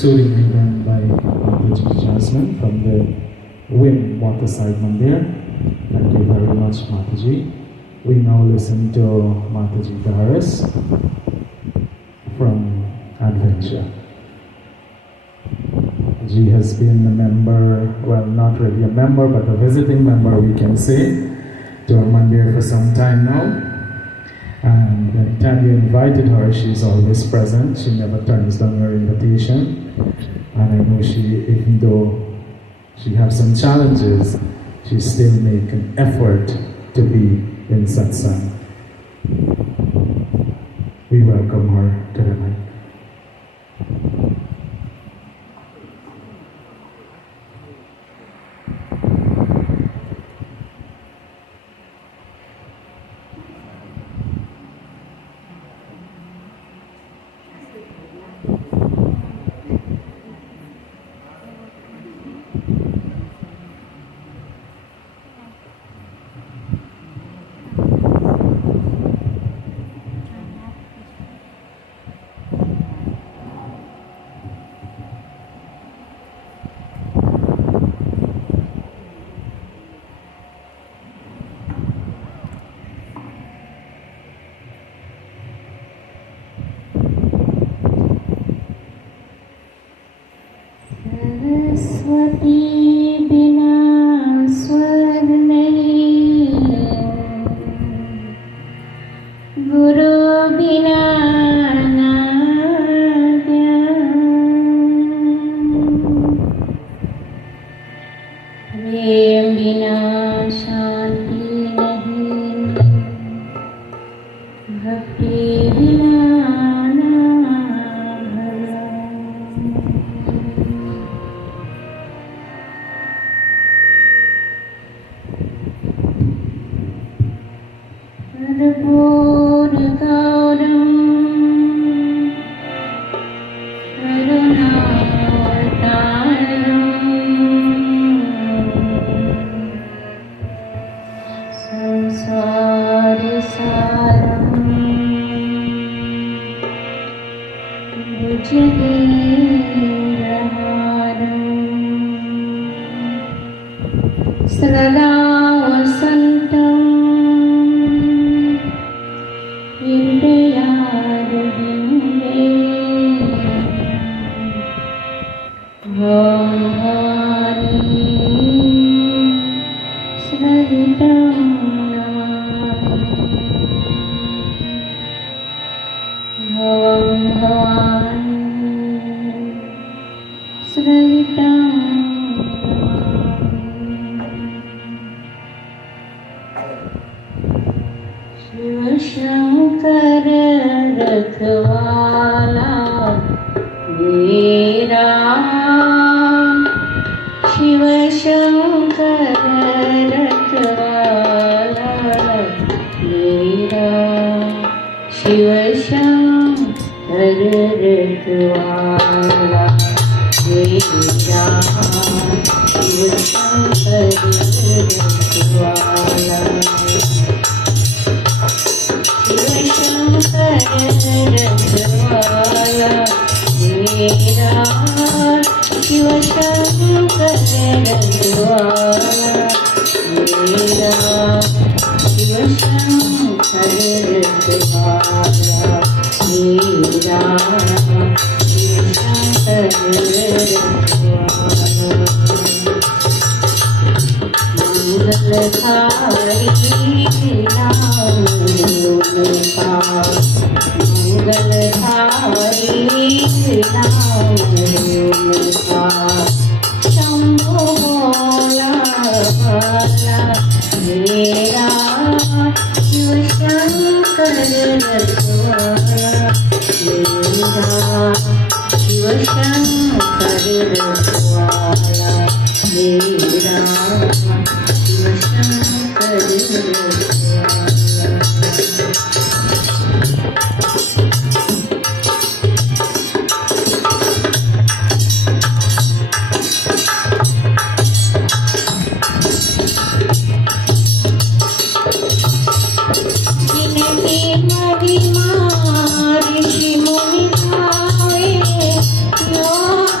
soothingly done by Mataji Jasmine from the Wind Waterside Mandir. Thank you very much, Mataji. We now listen to Mataji Daras from Adventure. She has been a member, well, not really a member, but a visiting member, we can say, to our Mandir for some time now. And anytime you invited her, she's always present. She never turns down your invitation. And I know she, even though she has some challenges, she still makes an effort to be in Satsangh. We welcome her to the night. ऋषि मुनि खाए, यो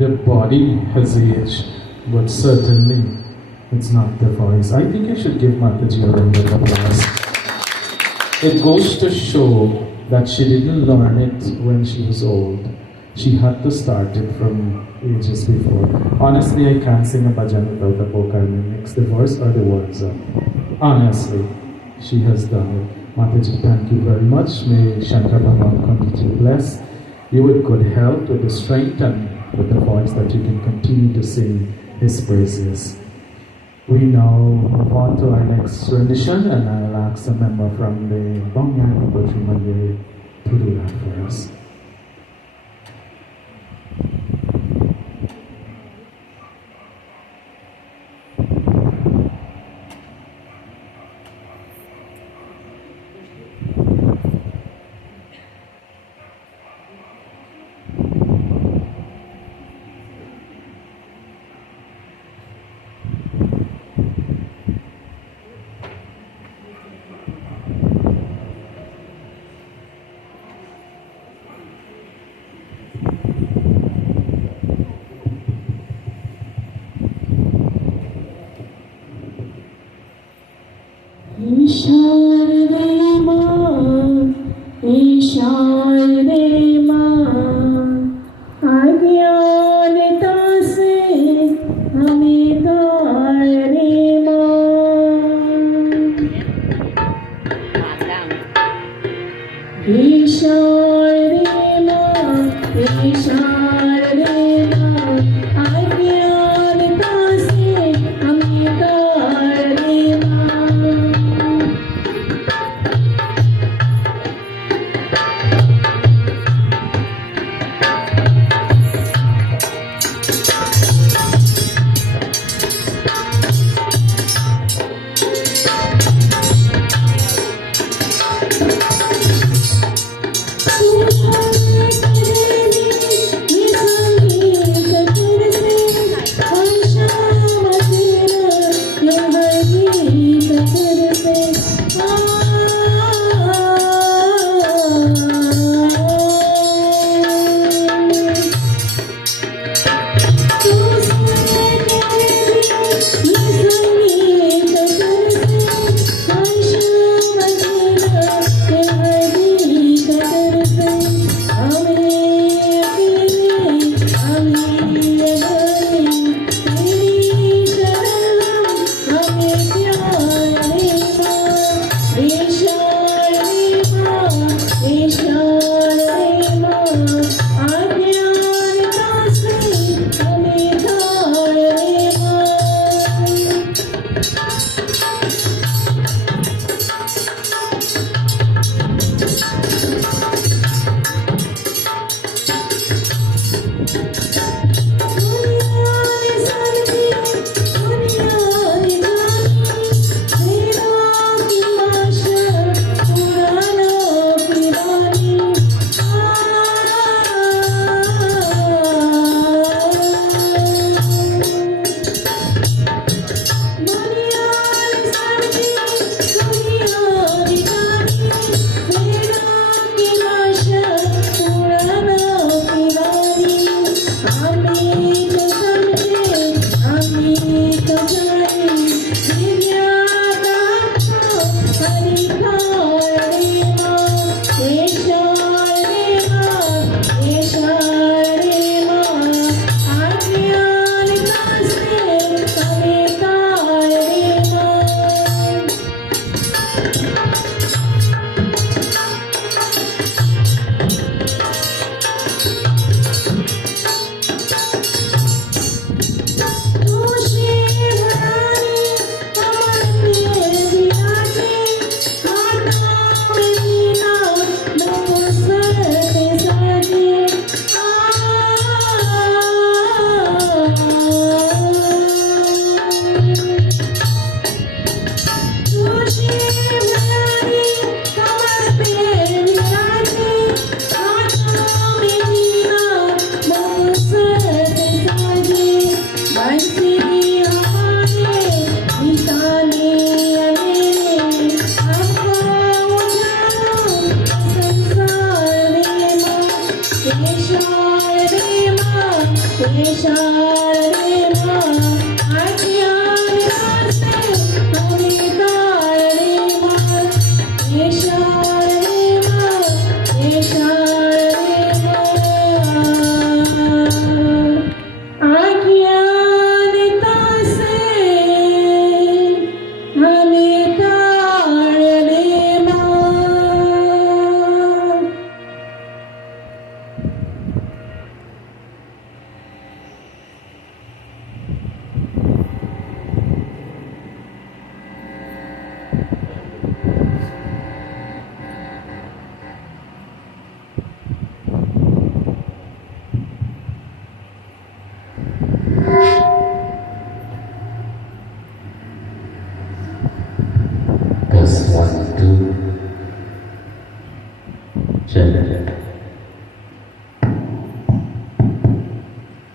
The body has aged, but certainly it's not the voice. I think you should give Mataji a round of applause. It goes to show that she didn't learn it when she was old. She had to start it from ages before. Honestly, I can't sing a bhajan without a vocal mix, the voice or the words. Honestly, she has done it. Mataji, thank you very much. May Shankar Bhagavan continue to bless you with good health, with the strength and with the voice that you can continue to sing His praises. We now move on to our next rendition, and I'll ask a member from the Gyaan Mandir to do that for us.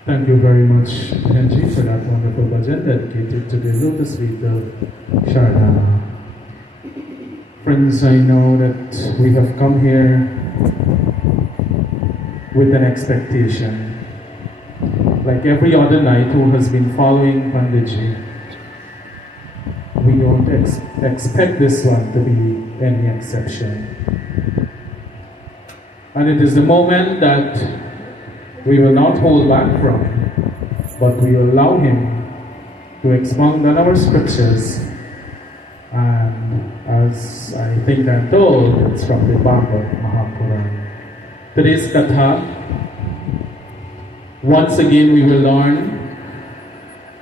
Thank you very much, Henry, for that wonderful bhajan dedicated to the lotus feet of Sharadama. Friends, I know that we have come here with an expectation. Like every other night who has been following Panditji, we don't expect this one to be any exception. And it is the moment that we will not hold back from, but we will allow him to expound on our scriptures. And as I think I'm told, it's from the Bhagavad Mahapuran. Today's Katha, once again we will learn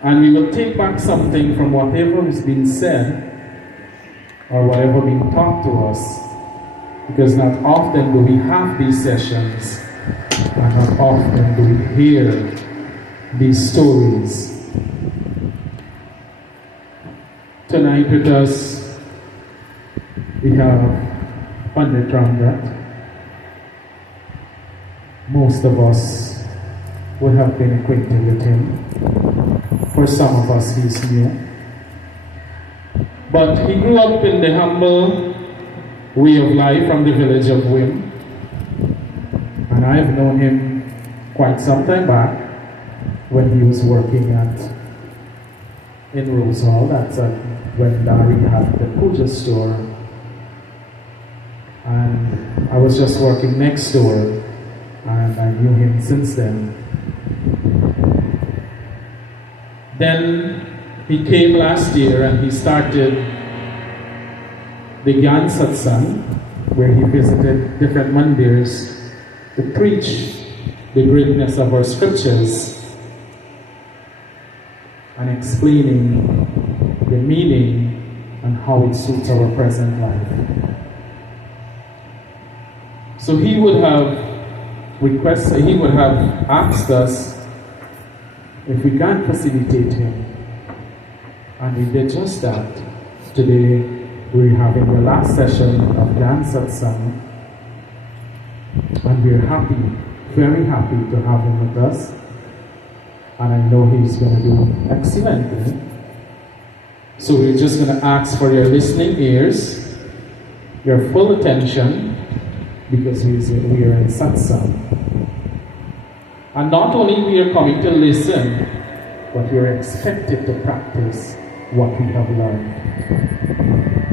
and we will take back something from whatever is being said or whatever being taught to us, because not often do we have these sessions and not often do we hear these stories. Tonight with us we have Pandit Ramdat. Most of us would have been acquainted with him. For some of us he's new. But he grew up in the humble way of life from the village of Wim. And I've known him quite some time back when he was working in Rose Hall. That's when Dari had the puja store. And I was just working next door, and I knew him since then. Then he came last year and he started the Gyaan Satsangh, where he visited different Mandirs to preach the greatness of our scriptures and explaining the meaning and how it suits our present life. So he would have asked us if we can facilitate him. And we did just that. Today we're having the last session of Gyaan Satsangh. And we're happy, very happy to have him with us. And I know he's going to do excellently. So we're just going to ask for your listening ears, your full attention, because we are in Satsangh. And not only we are coming to listen, but we are expected to practice what we have learned.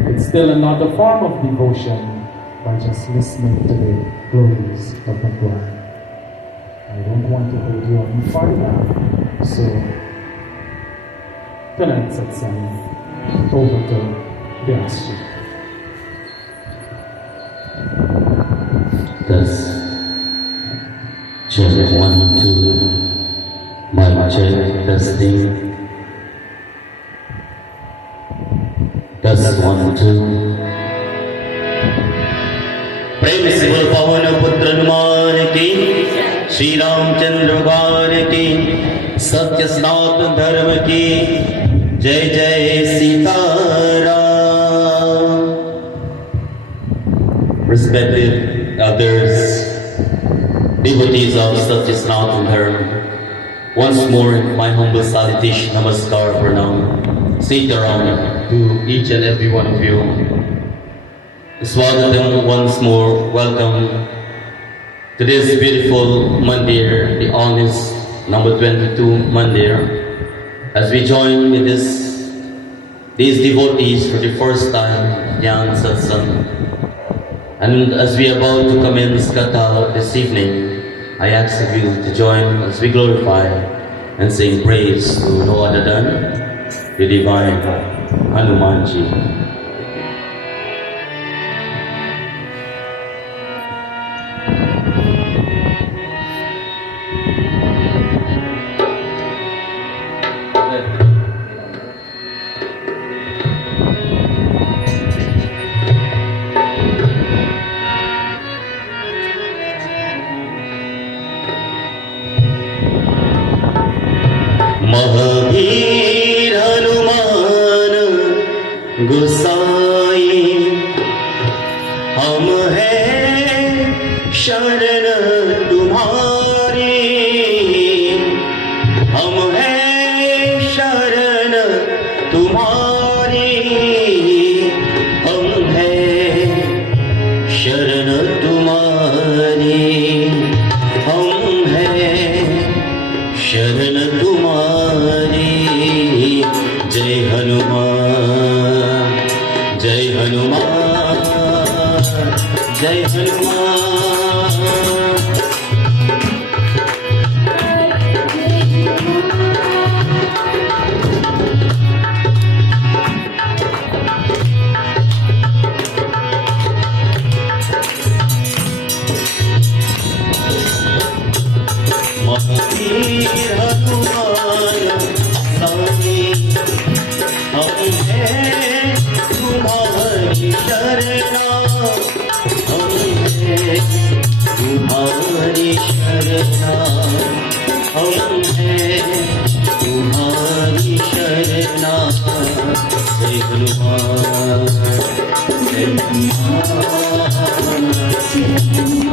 It's still another form of devotion by just listening to the glories of Bhagwan. I don't want to hold you any further, so tonight's Satsang, over to the Astro. Thus, check 1, 2, mic check, testing. Test 1, 2. प्रेम से बोल पवन पुत्र हनुमान की, श्री रामचंद्र भगवान की, सत्य सनातन धर्म की, जय जय Sitaram. Respected elders, devotees of Satya Sanatana Dharma, once more my humble salutation, namaskar, pranam, Sitaram to each and every one of you. Swagatam once more, welcome to this beautiful Mandir, the Alness number 22 Mandir, as we join with these devotees for the first time, Gyaan Satsangh. And as we are about to commence Katha this evening, I ask of you to join as we glorify and sing praise to no other than the divine Hanumanji. Mahavir Hanuman गोसाई हम हैं शरण तुम्हारी, हम हैं शरण तुम्हारी, हम हैं शरण तुम्हारी, हम हैं शरण तुम्हारी। जय हनुमान, जय हनुमान, जय हनुमान। महावीर हनुमान स्वामी, हम हैं तुम्हारी शरणा, हम हैं तुम्हारी शरणा, हम हैं तुम्हारी शरणा। जय हनुमान, जय हनुमान, जय Hanuman.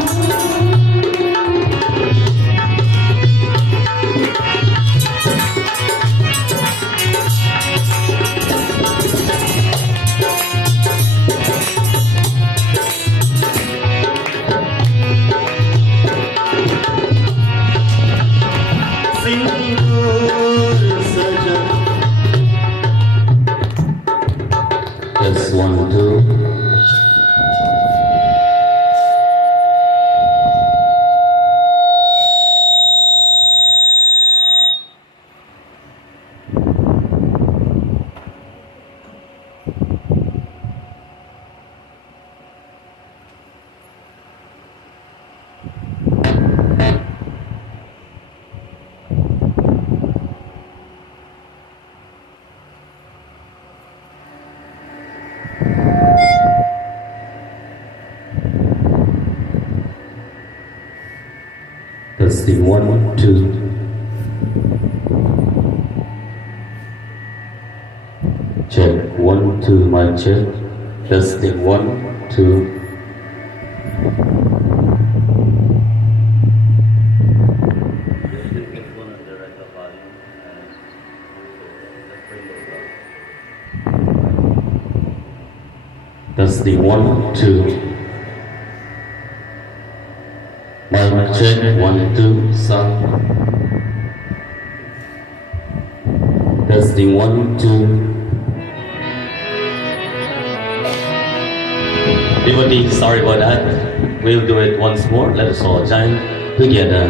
Yes, 1, 2. Testing 1, 2. Check 1, 2. Mic check. Testing 1, 2. Testing 1, 2. Mic check 1, 2. Sound. Testing 1, 2. Devotee, sorry about that. We'll do it once more. Let us all chant together.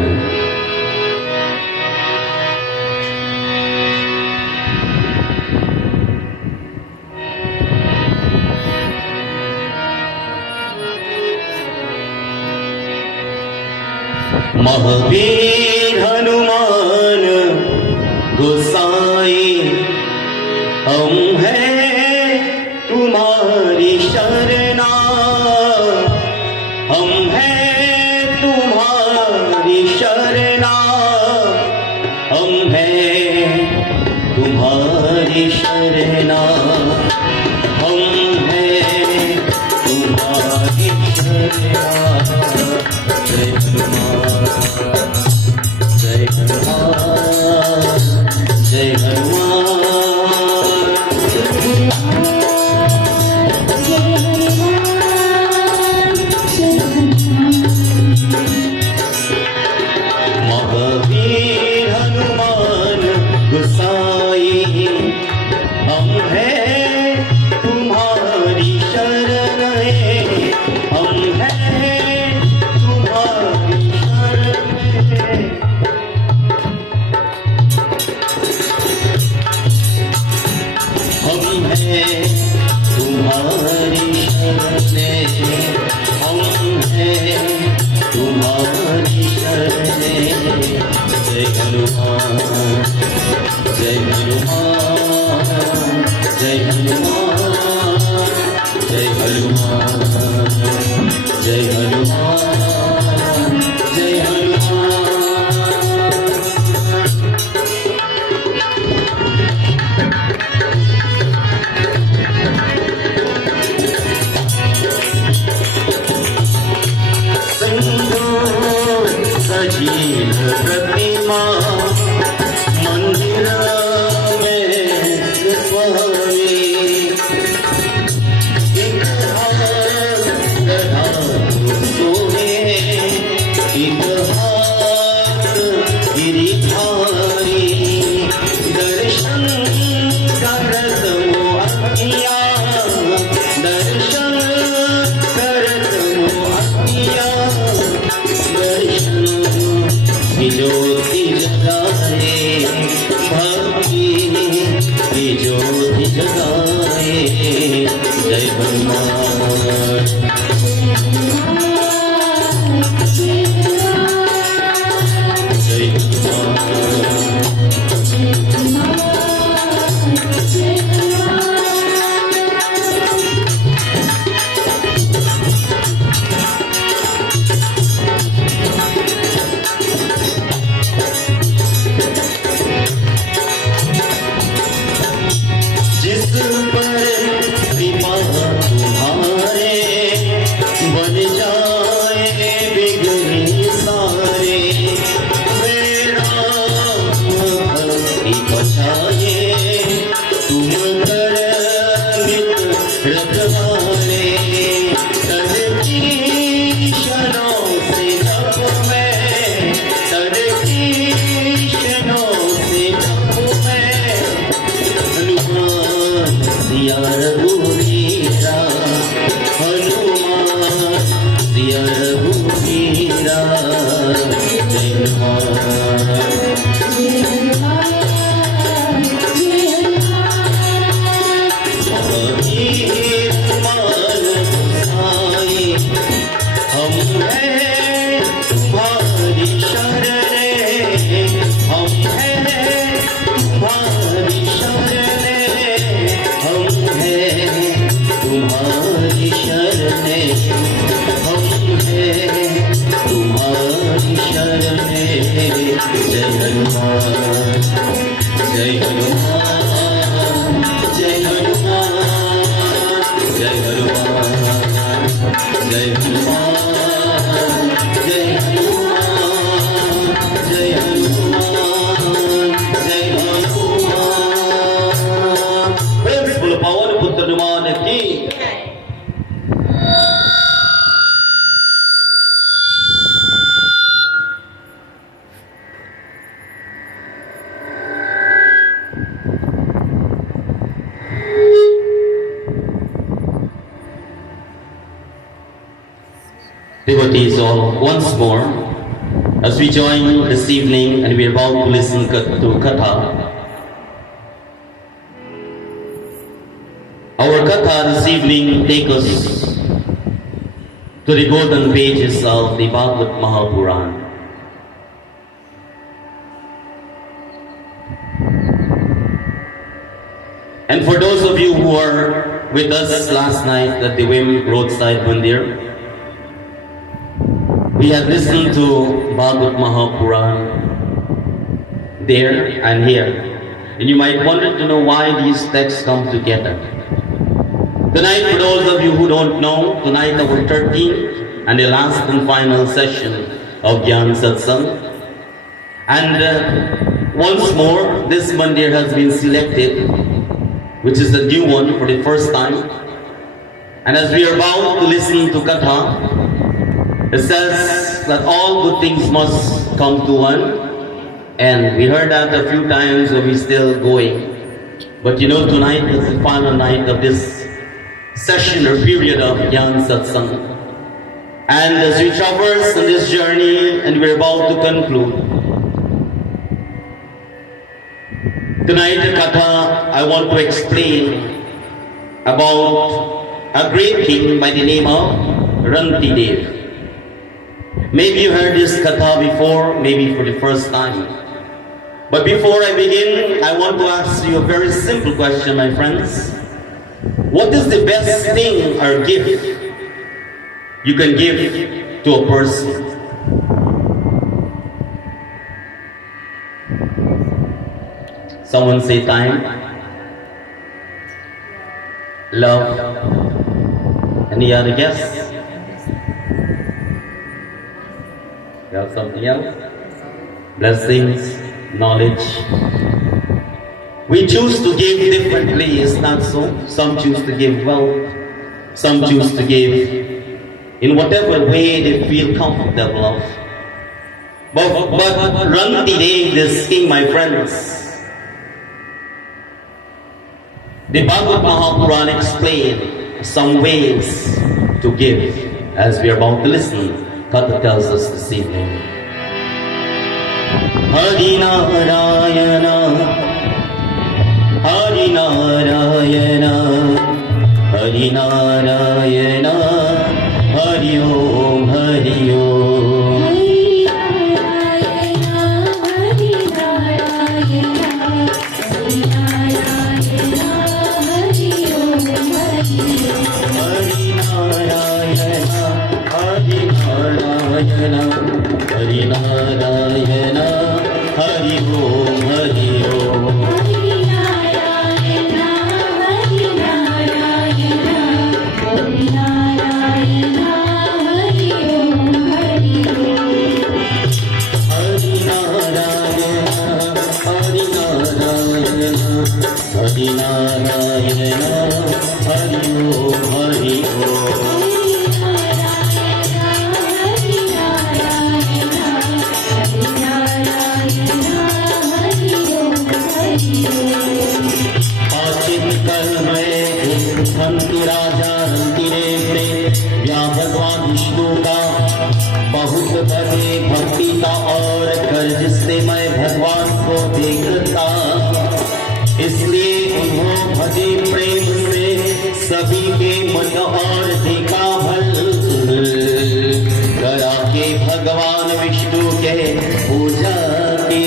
Mahavir Hanuman गोसाई, हम हैं तुम्हारी शरणा, हम हैं तुम्हारी शरणा, हम हैं तुम्हारी शरणा, हम हैं तुम्हारी शरणा। जय हनुमान, जय हनुमान, जय हनुमान, जय हनुमान, जय हनुमान। महावीर हनुमान गोसाई, हम हैं तुम्हारी शरण, हम हैं तुम्हारी प्रतिमा मंदिर में स्वामी एक हाथ गधा सोहे एक हाथ गिरिधारी दर्शन करत मोहिया दर्शन करत मोहिया दर्शन की ज्योति जगाए भक्ति की ज्योति जगाए जय हनुमान जय जिस पर कृपा तुम्हारे बन जाए बिगड़े सारे मेरा भक्ति बचाए तुम कर रखवारे तर की क्षणों से जब मैं तर की क्षणों से जब मैं हनुमान सिया रघुवीरा हनुमान सिया रघुवीरा जय हनुमान महावीर मान साई हम हैं तुम्हारी शरणे हम हैं तुम्हारी शरणे हम हैं तुम्हारी शरणे हम हैं तुम्हारी शरणे जय हनुमान जय हनुमान जय हनुमान जय हनुमान जय हनुमान जय हनुमान जय हनुमान जय हनुमान प्रिंसिपल पवन पुत्र हनुमान की devotees all once more as we join this evening and we are about to listen to Katha. Our Katha this evening takes us to the golden pages of the Bhagavad Mahapuran. And for those of you who are with us last night at the Wim Roadside Mandir, we have listened to Bhagavad Mahapuran there and here. And you might wonder to know why these texts come together. Tonight, for those of you who don't know, tonight our 13th and the last and final session of Gyaan Satsangh. And once more, this Mandir has been selected, which is the new one for the first time. And as we are about to listen to Katha, it says that all good things must come to one, and we heard that a few times and we're still going. But you know, tonight is the final night of this session or period of Gyaan Satsangh. And as we traverse on this journey and we're about to conclude, tonight the Katha I want to explain about a great king by the name of Rantidev. Maybe you heard this Katha before, maybe for the first time. But before I begin, I want to ask you a very simple question, my friends. What is the best thing or gift you can give to a person? Someone say time, love. Any other guess? You have something else? blessings, knowledge. We choose to give differently, is not so? Some choose to give wealth, some choose to give in whatever way they feel comfortable of. But run today this king, my friends. The Bhagavad Mahapuran explain some ways to give, as we are about to listen. Katha tells us this evening. Hari Narayana, Hari Narayana, Hari Narayana, Hari Om, Hari Om. Hari Narayana, Hari Om, Hari Om. Hari Narayana, Hari Narayana, Hari Narayana, Hari Om, Hari Om. Hari Narayana, Hari Narayana, Hari Narayana, Hari Om, Hari Om. हंति राजा हंति रे व्या भगवान विष्णु का बहुत बड़े भक्ति का और कर जिससे मैं भगवान को देखता, इसलिए उन्होंने भजे प्रेम से सभी के मन और देखा भल करा के भगवान विष्णु के पूजा के।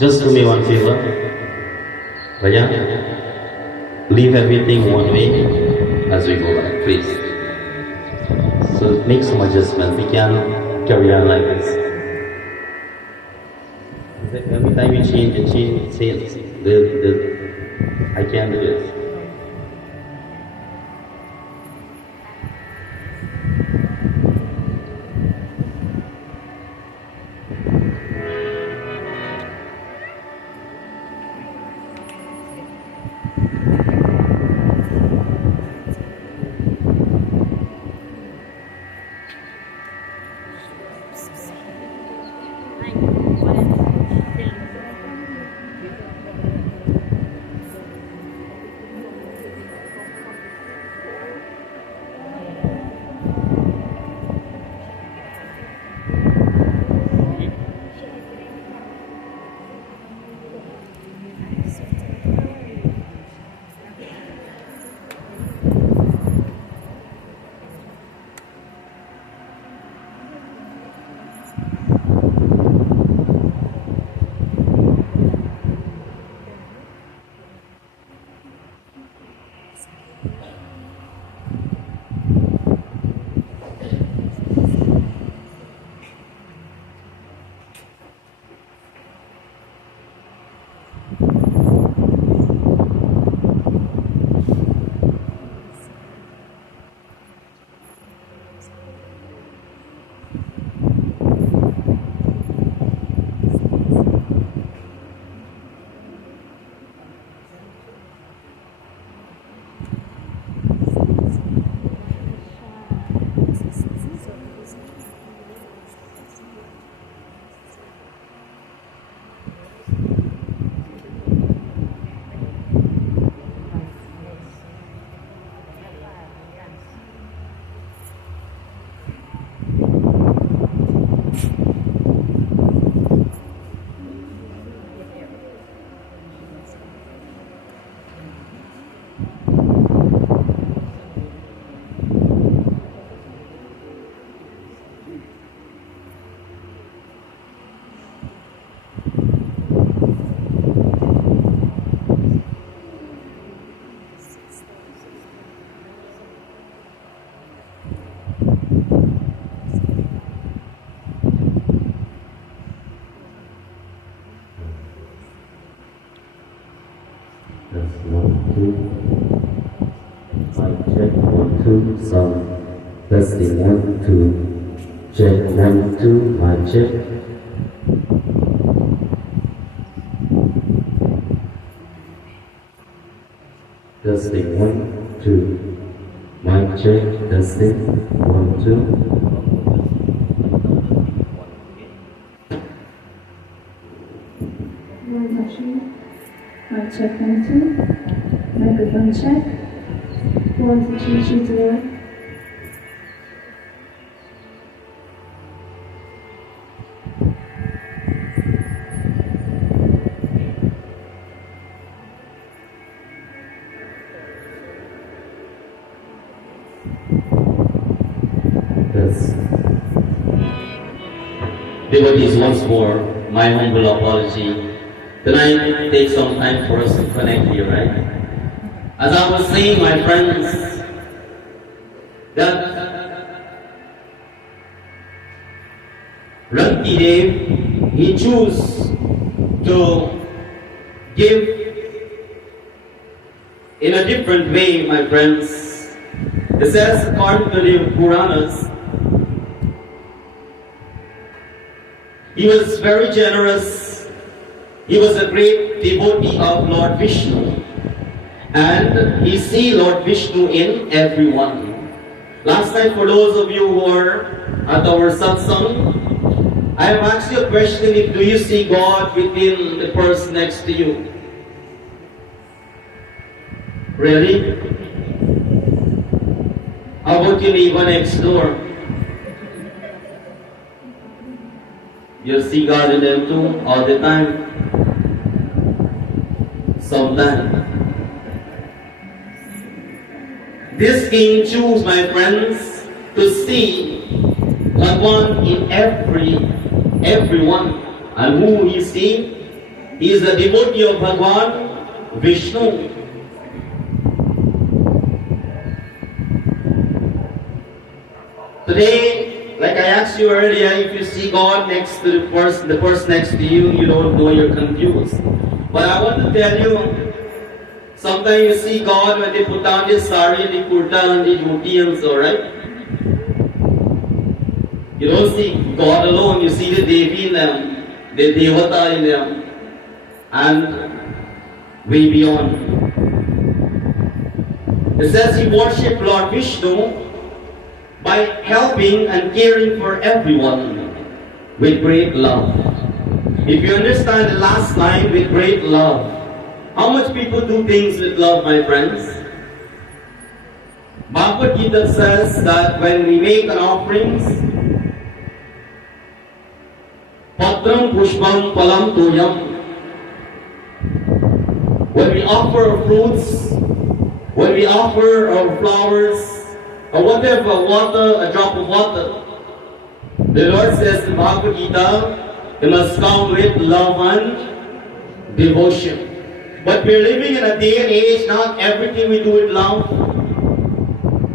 Just do me one favor, Bhaiya, leave everything one way as we go back, please. So make some adjustment, we can carry on like this. Every time you change and change, I can't do it. Mic check 1 2 sound. Testing 1 2. Check 1 2. Mic check. Testing 1 2. Mic check. Testing 1 2. Mic check 1 2. Microphone check. 1 2 3 0. Yes. Devotees, once more, my humble apology. Tonight, take some time for us to connect here, right? As I was saying, my friends, that Ranti Dev, he chose to give in a different way, my friends. It says, according to the Puranas, he was very generous. He was a great devotee of Lord Vishnu. And he see Lord Vishnu in everyone. Last night, for those of you who are at our Satsangh, I have asked you a question: if do you see God within the person next to you? Really? How about your neighbor next door? You see God in them too, all the time? Sometimes. This king chose, my friends, to see Bhagwan in everyone. And who he see? He is the devotee of Bhagwan, Vishnu. Today, like I asked you earlier, if you see God next to the person next to you, you don't know, you're confused. But I want to tell you, sometimes you see God when they put down the sari, the kurta, and the dhoti and so, right? You don't see God alone, you see the Devi in them, the Devata in them, and way beyond. It says he worshipped Lord Vishnu by helping and caring for everyone with great love. If you understand the last line, with great love, how much people do things with love, my friends? Bhagavad Gita says that when we make an offerings, patram pushpam palam tuyam, when we offer our fruits, when we offer our flowers, or whatever, water, a drop of water, the Lord says in Bhagavad Gita, it must come with love and devotion. But we're living in a day and age, not everything we do with love.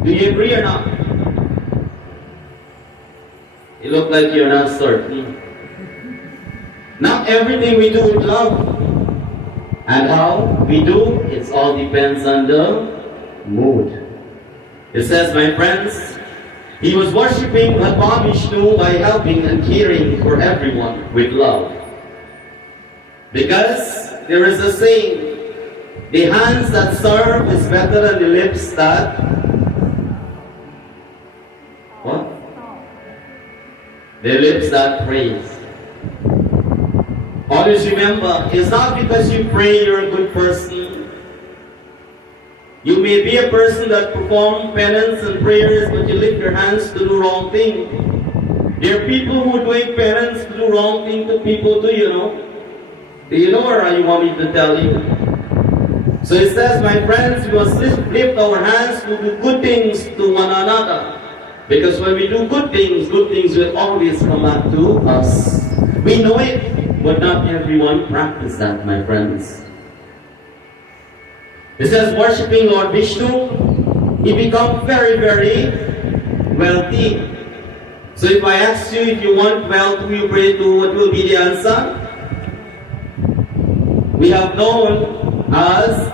Do you agree or not? You look like you're not certain. Not everything we do with love. And how we do, it all depends on the mood. It says, my friends, he was worshipping Bhagwan Vishnu by helping and caring for everyone with love. Because there is a saying, the hands that serve is better than the lips that... What? The lips that praise. Always remember, it's not because you pray you're a good person. You may be a person that performs penance and prayers, but you lift your hands to do wrong thing. There are people who are doing penance to do wrong thing to people too, you know. Do you know, or you want me to tell you? So it says, my friends, we must lift our hands to do good things to one another. Because when we do good things will always come back to us. We know it, but not everyone practices that, my friends. It says, worshipping Lord Vishnu, he becomes very, very wealthy. So if I ask you if you want wealth, who you pray to, what will be the answer? We have known as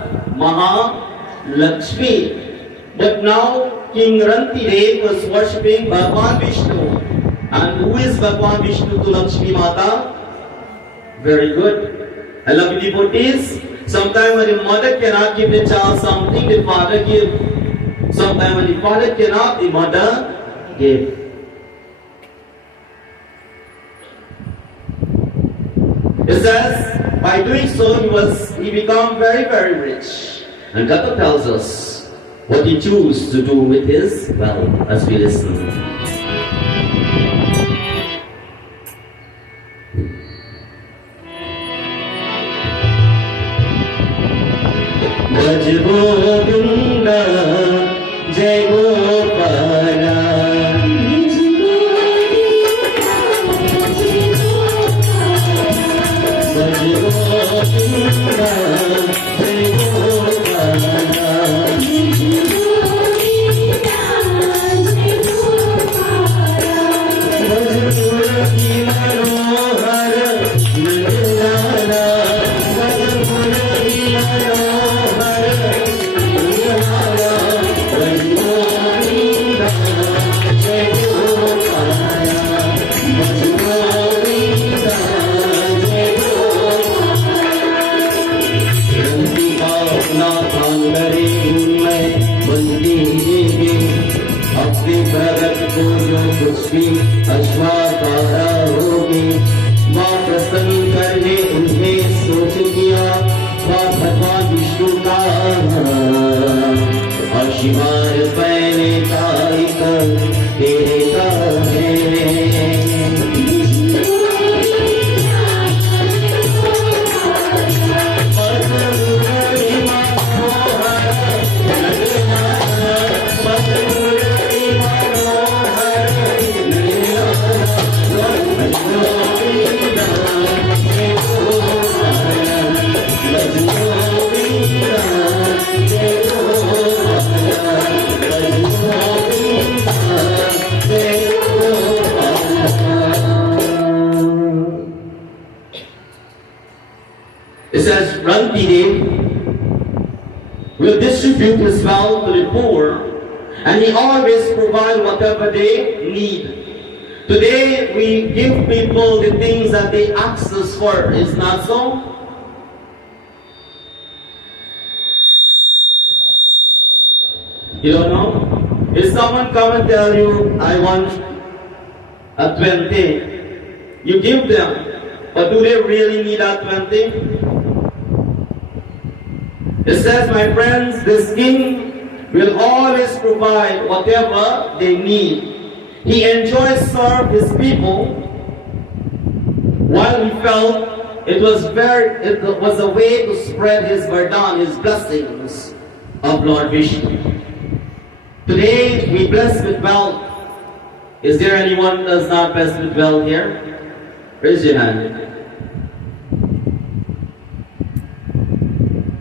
Lakshmi. But now King Rantidev was worshipping Bhagwan Vishnu. And who is Bhagwan Vishnu to Lakshmi Mata? Very good. I love you devotees. Sometimes when the mother cannot give the child something, the father gives. Sometimes when the father cannot, the mother gives. It says, by doing so, he became very, very rich. And God tells us what he chose to do with his wealth as we listen. Jai Govinda, Jai Gopala. Jai Govinda, Jai Gopala. कुछ भी अश्वाकारा होगी माँ प्रसन्न करने उन्हें सोच किया भगवान विष्णु का और शिवार पहने का तेरे का है It says, Rantidev will distribute his wealth to the poor, and he always provides whatever they need. Today, we give people the things that they ask us for. Is not so? You don't know? If someone come and tell you, I want a 20, you give them, but do they really need that 20? It says, my friends, this king will always provide whatever they need. He enjoys serve his people while he felt it was a way to spread his vardhan, his blessings of Lord Vishnu. Today we bless with wealth. Is there anyone that's not blessed with wealth here? Raise your hand.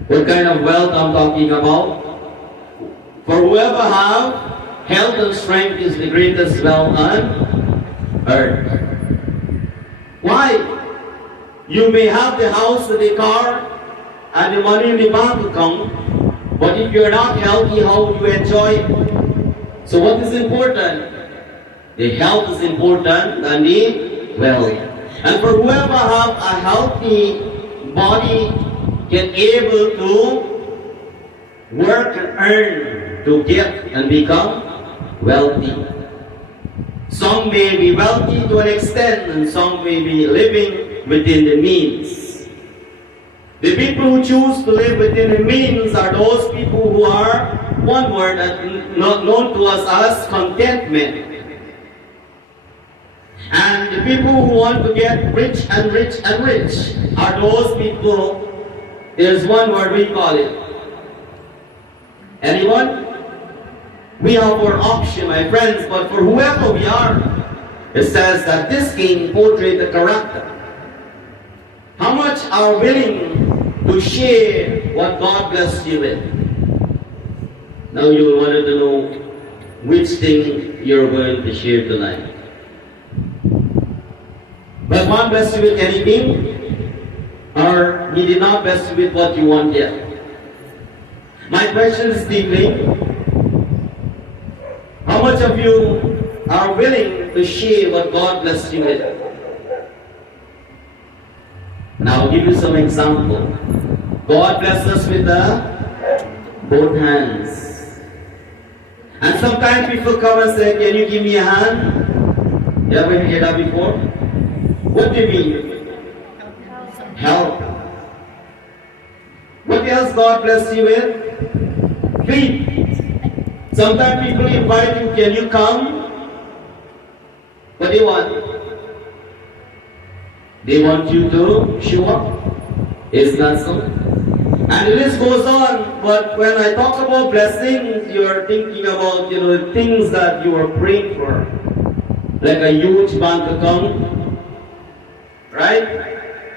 What kind of wealth I'm talking about? For whoever have health and strength is the greatest wealth on earth. Why? You may have the house and the car and the money in the bank account, but if you're not healthy, how would you enjoy it? So what is important? The health is important than the wealth. And for whoever have a healthy body, get able to work and earn to get and become wealthy. Some may be wealthy to an extent, and some may be living within the means. The people who choose to live within the means are those people who are, one word not known to us as contentment. And the people who want to get rich and rich and rich are those people. There's one word we call it. Anyone? We have our option, my friends, but for whoever we are, it says that this king portrays the character. How much are willing to share what God blessed you with? Now you wanted to know which thing you're going to share tonight. But God blessed you with anything? Or he did not bless you with what you want yet. My question is deeply, how much of you are willing to share what God blessed you with? And I'll give you some example. God blessed us with both hands. And sometimes people come and say, can you give me a hand? You ever heard that before? What do you mean? Help. What else God bless you with? Feet. Sometimes people invite you, can you come? What do you want? They want you to show up. Is that so? And the list goes on, but when I talk about blessings, you are thinking about, the things that you are praying for. Like a huge bank account, right?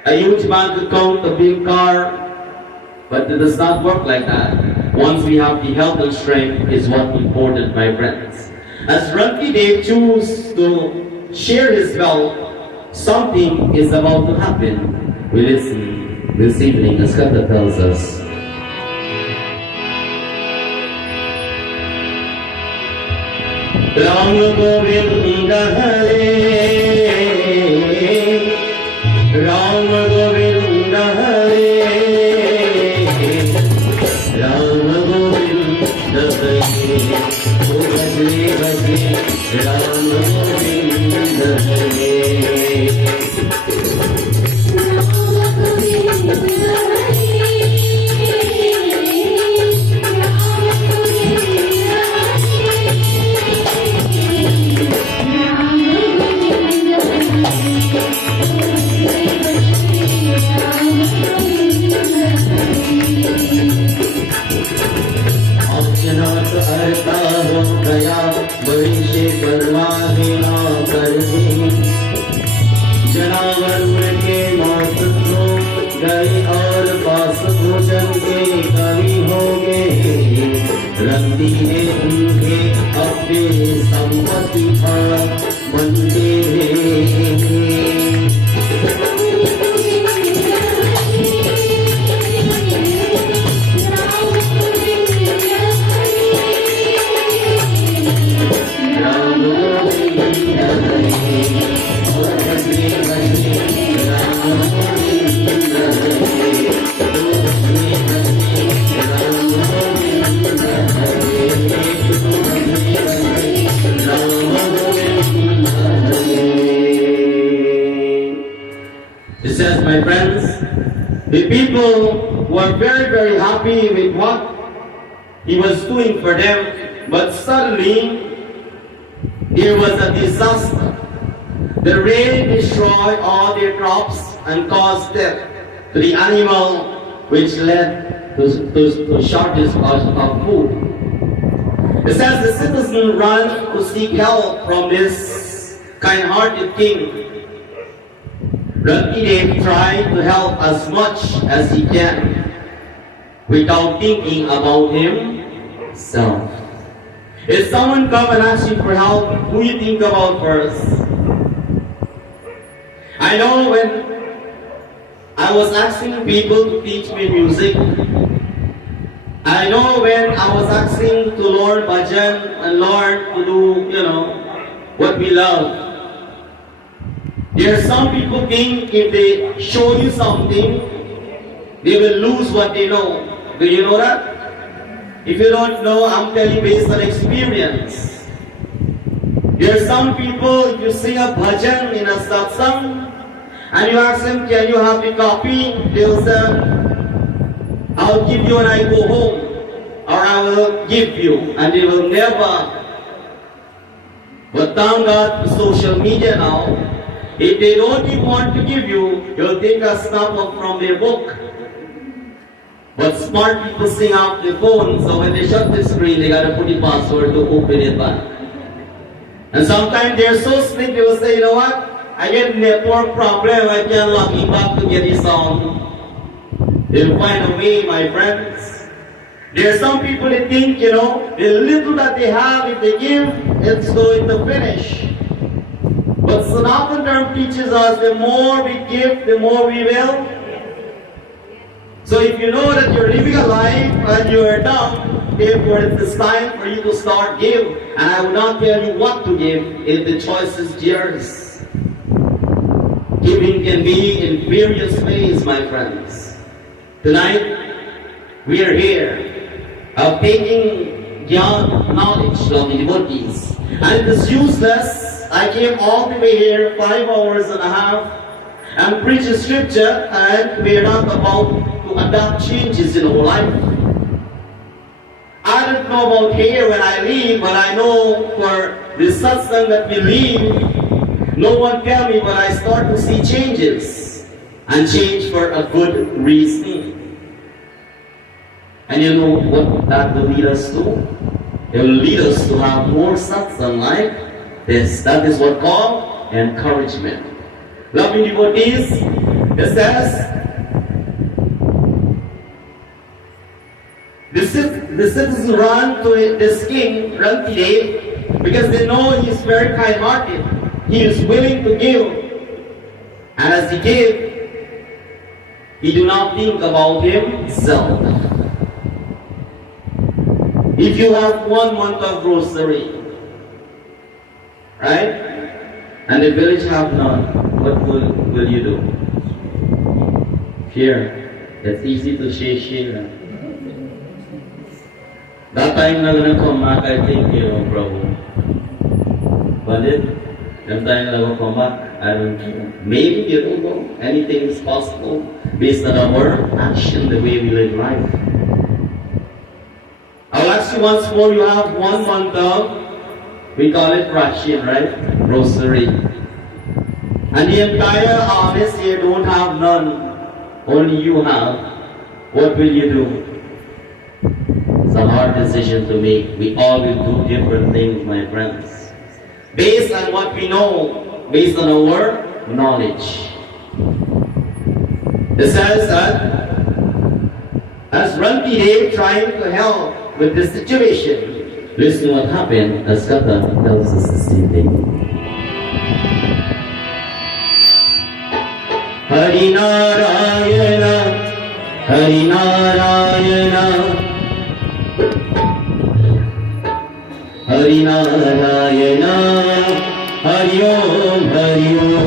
A huge bank account, a big car. But it does not work like that. Once we have the health and strength is what important, my friends. As Ranki Dev chooses to share his wealth, something is about to happen. We listen this evening as Kata tells us. Ram Govinda Hare, Ram Govinda Hare, Ram Govinda Hare, O Bhajre Bhajre, Ram Govinda Hare. जनावर के मौत को गए और पास भोजन के कवि हो गए रंदी ने उनके अपने संपत्ति पर बनते It says, my friends, the people were very, very happy with what he was doing for them, but suddenly there was a disaster. The rain destroyed all their crops and caused death to the animal, which led to shortage of food. It says the citizens ran to seek help from this kind-hearted king. Ranki tried to help as much as he can without thinking about himself. If someone come and ask you for help, who you think about first? I know when I was asking people to teach me music, I know when I was asking to learn bhajan and learn to do, what we love. There are some people think if they show you something, they will lose what they know. Do you know that? If you don't know, I'm telling you based on experience. There are some people, if you sing a bhajan in a satsang, and you ask them, can you have the copy? They'll say, I'll give you when I go home, or I will give you, and they will never. But thank God for social media now. If they don't even want to give you, you'll take a snap up from their book. But smart people sing off their phone, so when they shut the screen, they gotta put the password to open it back. And sometimes they're so slick, they will say, you know what? I get network problem, I can't log in back to get the song. They'll find a way, my friends. There are some people that think, the little that they have, if they give, it's going to finish. But Sanatana Dharma teaches us, the more we give, the more we will. So if you know that you're living a life and you're dumb, therefore it's time for you to start give. And I will not tell you what to give if the choice is yours. Giving can be in various ways, my friends. Tonight, we are here taking Gyaan knowledge from the devotees. And it is useless. I came all the way here 5 hours and a half and preach the scripture, and we are not about to adapt changes in our life. I don't know about here when I leave, but I know for the satsang that we leave, no one tell me, but I start to see changes, and change for a good reason. And you know what that will lead us to? It will lead us to have more satsang like this. That is what called encouragement. Loving devotees, it says, the citizens run to this king, run today, because they know he is very kind-hearted. He is willing to give. And as he gives, he do not think about himself. If you have 1 month of grocery, right? And the village have none, what will you do? Fear. It's easy to share. That time na gonna come back, I think, bro. But that time na gonna come back, I don't know. Maybe, you don't know. Anything is possible based on our action, the way we live life. I'll ask you once more, you have 1 month of, we call it ration, right? Grocery. And the entire Alness here don't have none. Only you have. What will you do? It's a hard decision to make. We all will do different things, my friends. Based on what we know, based on our knowledge. It says that as Ranti Dev trying to help with this situation, listen to what happened as Kata tells us the same thing. Hari Narayana, Hari Narayana, Hari Narayana, Hari Om, Hari Om.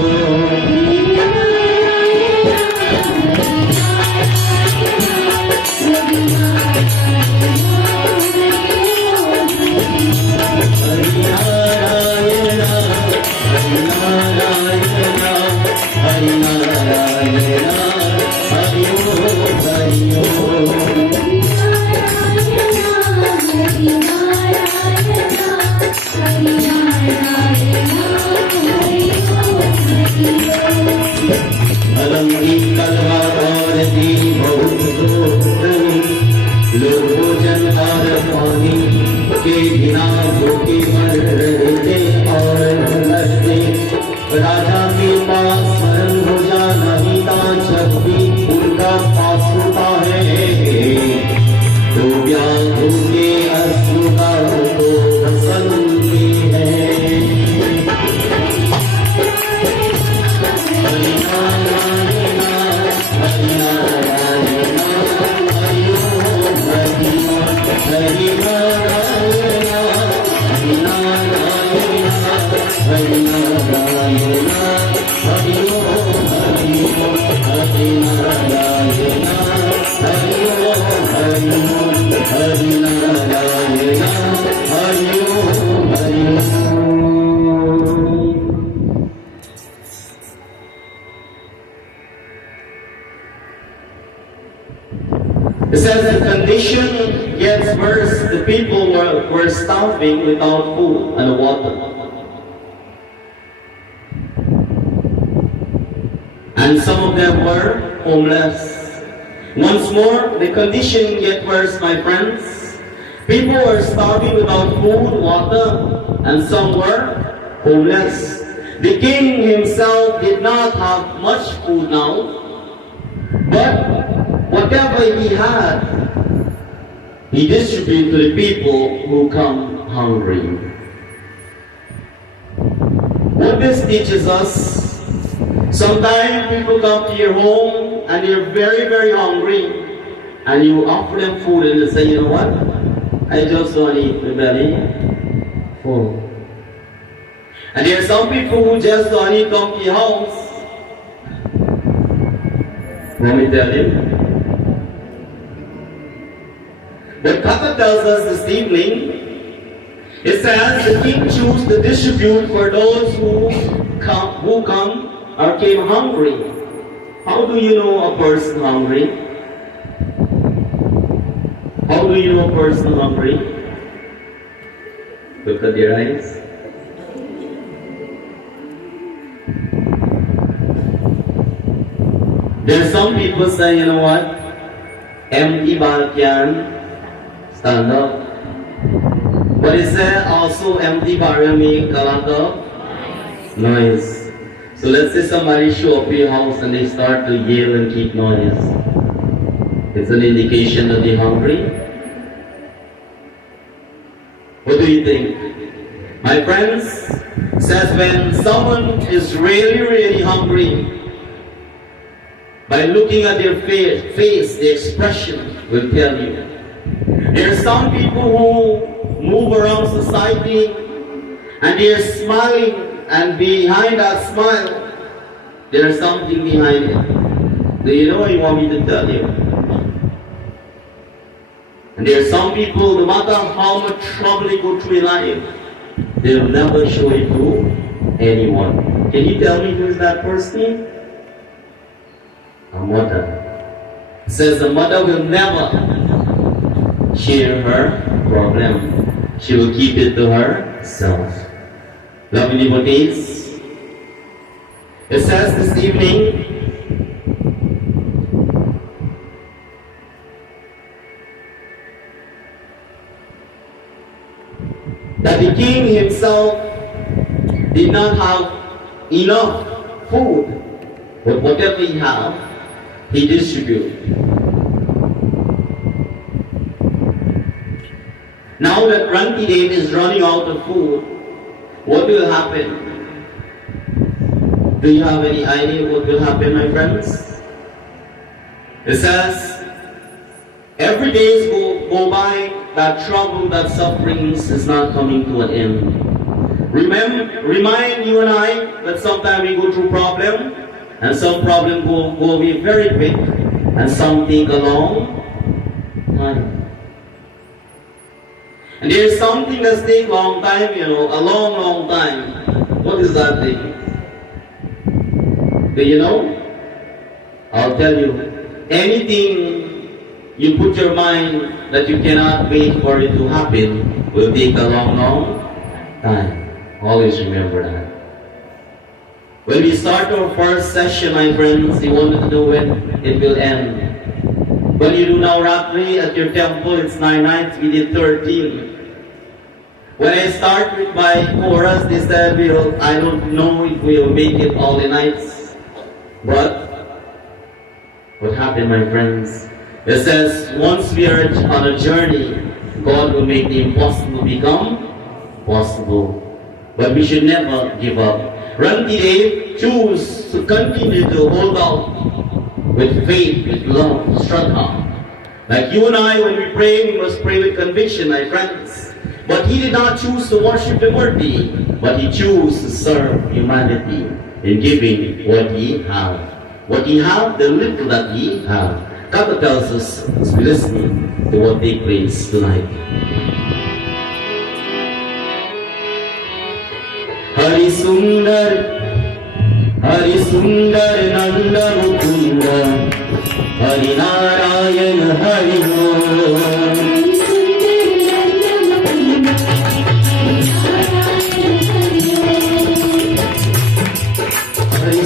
राजा के पास स्मरण हो जाना ही जब भी उनका पास होता है तो व्याधु के अश्रुता को प्रसन्नती है Hari Narayan Hari Narayan Hari Om Hari Hari Narayan Hari Narayan Hari Narayan Hari Om Hari Hari Narayan Hari Om Hari Hari Narayan Hari Om Hari It says the condition gets worse. The people were starving without food and water. And some of them were homeless. Once more, the condition gets worse, my friends. People were starving without food, water, and some were homeless. The king himself did not have much food now, but whatever he had, he distributed to the people who come hungry. What this teaches us, sometimes people come to your home and they're very, very hungry. and you offer them food and they say, you know what, I just want to eat my belly full. And there are some people who just want to eat donkey house. Let me tell you. The Katha tells us this evening, it says the king chose to distribute for those who come or came hungry. How do you know a person hungry? How do you know a person hungry? Look at their eyes. There are some people say, you know what? Empty bag Gyaan, stand up. But it said also empty barrel make a lot of noise. So let's say somebody show up at your house and they start to yell and keep noise. It's an indication that they're hungry. What do you think? My friends, says when someone is really, really hungry, by looking at their face, the expression will tell you. There are some people who move around society and they are smiling, and behind that smile, there is something behind it. Do you know what you want me to tell you? And there are some people, no matter how much trouble they go through in life, they'll never show it to anyone. Can you tell me who is that person? A mother. It says the mother will never share her problem. She will keep it to herself. Loving devotees, it says this evening, that the king himself did not have enough food, but whatever he had, he distributed. Now that Ranti Dev is running out of food, what will happen? Do you have any idea what will happen, my friends? It says, every day go by, that trouble, that sufferings is not coming to an end. Remind you and I that sometimes we go through problem, and some problem go away very quick, and some take a long time. And there is something that takes a long time, you know, a long, long time. What is that thing? Do you know? I'll tell you. Anything you put your mind that you cannot wait for it to happen will take a long, long time. Always remember that. When we start our first session, my friends, you wanted to know when it will end. When you do Navratri at your temple, it's 9 nights, we did 13. When I start with my chorus, they said, I don't know if we'll make it all the nights. But what happened, my friends? It says, once we are on a journey, God will make the impossible become possible. But we should never give up. Ranti Dev choose to continue to hold out with faith, with love, Shraddha. Like you and I, when we pray, we must pray with conviction, my friends. But he did not choose to worship the Murti, but he chose to serve humanity in giving what he had. What he had, the little that he had. God tells us as we listen to what takes place tonight. Hari Sundar Nanda Mukunda, Hari Narayan Hari Om. Hari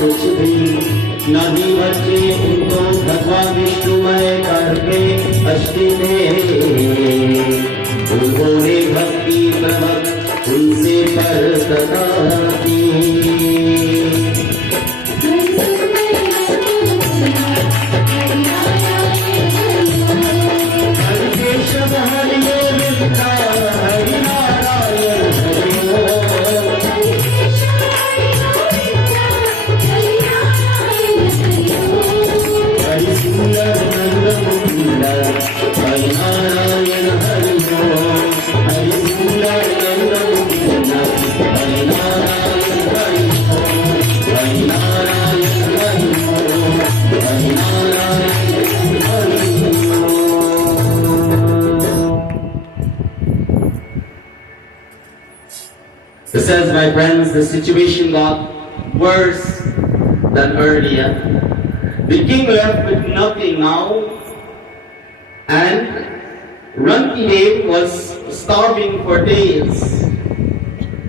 कुछ भी नहीं बचे उनको भगवान विष्णुमय करके अष्टि में उन्होंने भक्ति प्रमक उनसे पर सताती It says, my friends, the situation got worse than earlier. The king left with nothing now, and Rantidev was starving for days.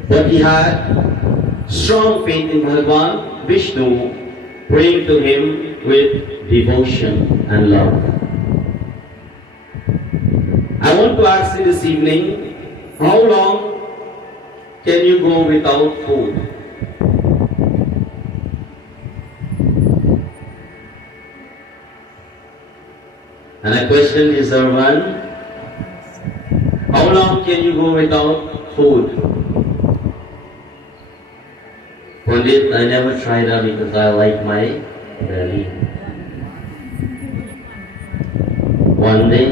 But he had strong faith in Bhagavan Vishnu, praying to him with devotion and love. I want to ask you this evening, how long can you go without food? And I question is one, how long can you go without food? Pandit, I never tried that because I like my belly. One day,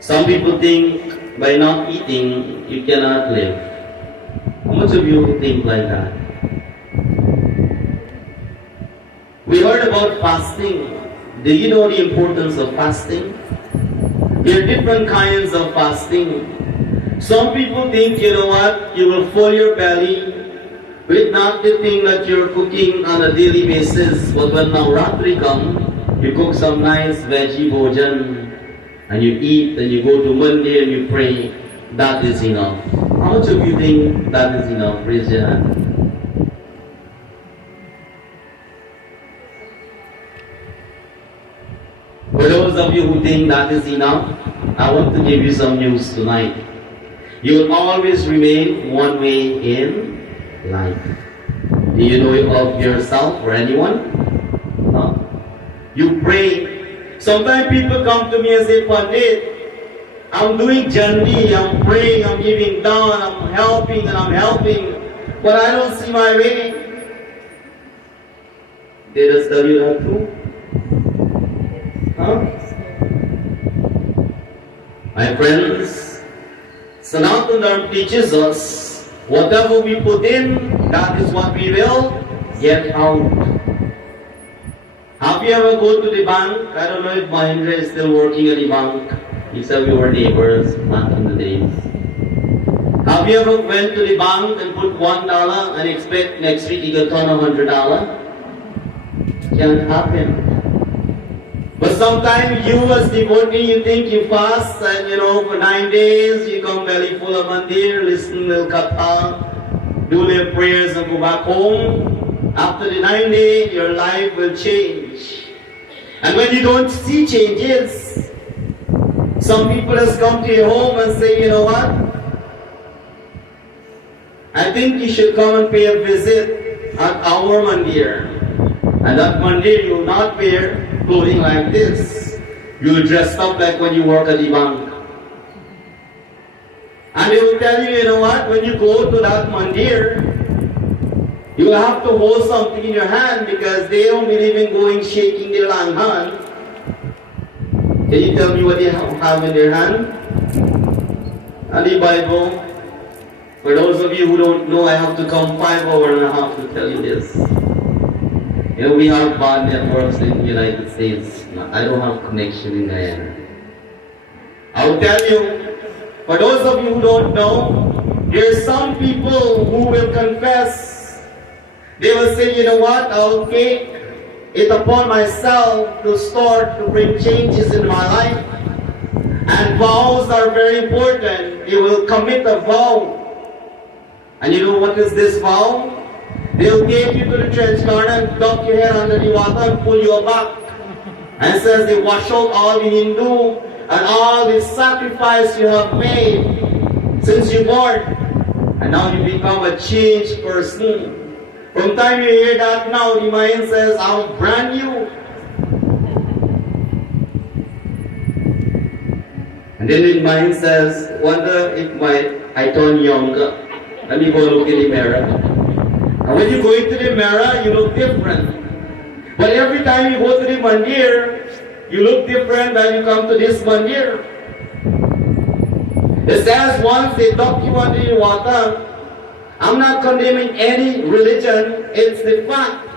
some people think by not eating, you cannot live. How much of you think like that? We heard about fasting. Do you know the importance of fasting? There are different kinds of fasting. Some people think, you know what, you will fill your belly with not the thing that you're cooking on a daily basis, but when Navratri comes, you cook some nice veggie bhojan, and you eat, and you go to Mandir and you pray. That is enough. How much of you think that is enough? Raise your hand. For those of you who think that is enough, I want to give you some news tonight. You will always remain one way in life. Do you know of yourself or anyone? No. You pray. Sometimes people come to me and say, Pandit, I'm doing jandi, I'm praying, I'm giving down, I'm helping and I'm helping, but I don't see my way. Did I tell you that too? Huh? My friends, Sanatana Dharma teaches us, whatever we put in, that is what we will get out. Have you ever go to the bank? I don't know if Mahindra is still working at the bank. He said we were neighbors back in the days. Have you ever went to the bank and put $1 and expect next week you get $100? Can't happen. But sometimes you as devotee, you think you fast and for 9 days you come belly full of Mandir, listen to Katha, do their prayers and go back home. After the 9 days, your life will change. And when you don't see changes, some people has come to your home and say, you know what? I think you should come and pay a visit at our Mandir. And that Mandir, you will not wear clothing like this. You will dress up like when you work at the bank. And they will tell you, you know what? When you go to that Mandir, you will have to hold something in your hand because they don't believe in going shaking their long hand. Can you tell me what they have in their hand? And the Bible. For those of you who don't know, I have to come 5 hours and a half to tell you this. We have bad networks in the United States. I don't have connection in Gyaan. I'll tell you, for those of you who don't know, there are some people who will confess. They will say, you know what, I'll take it upon myself to start to bring changes in my life. And vows are very important. You will commit a vow. And you know what is this vow? They'll take you to the trench garden and dump your head under the water and pull you back. And it says they wash out all the Hindu and all the sacrifice you have made since you're born. And now you become a changed person. From the time you hear that now, the mind says, I'm brand new. And then the mind says, wonder if I turn younger. Let me go look in the mirror. And when you go into the mirror, you look different. But every time you go to the Mandir, you look different when you come to this Mandir. It says once they dump you under the water, I'm not condemning any religion, it's the fact.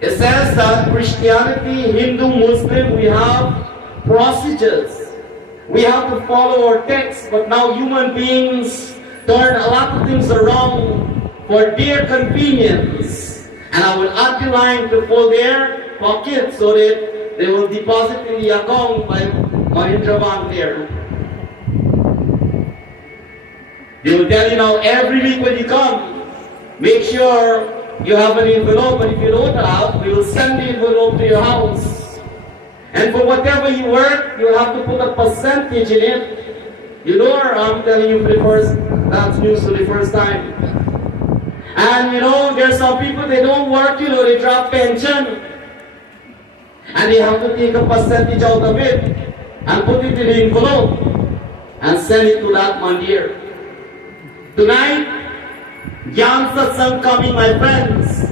It says that Christianity, Hindu, Muslim, we have procedures. We have to follow our text, but now human beings turn a lot of things around for their convenience. And I will add the line to fill their pocket so that they will deposit in the account by Mandir Bank there. They will tell you now every week when you come, make sure you have an envelope, and if you don't have, we will send the envelope to your house. And for whatever you work, you have to put a percentage in it. You know, I'm telling you that's news for the first time. And you know, there's some people, they don't work, you know, they drop pension. And they have to take a percentage out of it and put it in the envelope and send it to that Mandir. Tonight, Gyaan Satsangh coming, my friends,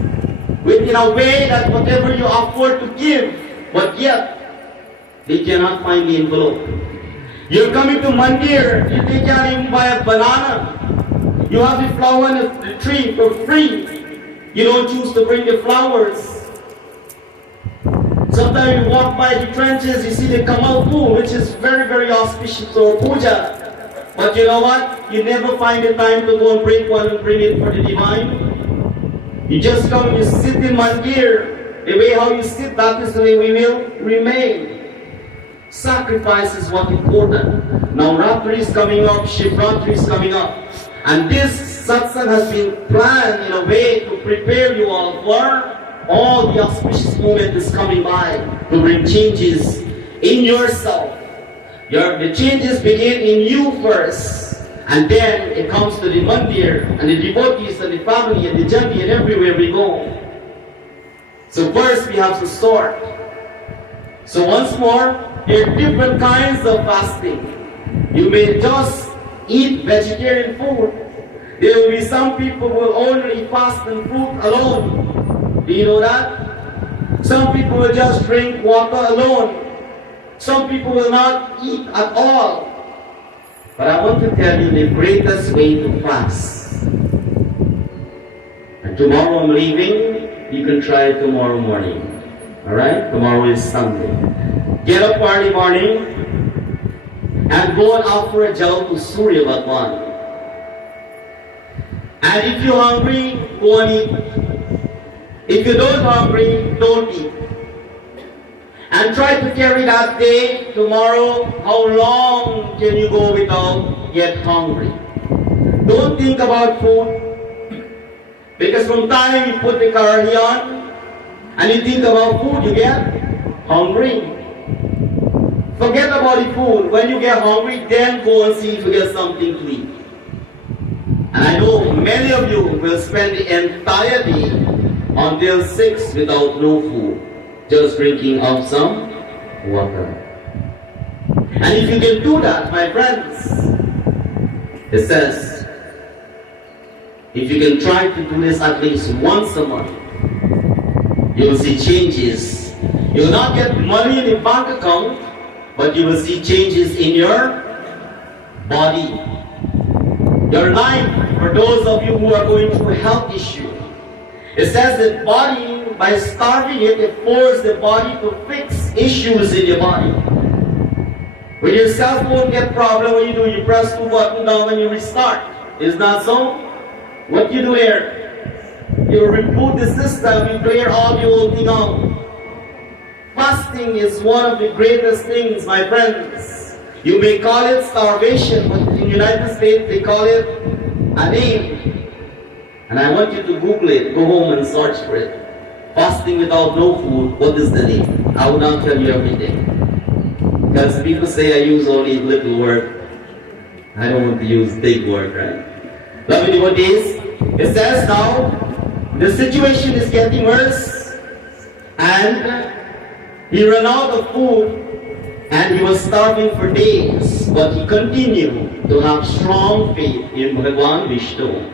in a way that whatever you afford to give, but yet, they cannot find the envelope. You're coming to Mandir, you can't even buy a banana. You have the flower on the tree for free. You don't choose to bring the flowers. Sometimes you walk by the trenches, you see the Kamal pool, which is very, very auspicious for puja. But you know what? You never find the time to go and break one and bring it for the divine. You just come, you sit in Mandir. The way how you sit, that is the way we will remain. Sacrifice is what important. Now Ratri is coming up, Shivratri is coming up. And this satsang has been planned in a way to prepare you all for all the auspicious moment is coming by to bring changes in yourself. The changes begin in you first, and then it comes to the Mandir and the devotees and the family and the journey and everywhere we go. So first we have to sort. So once more, there are different kinds of fasting. You may just eat vegetarian food. There will be some people who will only fast on fruit alone. Do you know that? Some people will just drink water alone. Some people will not eat at all. But I want to tell you the greatest way to fast. And tomorrow I'm leaving. You can try it tomorrow morning. Alright? Tomorrow is Sunday. Get up early morning and go and offer a jal to Surya Bhagwan. And if you're hungry, go and eat. If you don't hungry, don't eat. And try to carry that day, tomorrow, how long can you go without get hungry? Don't think about food. Because from time you put the karahi on, and you think about food, you get hungry. Forget about the food. When you get hungry, then go and see if you get something to eat. And I know many of you will spend the entire day until 6 without no food, just drinking of some water. And if you can do that, my friends, it says, if you can try to do this at least once a month, you will see changes. You will not get money in the bank account, but you will see changes in your body. Your life, for those of you who are going through a health issue, it says that body, by starving it, it forces the body to fix issues in your body. When your cell phone get problem, what you do, you press 2 buttons down and you restart. Is not so? What you do here? You reboot the system, you clear all the old thing out. Fasting is one of the greatest things, my friends. You may call it starvation, but in the United States they call it a name. And I want you to Google it, go home and search for it. Fasting without no food, what is the name? I will not tell you everything. Because people say I use only little word. I don't want to use big word, right? Lovely devotees, it says now, the situation is getting worse. And he ran out of food and he was starving for days. But he continued to have strong faith in Bhagavan Vishnu.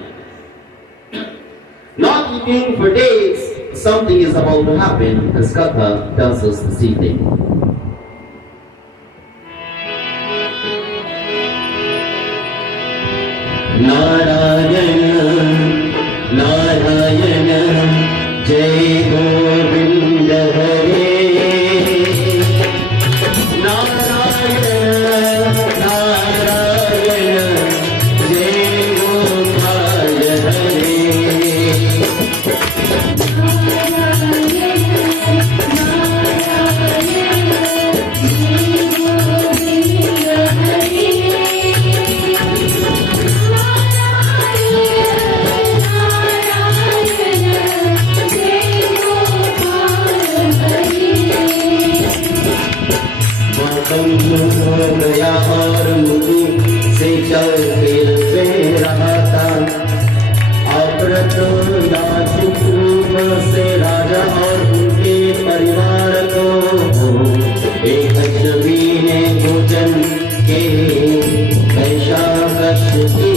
Not eating for days, something is about to happen, as Katha tells us this evening. Narayana, Narayana, Jai Govinda Hare. गया और मुझे से चल फिर पे रहा था अप्रत नाजुक रूप से राजा और उनके परिवार को एक छवि ने भोजन के ऐसा कष्ट की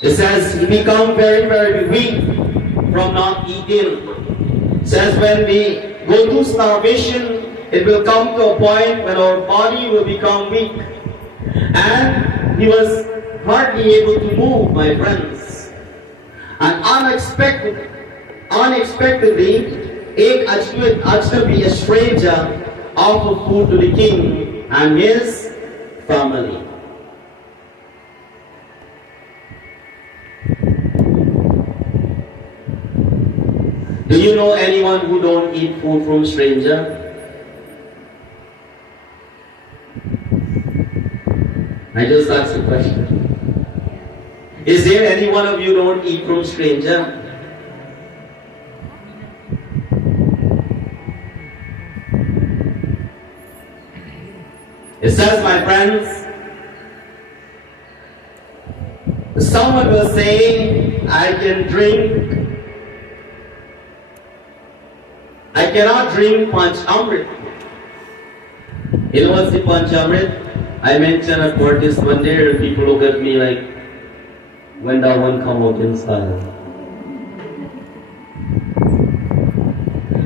It says we become very, very weak from not eating. It says when we go through starvation, it will come to a point when our body will become weak. And he was hardly able to move, my friends. And unexpectedly, एक ajnabi, a stranger, offered food to the king and his family. Do you know anyone who don't eat food from stranger? I just asked a question. Is there any one of you don't eat from stranger? It says, my friends, someone will say, I cannot drink Panch Amrit. You know what's the Panch Amrit? I mentioned at Fortis Mandir, people look at me like, when that one come out inside.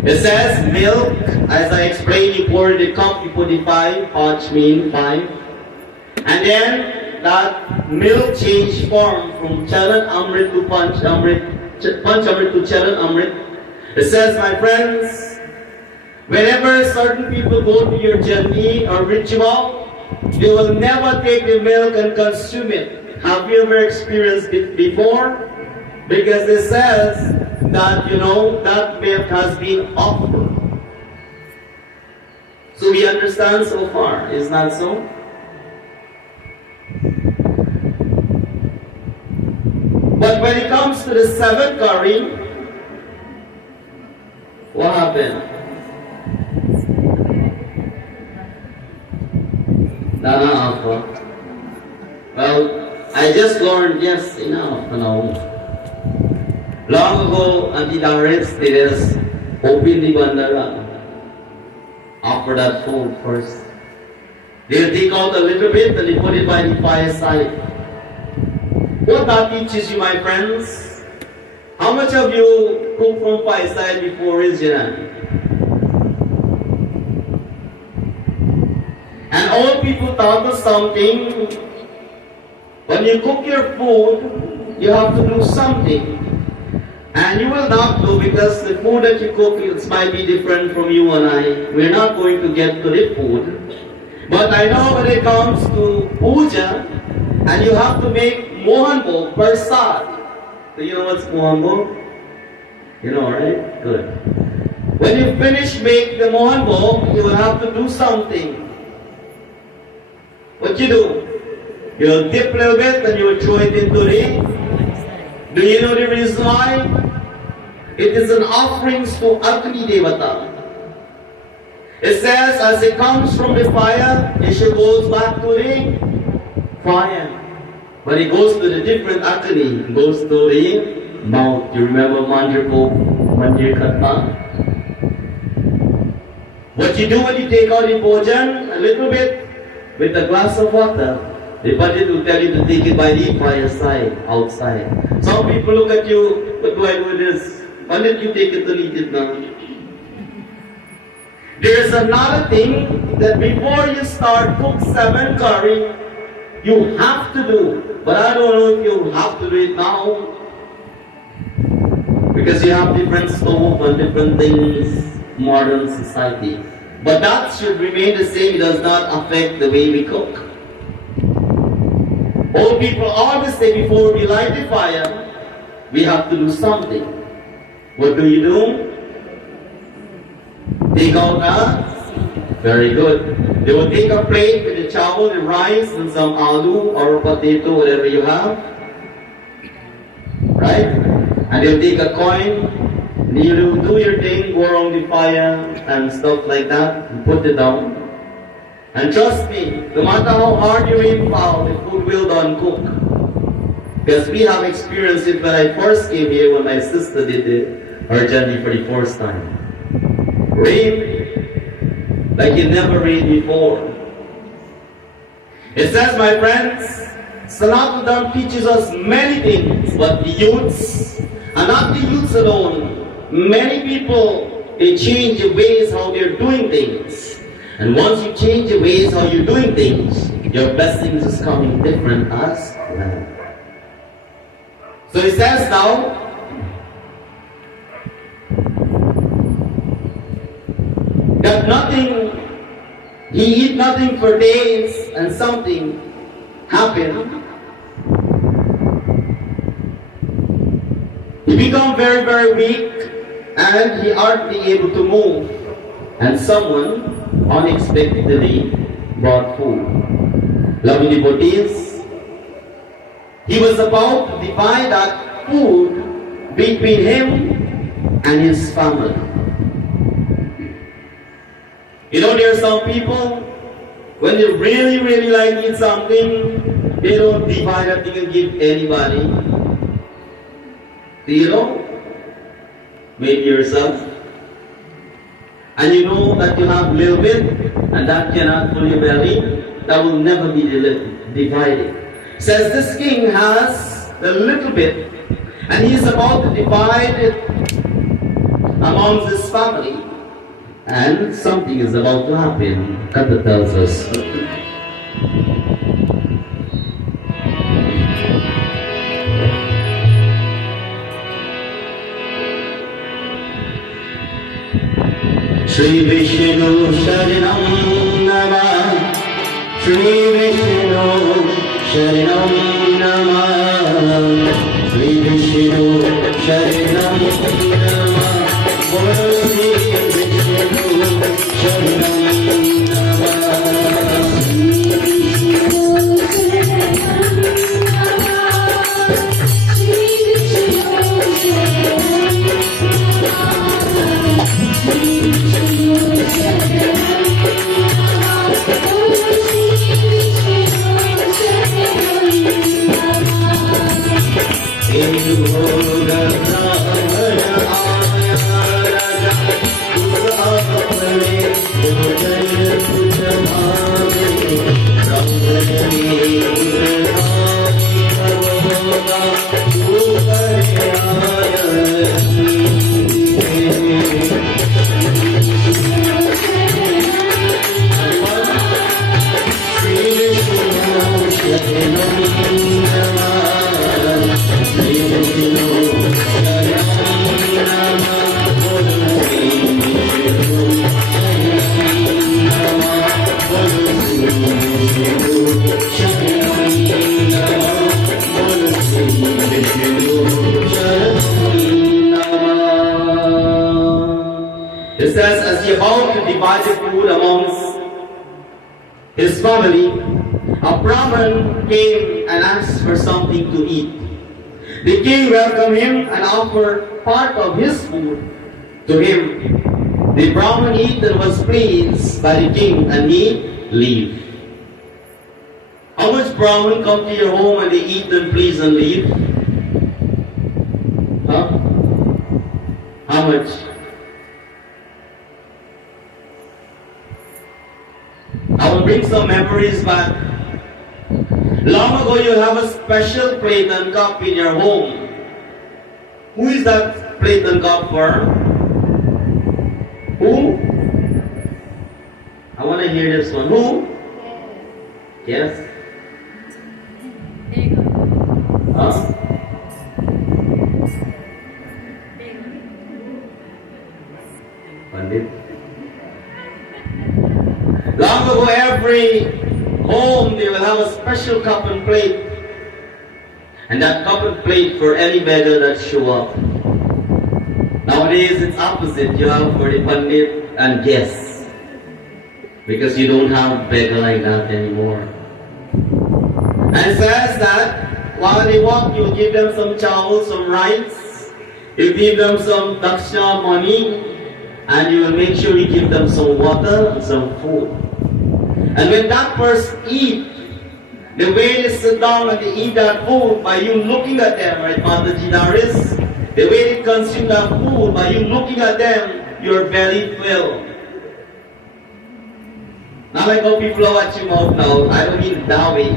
It says milk, as I explained, you pour the cup, you put the 5, Panch mean 5. And then that milk changed form from Charan Amrit to Panch Amrit to Charan Amrit. It says, my friends, whenever certain people go to your journey or ritual, they will never take the milk and consume it. Have you ever experienced it before? Because it says that, that milk has been offered. So we understand so far, is that so? But when it comes to the 7th curry, what happened? Well, I just learned, yes, enough. Long ago, Auntie Doris did us open the bandara. Offer that food first. They'll take out a little bit and they put it by the fireside. What that teaches you, my friends? How much of you cook from Paisai before is Gyaan. And all people taught us something. When you cook your food, you have to do something. And you will not do, because the food that you cook might be different from you and I. We're not going to get to the food. But I know when it comes to puja, and you have to make mohanbhog prasad. Do you know what's mohanbhog? You know, right? Good. When you finish make the mohanbhog, you will have to do something. What you do? You'll dip a little bit and you will throw it into the... Do you know the reason why? It is an offering to Agni Devata. It says as it comes from the fire, it should go back to the fire. But it goes to the different Agni. It goes to the mouth. You remember Mandir Katma? What you do when you take out the bhojan, a little bit, with a glass of water, the Pandit will tell you to take it by the fireside, outside. Some people look at you, what do I do with this? Why did you take it to eat it now? There is another thing that before you start cook 7 curry, you have to do. But I don't know if you have to do it now. Because you have different stove and different things, modern society. But that should remain the same. It does not affect the way we cook. Old people always say before we light the fire, we have to do something. What do you do? Take out a... Very good. They will take a plate with the chawal, the rice, and some aloo or potato, whatever you have. Right? And they'll take a coin. You do your thing, go around the fire and stuff like that, and put it down. And trust me, no matter how hard you rain fall, the food will done cook. Because we have experienced it when I first came here, when my sister did her journey for the first time. Rain like it never rained before. It says, my friends, Sanatana teaches us many things, but the youths, and not the youths alone, many people, they change the ways how they're doing things. And once you change the ways how you're doing things, your blessings is coming different as well. So it says now, that nothing, he eat nothing for days and something happened. He become very, very weak and he hardly able to move. And someone unexpectedly brought food. Loving devotees, he was about to divide that food between him and his family. You know, there are some people, when they really, really like eat something, they don't divide that thing and give anybody. Do you know? Maybe yourself. And you know that you have a little bit, and that cannot fill your belly, that will never be divided. Says this king has a little bit, and he is about to divide it amongst his family, and something is about to happen. Kata tells us. Shri Vishnu Sharanam Namah, Shri Vishnu Sharanam Namah, Shri Vishnu Sharanam Namah, Shri Vishnu Sharanam Namah, Shri Vishnu Sharanam Namah. It says, as he about to divide the food amongst his family, a Brahmin came and asked for something to eat. The king welcomed him and offered part of his food to him. The Brahmin ate and was pleased by the king, and he left. How much Brahmin come to your home and they eat and please and leave? Huh? How much? I will bring some memories back. Long ago, you have a special plate and cup in your home. Who is that plate and cup for? Who? I want to hear this one. Who? Yes? Huh? Mandir. Long ago, every home they will have a special cup and plate, and that cup and plate for any beggar that show up. Nowadays, it's opposite. You have for the pandit and guests, because you don't have beggar like that anymore. And it says that while they walk, you give them some chow, some rice, you give them some daksha money, and you will make sure you give them some water and some food. And when that person eat, the way they sit down and they eat that food, by you looking at them, right, Mataji Daris, the way they consume that food, by you looking at them, your belly filled. Not like how people are watching out now, I don't mean that way.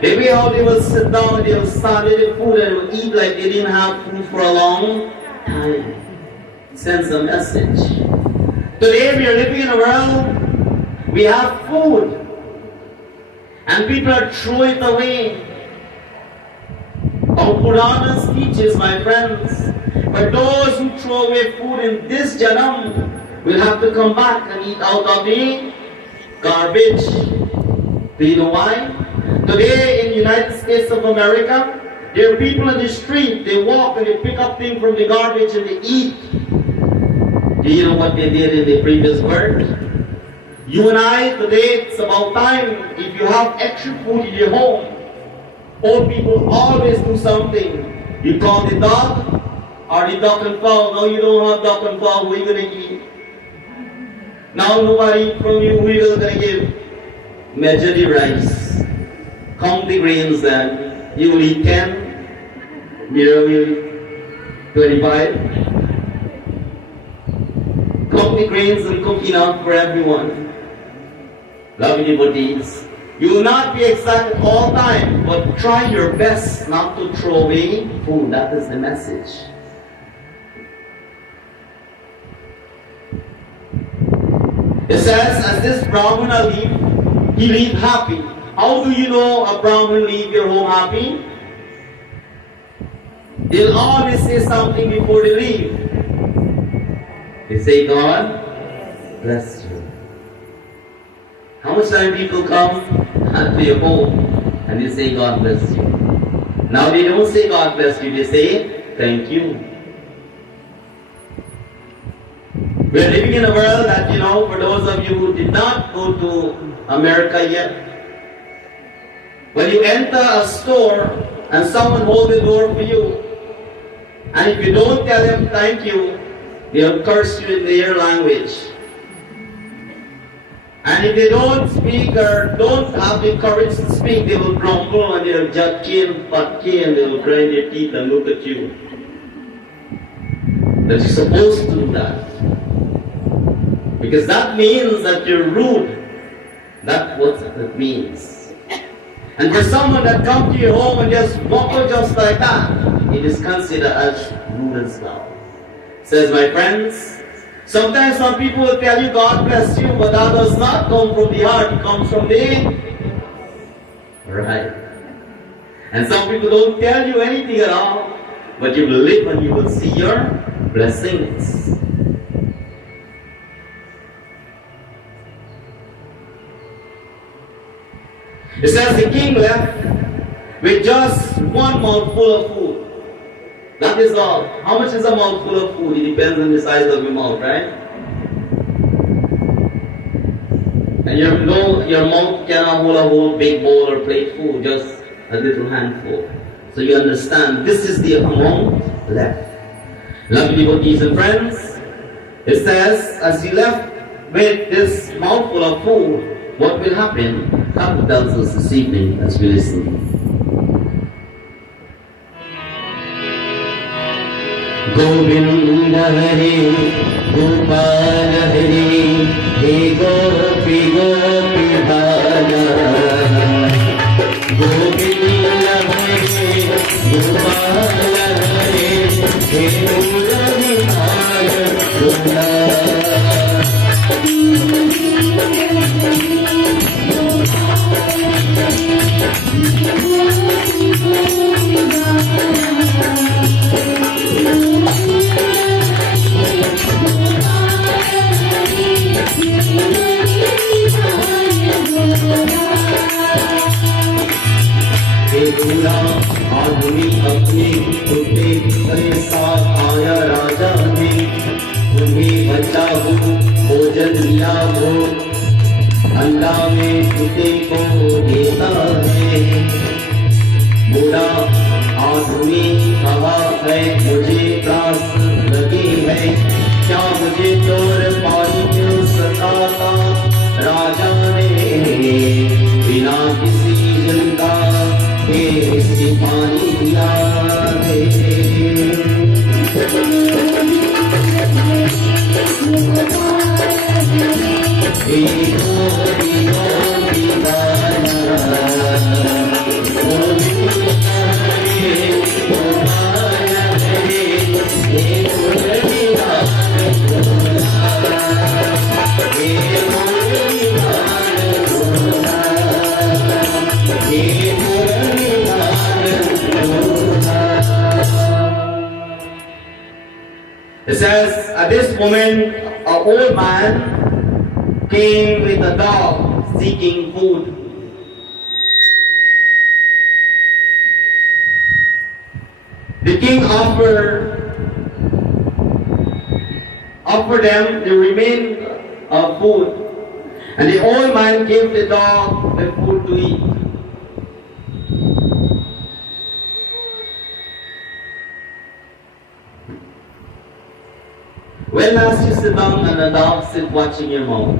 The way how they will sit down and they will stand with the food and they will eat like they didn't have food for a long time. It sends a message. Today we are living in a world, we have food, and people are throwing it away. Our Puranas teaches, my friends, but those who throw away food in this Janam will have to come back and eat out of the garbage. Do you know why? Today in the United States of America, there are people in the street, they walk and they pick up things from the garbage and they eat. Do you know what they did in the previous verse? You and I, today, it's about time, if you have extra food in your home, old people always do something. You call the dog, or the duck and fowl. No, you don't have duck and fowl, who are you going to eat? Now nobody from you, who are you going to give? Measure the rice. Count the grains then. You will eat 10, Mira will eat 25. Count the grains and cook enough for everyone. Loving devotees, you will not be exact all time, but try your best not to throw away food. That is the message. It says, as this Brahmana leave, he leave happy. How do you know a Brahmin leave your home happy? They'll always say something before they leave. They say, God bless you. How much time people come to your home and they say, God bless you. Now they don't say God bless you, they say, thank you. We're living in a world that, for those of you who did not go to America yet, when you enter a store and someone holds the door for you, and if you don't tell them thank you, they'll curse you in their language. And if they don't speak or don't have the courage to speak, they will grumble and they'll judge and patki and they will grind their teeth and look at you. That you're supposed to do that. Because that means that you're rude. That's what it means. And for someone that comes to your home and just walk just like that, it is considered as rude as well. It says, my friends, sometimes some people will tell you, God bless you, but that does not come from the heart, it comes from the right. And some people don't tell you anything at all, but you will live and you will see your blessings. It says the king left with just one mouthful of food. That is all. How much is a mouthful of food? It depends on the size of your mouth, right? And your mouth cannot hold a whole big bowl or plate full, just a little handful. So you understand, this is the amount left. Lovely devotees and friends, it says, as you left with this mouthful of food, what will happen? Thakur tells us this evening as we listen. Govinda Hare, Gopal Hare, He Gopi Gopi Bhana. Govinda Hare, Gopal Hare, He Gopi Bhana. आदमी अपने कुत्ते के साथ आया राजा ने उन्हें बचा हो भोजन दिया हो अल्लाह में कुत्ते को देता है बुरा आदमी कहा है मुझे प्यास लगी है क्या मुझे तोड़ पानी क्यों सताता राजा ने बिना किसी जनता इसकी पानी दिया है It says, at this moment, an old man came with a dog seeking food. The king offered them the remain of food, and the old man gave the dog the food to eat. When last you sit down and the dog sit watching your mouth?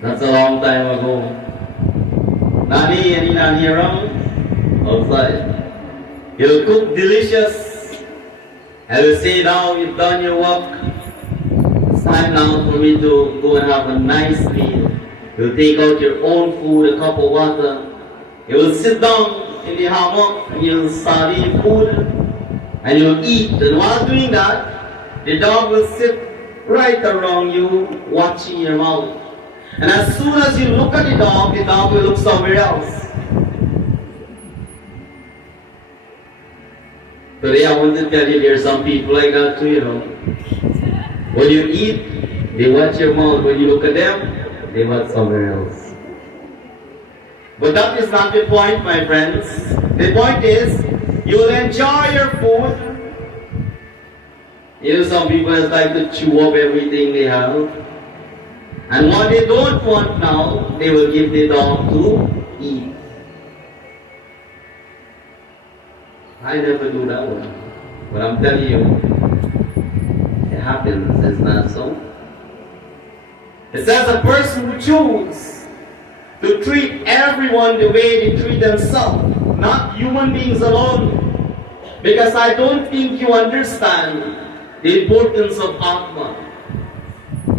That's a long time ago. Any Nani around? Outside. He'll cook delicious and he'll say, now you've done your work. It's time now for me to go and have a nice meal. You'll take out your own food, a cup of water. You will sit down in the hammock and you'll study food. And you'll eat, and while doing that, the dog will sit right around you, watching your mouth. And as soon as you look at the dog will look somewhere else. Today I want to tell you there are some people like that too, you know. When you eat, they watch your mouth. When you look at them, they watch somewhere else. But that is not the point, my friends. The point is, you will enjoy your food. You know, some people just like to chew up everything they have. And what they don't want now, they will give the dog to eat. I never do that one. But I'm telling you, it happens, it's not so. It says a person who chooses to treat everyone the way they treat themselves, not human beings alone. Because I don't think you understand the importance of Atma.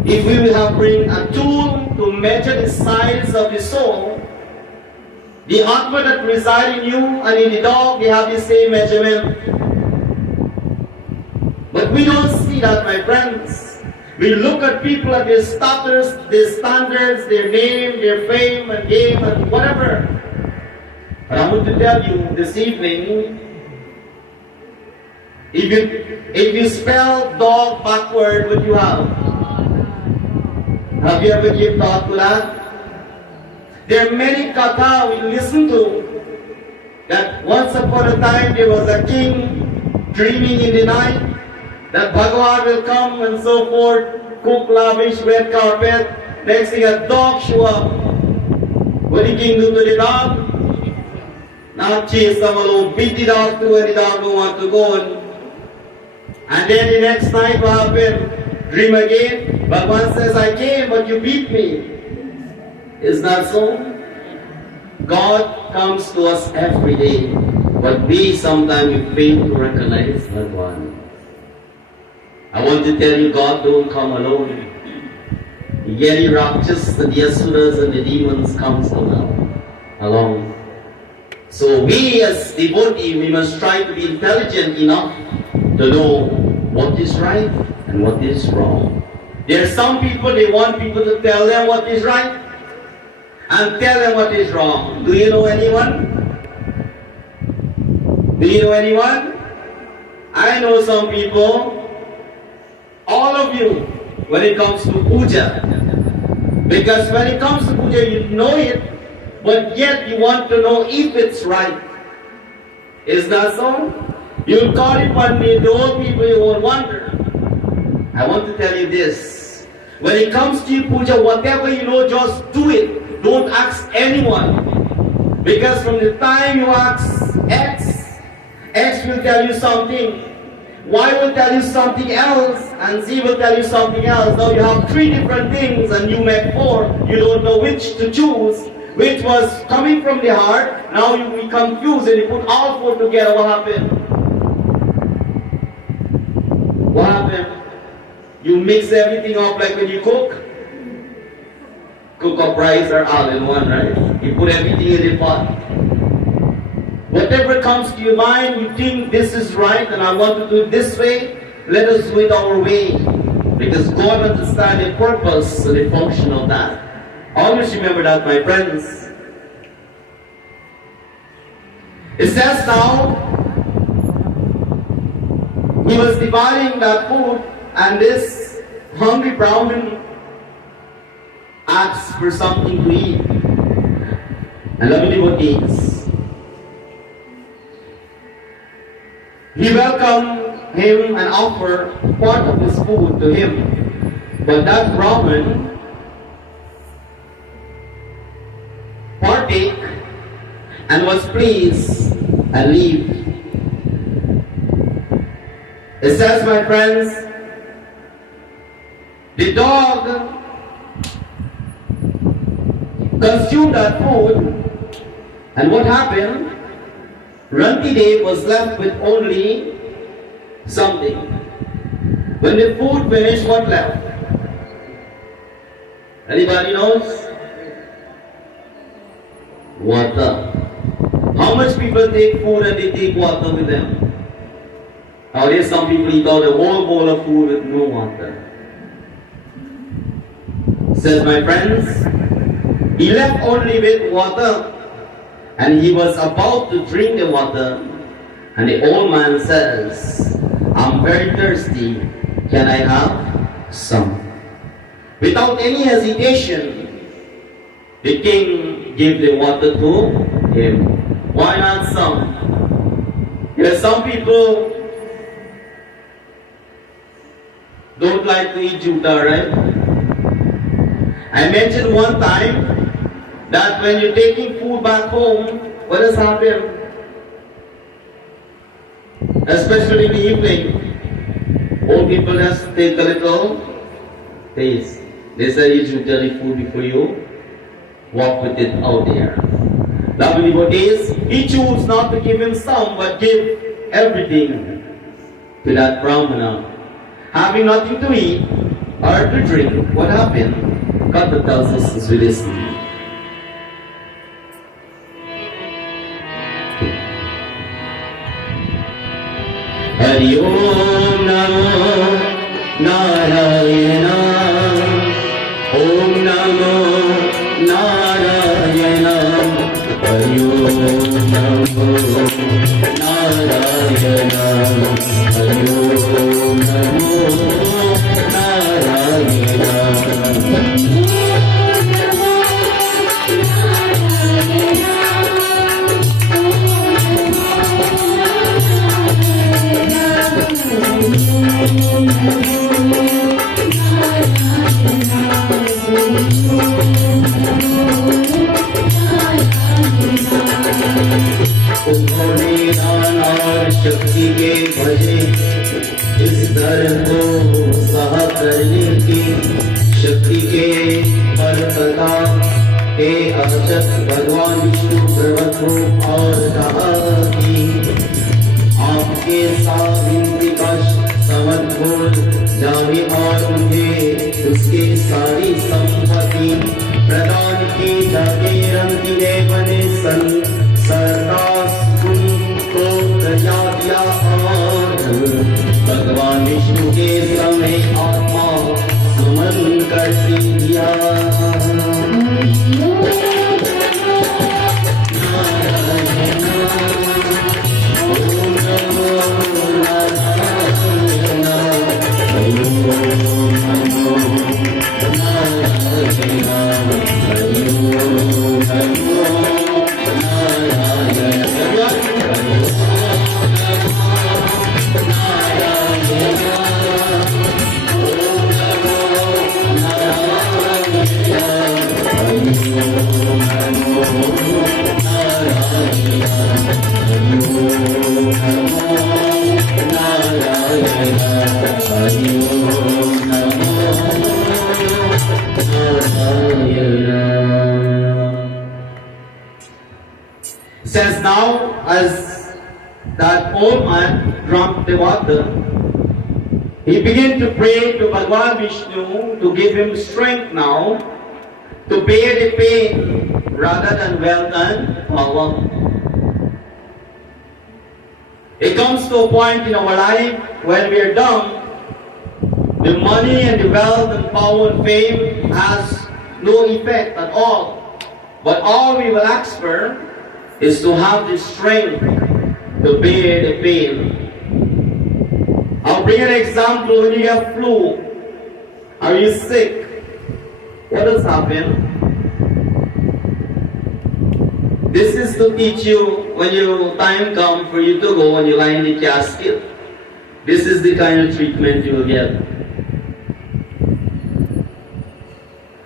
If we will have bring a tool to measure the size of the soul, the Atma that resides in you and in the dog, they have the same measurement. But we don't see that, my friends. We look at people at their status, their standards, their name, their fame and game and whatever. But I want to tell you this evening, if you spell dog backward, what you have? Have you ever given thought to that? There are many katha we listen to, that once upon a time there was a king dreaming in the night, that Bhagavan will come and so forth, cook lavish red carpet. Next thing, a dog show up. What did the king do to the dog? Now chase them alone, beat the dog through and the dog don't want to go. And then the next night what happened? Dream again. Bhagavan says, I came but you beat me. Is that so? God comes to us every day, but we sometimes fail to recognize Bhagavan. I want to tell you, God don't come alone. The Yeri Rakshas, the Asuras and the demons comes along. So we as devotees, we must try to be intelligent enough to know what is right and what is wrong. There are some people, they want people to tell them what is right and tell them what is wrong. Do you know anyone? Do you know anyone? I know some people. All of you, when it comes to puja, because when it comes to puja, you know it, but yet you want to know if it's right. Is that so? You'll call it one day, the old people, you won't wonder. I want to tell you this. When it comes to puja, whatever you know, just do it. Don't ask anyone. Because from the time you ask X will tell you something. Y will tell you something else, and Z will tell you something else. Now you have 3 different things and you make 4. You don't know which to choose. Which was coming from the heart. Now you be confused and you put all 4 together. What happened? What happened? You mix everything up like when you cook. Cook up rice or all in one, right? You put everything in the pot. Whatever comes to your mind, you think this is right and I want to do it this way, let us do it our way. Because God understands the purpose and the function of that. Always remember that, my friends. It says now, he was dividing that food and this hungry Brahmin asked for something to eat. And lovely devotees, he welcomed him and offered part of his food to him. But that Brahmin partake and was pleased and leave. It says, my friends, the dog consumed that food, and what happened? Ranti Dev was left with only something. When the food finished, what left? Anybody knows? Water. How much people take food and they take water with them? Nowadays some people eat out a whole bowl of food with no water. Says, my friends, he left only with water. And he was about to drink the water, and the old man says, I'm very thirsty, can I have some? Without any hesitation, the king gave the water to him. Why not some? There are some people don't like to eat juta, right? I mentioned one time that when you're taking food back home, what has happened? Especially in the evening, old people just take a little taste. They say you should tell the food before you walk with it out there. Lovely devotees, he chose not to give him some, but give everything to that Brahmana. Having nothing to eat or to drink, what happened? God tells us as we listen. Hari Om Namo Narayana. Om Namo Narayana. Hari Om Namo Narayana. Hari Om Namo Narayana. उन्होंने दान और शक्ति के भजे इस दर को सह करने की शक्ति के परतता के अर्चक भगवान विष्णु प्रवत रूप और कहा कि आपके सावित्री का समर्पण जावे और उन्हें उसके सारी संपत्ति प्रदान की जाके रंगीले बने सरदास को दया दिया और भगवान विष्णु के समय आत्मा सुमन कर दिया। Says now, as that old man drank the water, he began to pray to Bhagwan Vishnu to give him strength now to bear the pain rather than wealth and power. It comes to a point in our life when we are done, the money and the wealth and power and fame has no effect at all. But all we will ask for is to have the strength to bear the pain. I'll bring an example. When you get flu, are you sick? What has happened? This is to teach you when your time comes for you to go and you lie in the casket. This is the kind of treatment you will get.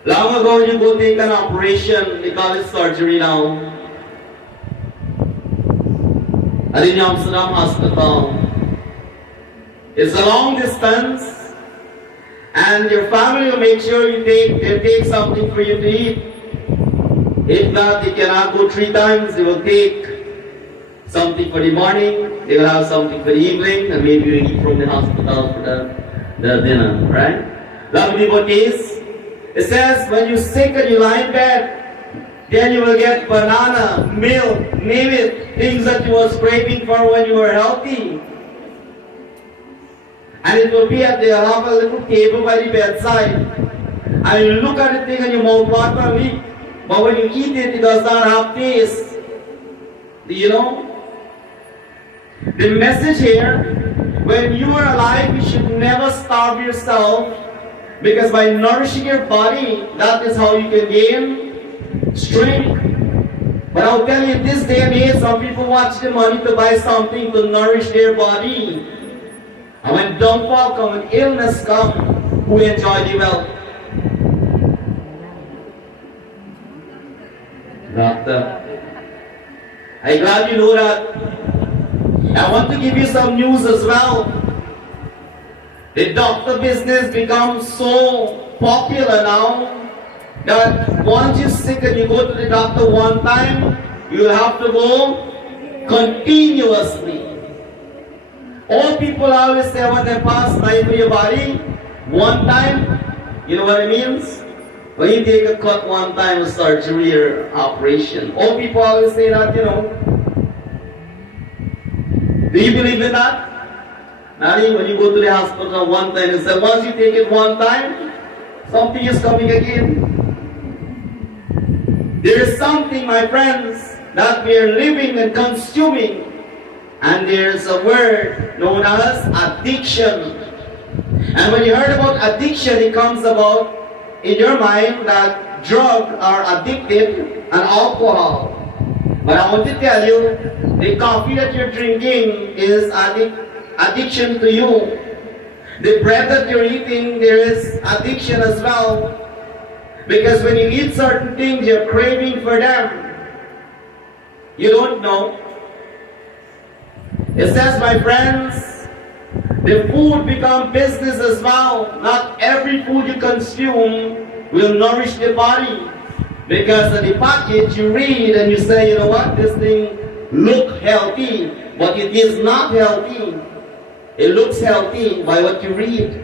Long ago, you go take an operation, they call it surgery now. At the Amsterdam Hospital. It's a long distance, and your family will make sure they'll take something for you to eat. If not, they cannot go 3 times. They will take something for the morning, they will have something for the evening, and maybe you eat from the hospital for the dinner, right? That will be what case. It says when you're sick and you lie in bed, then you will get banana, milk, name it, things that you was craving for when you were healthy. And it will be at the have a little table by the bedside. And you look at the thing and your mouth water leak. But when you eat it, it does not have taste. Do you know? The message here, when you are alive, you should never starve yourself. Because by nourishing your body, that is how you can gain strength. But I'll tell you, this day and age, some people watch the money to buy something to nourish their body. And when downfall comes, when illness comes, who enjoy the wealth? Doctor, I'm glad you know that. I want to give you some news as well. The doctor business becomes so popular now that once you're sick and you go to the doctor one time, you'll have to go continuously. All people always say when they pass by for your body, one time, you know what it means? When you take a cut one time, a surgery or operation. All people always say that, you know. Do you believe in that? Nani, when you go to the hospital one time, and say once you take it one time, something is coming again. There is something, my friends, that we are living and consuming. And there's a word known as addiction. And when you heard about addiction, it comes about in your mind that drugs are addicted and alcohol. But I want to tell you, the coffee that you're drinking is addiction to you. The bread that you're eating, there is addiction as well. Because when you eat certain things, you're craving for them. You don't know. It says, my friends, the food becomes business as well. Not every food you consume will nourish the body. Because of the package you read and you say, you know what, this thing looks healthy, but it is not healthy. It looks healthy by what you read.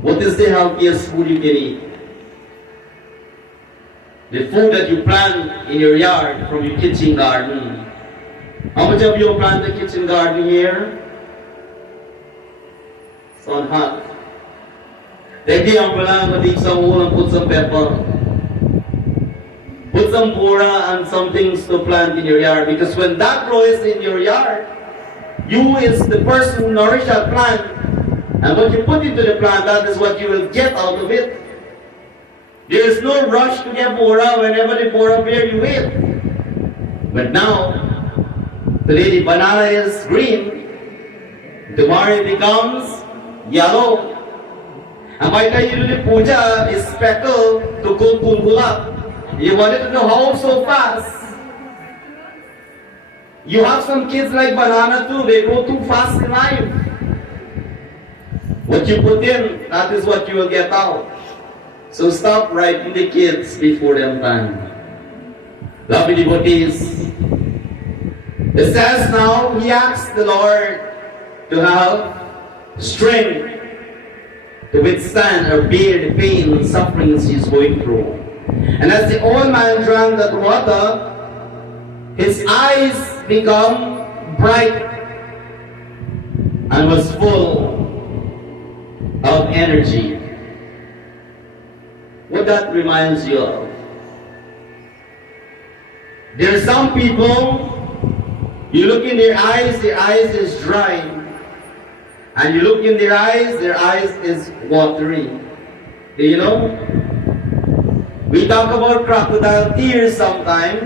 What is the healthiest food you can eat? The food that you plant in your yard from your kitchen garden. How much of you plant the kitchen garden here? It's on hot. Take the umbrella and take some wool and put some pepper. Put some bora and some things to plant in your yard. Because when that grows in your yard, you is the person who nourishes that plant. And what you put into the plant, that is what you will get out of it. There is no rush to get bora whenever the bora bear you eat. But now, today the banana is green, tomorrow it becomes yellow. And by the time you do the puja, it's speckled to kumbula. You wanted to know how so fast. You have some kids like banana too, they go too fast in life. What you put in, that is what you will get out. So stop writing the kids before them time. Lovely devotees. It says now, he asks the Lord to have strength to withstand or bear the pain and sufferings he's going through. And as the old man drank that water, his eyes become bright and was full of energy. What that reminds you of? There are some people, you look in their eyes is dry. And you look in their eyes is watery. Do you know? We talk about crocodile tears sometimes.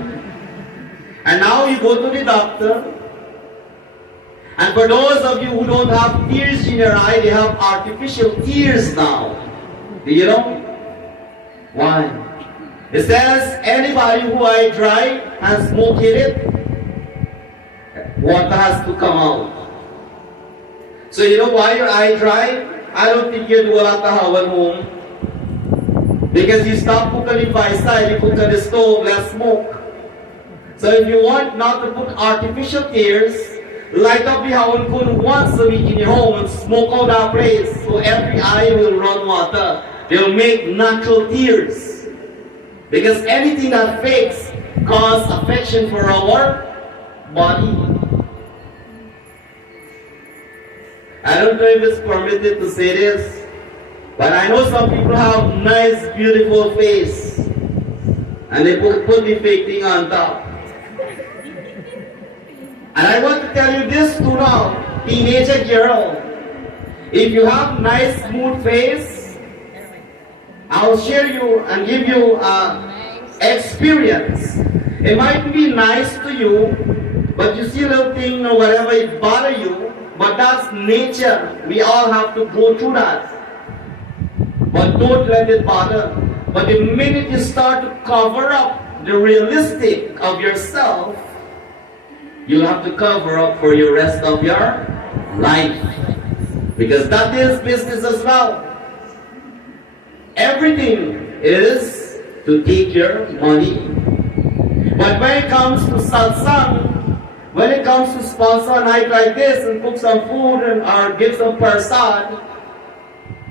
And now you go to the doctor. And for those of you who don't have tears in your eye, they have artificial tears now. Do you know? Why? It says anybody who eye dry and smoke hit it, water has to come out. So you know why your eye dry? I don't think you do a lot of at home. Because you stop cooking the fireside, you cook on the stove, less smoke. So if you want not to put artificial tears, light up the house once a week in your home and smoke out that place. So every eye will run water. They'll make natural tears. Because anything that fakes causes affection for our body. I don't know if it's permitted to say this, but I know some people have nice, beautiful face, and they put the fake thing on top. And I want to tell you this too now, teenager girl, if you have nice, smooth face, I'll share you and give you experience. It might be nice to you, but you see a little thing or whatever, it bother you. But that's nature. We all have to go through that. But don't let it bother. But the minute you start to cover up the realistic of yourself, you'll have to cover up for your rest of your life. Because that is business as well. Everything is to take your money. But when it comes to satsang, when it comes to sponsor a night like this and cook some food and or give some prasad,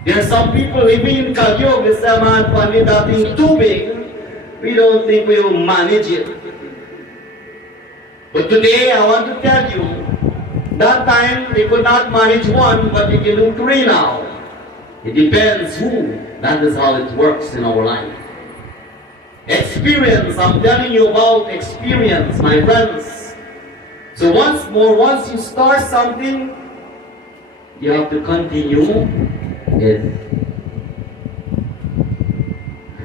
there are some people living in Kalyog, they say, man, Pandit, that thing too big, we don't think we will manage it. But today I want to tell you, that time they could not manage one, but they can do 3 now. It depends who. That is how it works in our life. Experience, I'm telling you about experience, my friends. So once you start something, you have to continue it.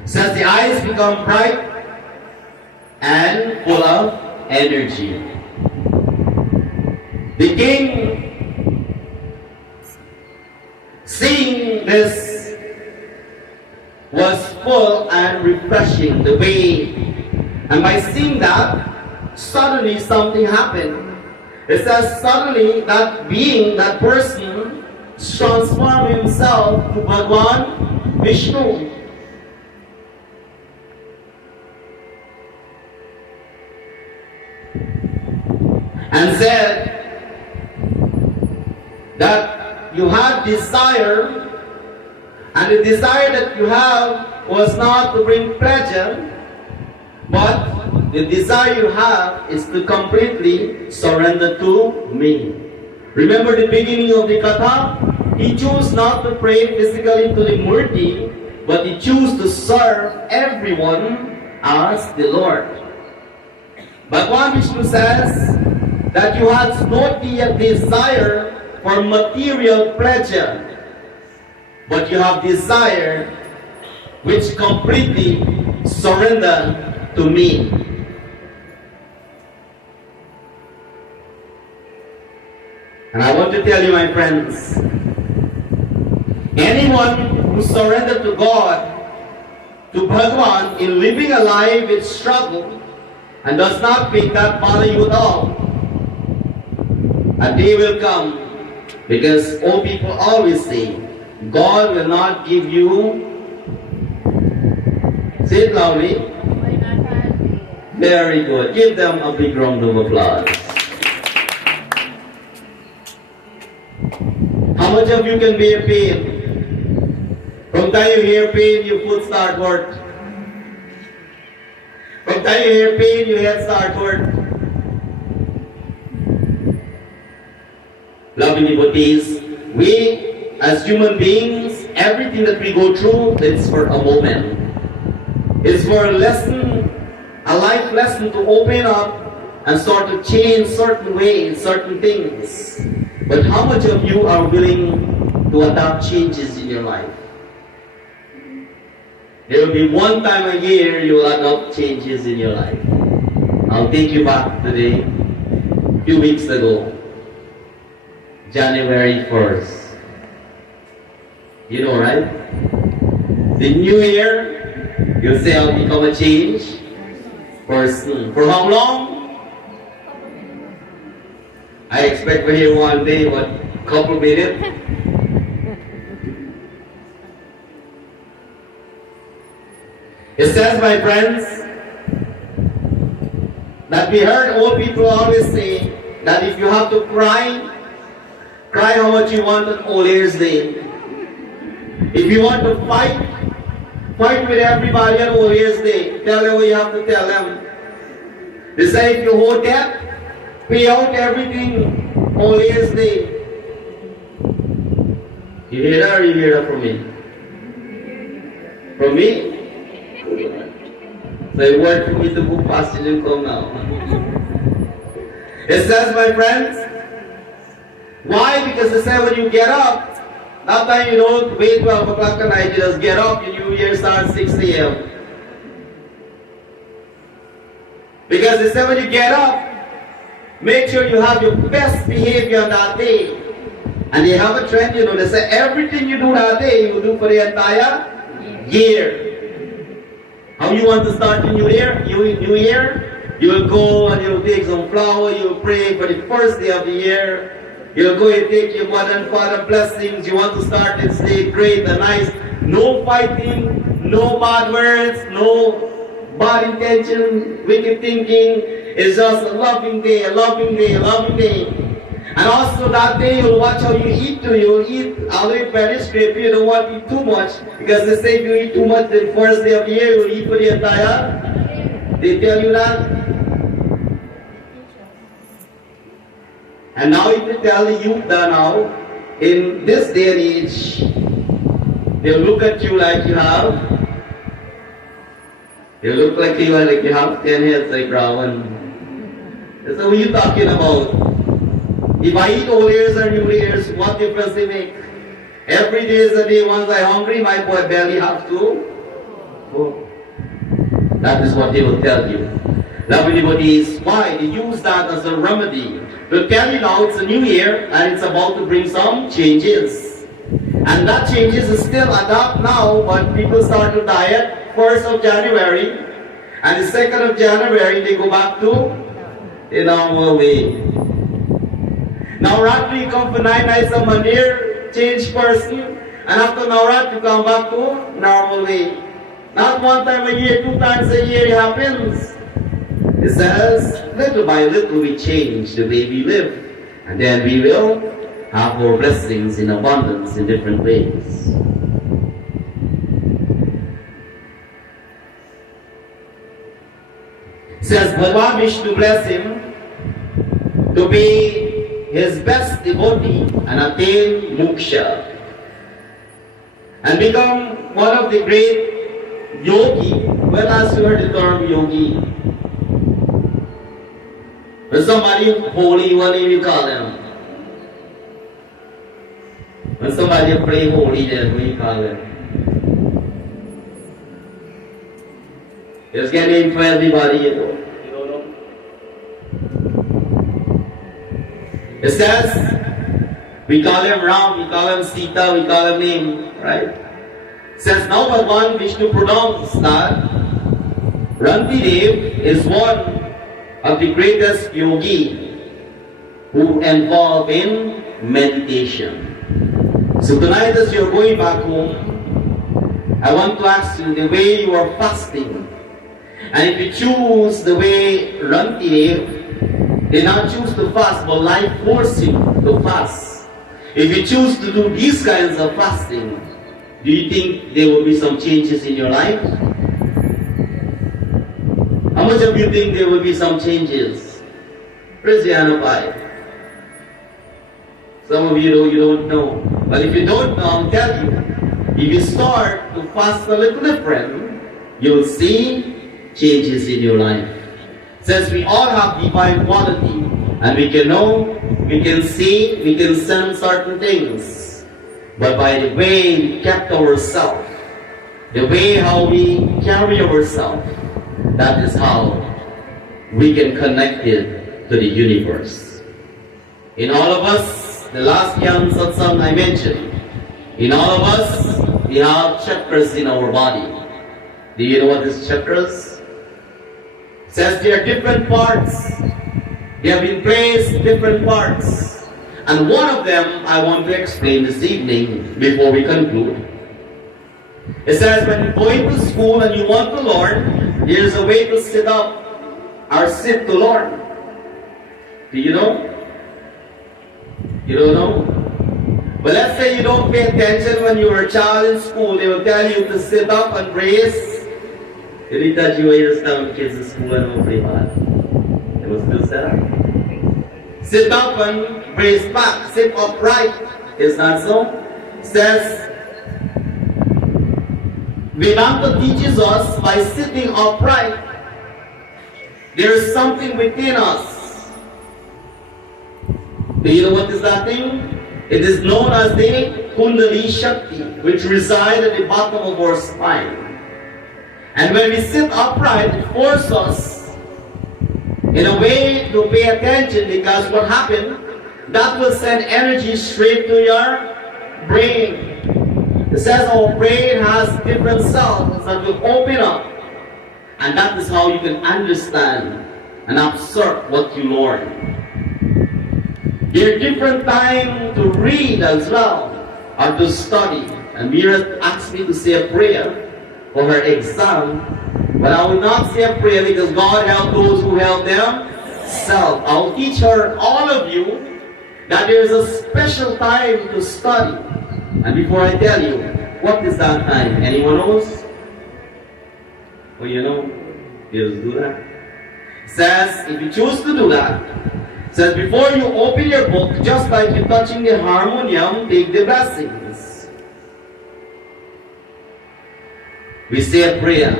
Since the eyes become bright and full of energy. The king this was full and refreshing. The way, and by seeing that, suddenly something happened. It says suddenly that being, that person, transformed himself to Bhagwan Vishnu. And said that you had desire, and the desire that you have was not to bring pleasure, but the desire you have is to completely surrender to me. Remember the beginning of the Katha? He chose not to pray physically to the Murti, but he chose to serve everyone as the Lord. Bhagwan Vishnu says that you had no desire for material pleasure, but you have desire which completely surrender to me. And I want to tell you, my friends, anyone who surrendered to God, to Bhagwan, in living a life with struggle, and does not make that bother you at all, a day will come, because all people always say, God will not give you, say it loudly, very good, give them a big round of applause. How much of you can bear pain? From time you hear pain, your foot start hurt. From time you hear pain, your head start hurt. Loving devotees, we as human beings, everything that we go through, it's for a moment. It's for a lesson, a life lesson to open up and start to change certain ways, certain things. But how much of you are willing to adapt changes in your life? There will be one time a year you will adopt changes in your life. I'll take you back today, a few weeks ago, January 1st. You know, right? The new year, you'll say, I'll become a change person. For how long? I expect we're here one day, what, couple minutes? It says, my friends, that we heard old people always say that if you have to cry, cry how much you want on All Year's Day. If you want to fight, fight with everybody on All Year's Day. Tell them what you have to tell them. They say if you hold debt, pay out everything All Year's Day. You hear that or you hear that from me? From me? So a word for me to book passage and come now. It says, my friends, why? Because it says when you get up, that time you don't wait 12 o'clock at night, you just get up, your new year starts 6 a.m. Because it says when you get up, make sure you have your best behavior on that day. And they have a trend, you know, they say everything you do that day, you do for the entire year. How you want to start the new year? New year? You will go and you'll take some flour, you'll pray for the first day of the year. You'll go and take your mother and father blessings. You want to start this day great and nice. No fighting, no bad words, no bad intention, wicked thinking. It's just a loving day, a loving day, a loving day. And also that day you'll watch how you eat too. You'll eat a little very straight. You don't want to eat too much. Because they say if you eat too much the first day of the year, you'll eat for the entire. They tell you that. And now if you tell the youth that now, in this day and age, they'll look at you like you have. They'll look like you have 10 heads like Ravan. That's what you talking about. If I eat All Years or New Year's, what difference they make? Every day is a day once I'm hungry, my boy belly have to go. That is what they will tell you. Lovely devotees, why? They use that as a remedy. They'll tell you now it's a new year and it's about to bring some changes. And that changes is still adapt now, but people start to diet 1st of January, and the 2nd of January they go back to the normal way. Navratri you come for 9 nights of Mandir, change person, and after Navratri you come back to normal way. Not 1 time a year, 2 times a year it happens. It says, little by little we change the way we live, and then we will have more blessings in abundance in different ways. It says, Bhagavan Vishnu bless him to be his best devotee and attain moksha and become one of the great yogi. Well, as you heard the term yogi, when somebody holy, what name you call them? When somebody pray holy, then what do you call them? Just get name for everybody, you know. You don't know? It says, we call him Ram, we call him Sita, we call him name, right? It says, now Bhagavan Vishnu pronounced that Rantidev is one of the greatest yogi who involve in meditation. So tonight as you're going back home, I want to ask you the way you are fasting. And if you choose the way Rantidev did not choose to fast, but life forced him to fast. If you choose to do these kinds of fasting, do you think there will be some changes in your life? How much of you think there will be some changes? Raise your hand up high. Some of you don't know. But if you don't know, I'll tell you. If you start to fast a little different, you'll see changes in your life. It says we all have divine quality, and we can know, we can see, we can sense certain things. But by the way we kept ourselves, the way how we carry ourselves, that is how we can connect it to the universe. In all of us, the last Gyaan Satsangh I mentioned, in all of us, we have chakras in our body. Do you know what is chakras? It says they are different parts. They have been placed different parts. And one of them I want to explain this evening before we conclude. It says when you're going to school and you want to learn, there's a way to sit up or sit to learn. Do you know? You don't know? But let's say you don't pay attention when you were a child in school. They will tell you to sit up and brace. Did he touch you when you were kids in school and don't play bad? It was still set up. Sit up and brace back. Sit upright. Is that so? It says Vedanta teaches us by sitting upright, there is something within us. Do you know what is that thing? It is known as the Kundalini Shakti, which resides at the bottom of our spine. And when we sit upright, it forces us in a way to pay attention, because what happened, that will send energy straight to your brain. It says our brain has different cells that will open up, and that is how you can understand and absorb what you learn. There are different times to read as well, or to study. And Mira asked me to say a prayer for her exam, but I will not say a prayer because God help those who help themselves. I will teach her, all of you, that there is a special time to study. And before I tell you, what is that time? Anyone knows? Well, you know, just do that. It says, if you choose to do that, it says before you open your book, just like you're touching the harmonium, take the blessings. We say a prayer.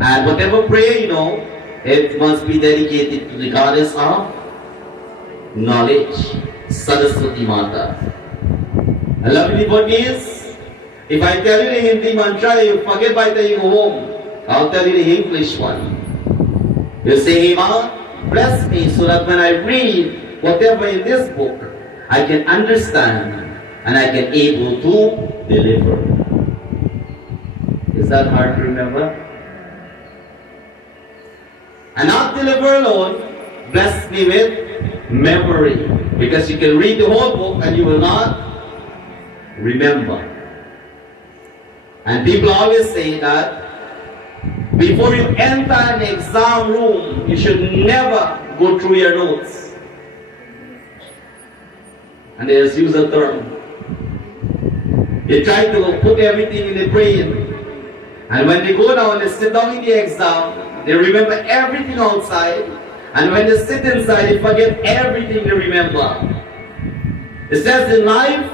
And whatever prayer you know, it must be dedicated to the goddess of knowledge, Saraswati Mata. And lovely devotees, if I tell you the Hindi mantra, you forget by the time you go home. I'll tell you the English one. You say, hey Ma, bless me so that when I read whatever in this book, I can understand, and I can able to deliver. Is that hard to remember? And not deliver alone, bless me with memory. Because you can read the whole book and you will not remember. And people always say that before you enter an exam room, you should never go through your notes. And they just use a term. They try to put everything in the brain. And when they go down, they sit down in the exam, they remember everything outside. And when they sit inside, they forget everything they remember. It says in life,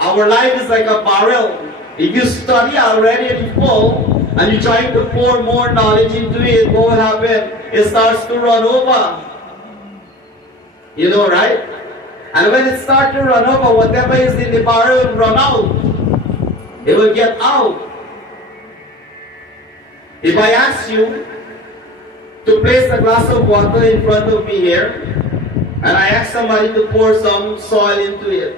our life is like a barrel. If you study already and you full, and you try to pour more knowledge into it, what will happen? It starts to run over. You know, right? And when it starts to run over, whatever is in the barrel will run out. It will get out. If I ask you to place a glass of water in front of me here, and I ask somebody to pour some soil into it,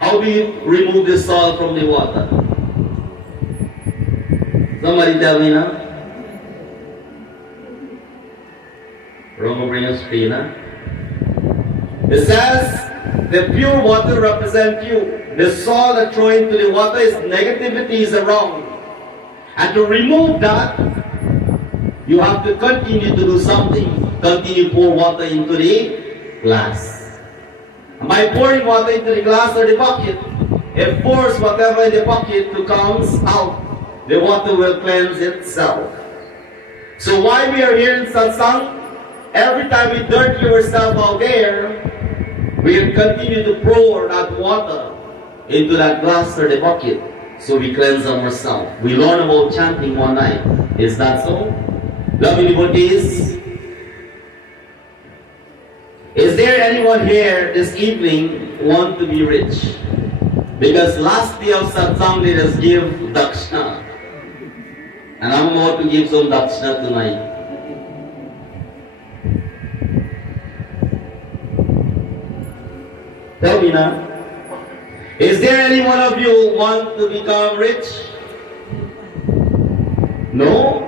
how do you remove the soil from the water? Somebody tell me now. Roma bring us huh? It says the pure water represents you. The soil that throw into the water is negativity is around. And to remove that, you have to continue to do something. Continue to pour water into the glass. And by pouring water into the glass or the bucket, it pours whatever in the bucket to comes out. The water will cleanse itself. So while we are here in Satsangh, every time we dirty ourselves out there, we will continue to pour that water into that glass or the bucket, so we cleanse ourselves. We learn about chanting one night. Is that so? Lovely devotees, is there anyone here this evening want to be rich? Because last day of Satsang, let us give dakshina. And I'm about to give some dakshina tonight. Tell me now. Is there any one of you who want to become rich? No?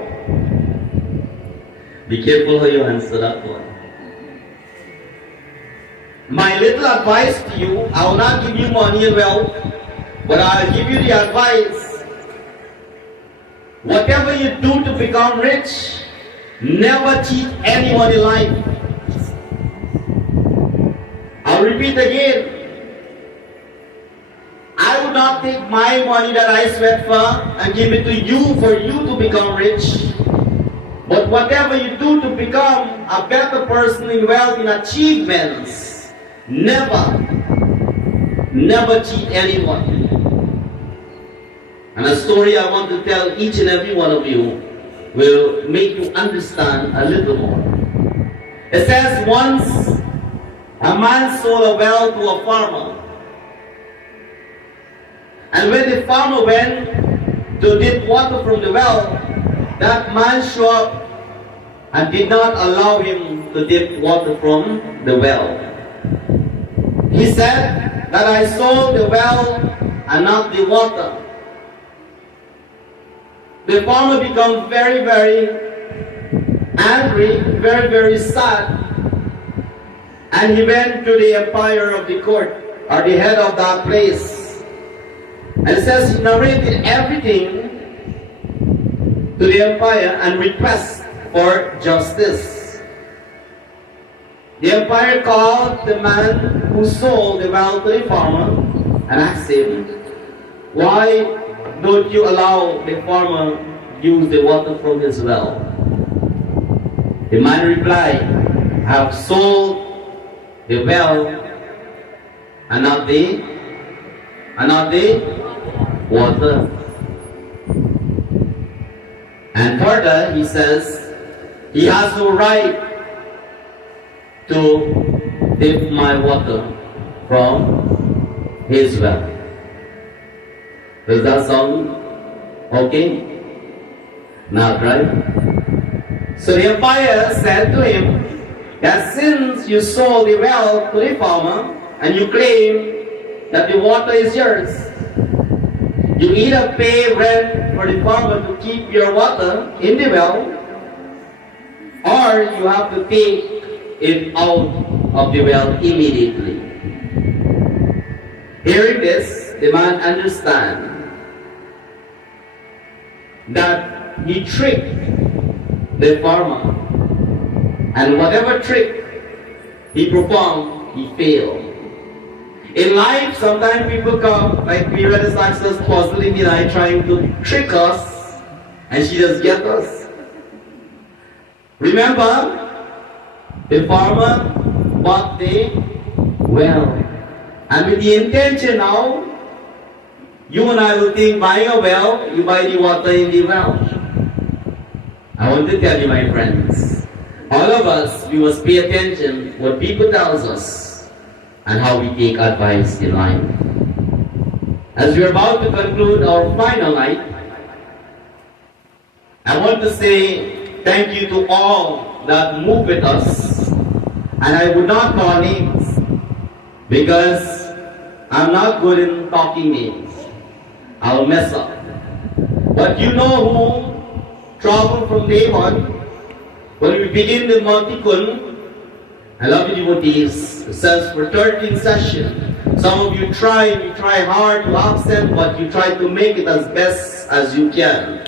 Be careful how you answer that one. My little advice to you, I will not give you money and wealth, but I will give you the advice. Whatever you do to become rich, never cheat anyone in life. I'll repeat again. I would not take my money that I sweat for and give it to you for you to become rich. But whatever you do to become a better person in wealth, in achievements, never cheat anyone. And a story I want to tell each and every one of you will make you understand a little more. It says once a man sold a well to a farmer. And when the farmer went to dip water from the well, that man showed up and did not allow him to dip water from the well. He said that I sold the well and not the water. The farmer became very, very angry, very, very sad. And he went to the umpire of the court, or the head of that place. And it says he narrated everything to the umpire and request for justice. The umpire called the man who sold the well to the farmer and asked him, why don't you allow the farmer use the water from his well? The man replied, I have sold the well and not the water. And further, he says, he has no right to dip my water from his well. Does that sound okay? Not right? So the umpire said to him, that since you sold the well to the farmer and you claim that the water is yours, you either pay rent for the farmer to keep your water in the well, or you have to take it out of the well immediately. Hearing this, the man understands that he tricked the farmer, and whatever trick he performed, he failed. In life, sometimes people come, like we read the Satsangh, puzzling the night, trying to trick us, and she just get us. Remember, the farmer bought the well, and with the intention now, you and I will think buying a well, you buy the water in the well. I want to tell you, my friends, all of us, we must pay attention what people tells us and how we take advice in life. As we are about to conclude our final night, I want to say thank you to all that move with us. And I would not call names because I'm not good in talking names. I'll mess up. But you know who traveled from day one. When we begin the Multikun, I love you devotees, it says for 13 sessions. Some of you try hard to absent, but you try to make it as best as you can.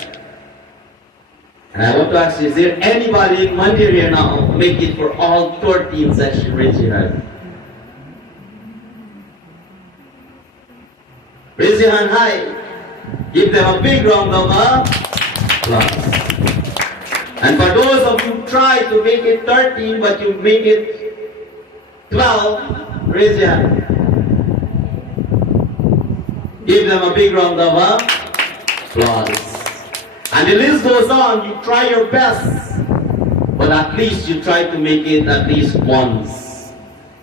And I want to ask you, is there anybody in Mandir here now make it for all 13 sessions? Raise your hand. Raise your hand high. Give them a big round of applause. And for those of you who try to make it 13 but you make it 12, raise your hand. Give them a big round of applause. And the list goes on. You try your best, but at least you try to make it at least once.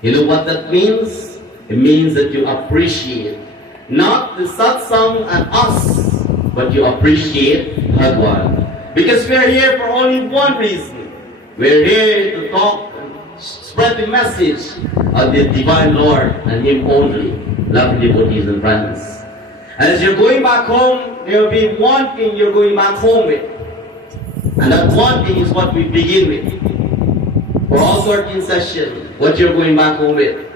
You know what that means? It means that you appreciate not the satsang and us, but you appreciate Bhagwan. Because we are here for only one reason. We are here to talk and spread the message of the Divine Lord and Him only. Lovely devotees and friends. And as you're going back home, there will be one thing you're going back home with. And that one thing is what we begin with. For all 13 sessions, what you're going back home with?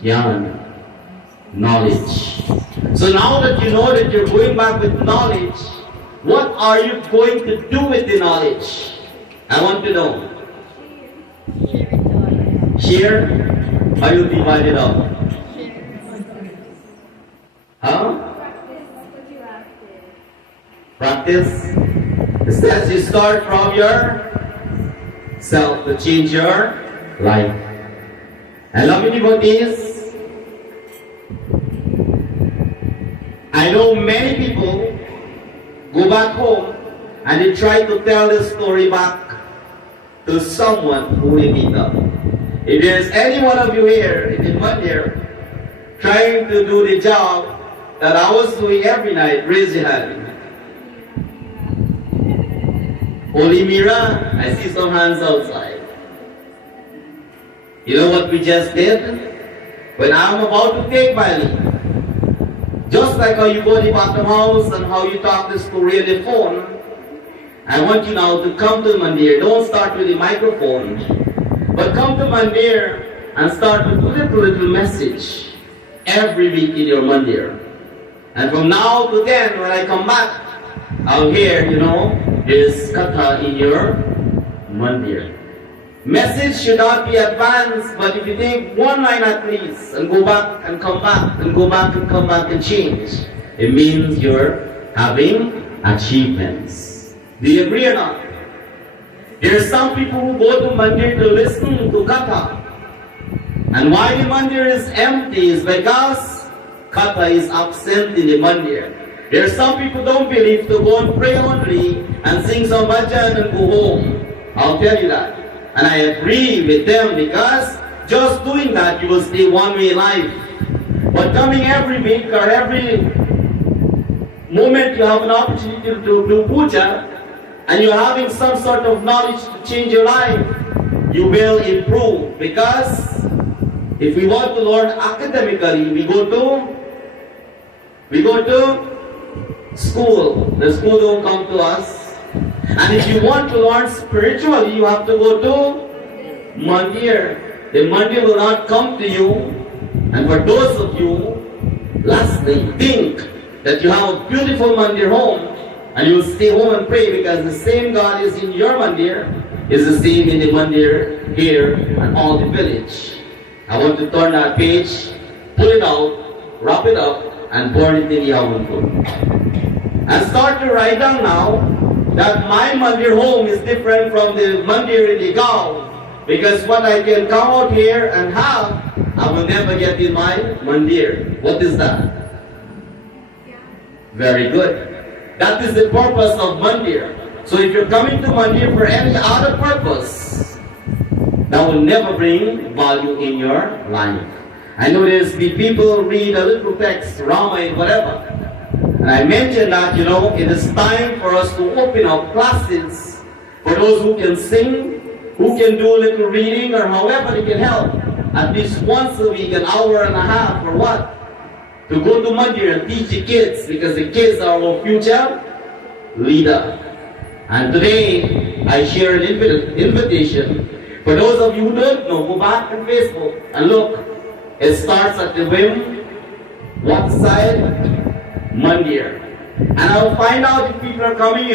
Gyaan. Knowledge. So now that you know that you're going back with knowledge, what are you going to do with the knowledge? I want to know. Share? Or you divide it up? Huh? Practice. It says you start from yourself to change your life. I love you devotees. I know many people go back home and they try to tell the story back to someone who they meet up. If there's any one of you here in Mandir trying to do the job that I was doing every night, raise your hand. Holy Mira, I see some hands outside. You know what we just did? When I'm about to take my leave, just like how you go to the bottom house and how you talk the story on the phone, I want you now to come to Mandir. Don't start with the microphone, but come to Mandir and start with a little message every week in your Mandir. And from now to then, when I come back, I'll hear, there's katha in your Mandir. Message should not be advanced, but if you take one line at least and go back and come back and go back and come back and change, it means you're having achievements. Do you agree or not? There are some people who go to Mandir to listen to katha. And why the Mandir is empty is because katha is absent in the Mandir. There are some people who don't believe to go and pray only and sing some bhajan and go home. I'll tell you that. And I agree with them because just doing that you will stay one way in life. But coming every week or every moment you have an opportunity to do puja and you're having some sort of knowledge to change your life, you will improve. Because if we want to learn academically, we go to school. The school don't come to us. And if you want to learn spiritually, you have to go to Mandir. The Mandir will not come to you. And for those of you, lastly, think that you have a beautiful Mandir home and you will stay home and pray, because the same God is in your Mandir, is the same in the Mandir here and all the village. I want to turn that page, pull it out, wrap it up, and burn it in the oven food. And start to write down now that my Mandir home is different from the Mandir in the Gyaan. Because what I can come out here and have, I will never get in my Mandir. What is that? Very good. That is the purpose of Mandir. So if you're coming to Mandir for any other purpose, that will never bring value in your life. I know there's people read a little text, Rama and whatever. And I mentioned that, it is time for us to open up classes for those who can sing, who can do a little reading, or however they can help. At least once a week, an hour and a half, or what? To go to Mandir and teach the kids, because the kids are our future leader. And today, I share an invitation. For those of you who don't know, go back on Facebook and look. It starts at the whim, what side? Mandir. And I'll find out if people are coming,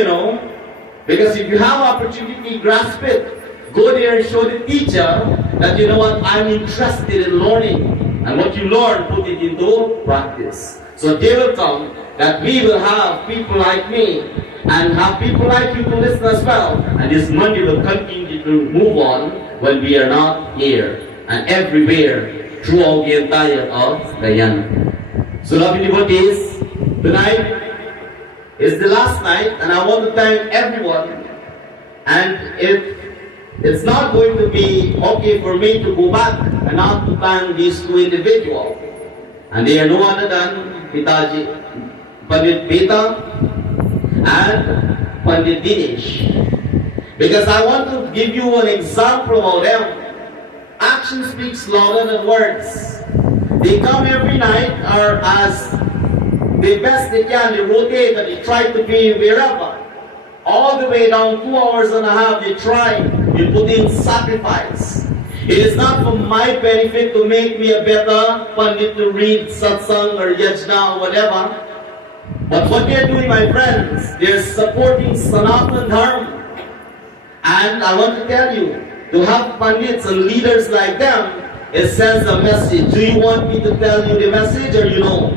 because if you have opportunity, grasp it. Go there and show the teacher that, I'm interested in learning. And what you learn, put it into practice. So a day will come that we will have people like me and have people like you to listen as well. And this Mandir will continue to move on when we are not here and everywhere throughout the entire of Gyaan. So lovely devotees, tonight is the last night, and I want to thank everyone. And it's not going to be okay for me to go back and not to thank these two individuals. And they are no other than Pitaji, Pandit Beta and Pandit Dinesh. Because I want to give you an example of them. Action speaks louder than words. They come every night, or as the best they can, they rotate and they try to be wherever. All the way down 2 hours and a half, they try, they put in sacrifice. It is not for my benefit to make me a better Pandit to read Satsangh or Yajna or whatever. But what they're doing, my friends, they're supporting Sanatana Dharma. And I want to tell you, to have Pandits and leaders like them, it sends a message. Do you want me to tell you the message, or you know?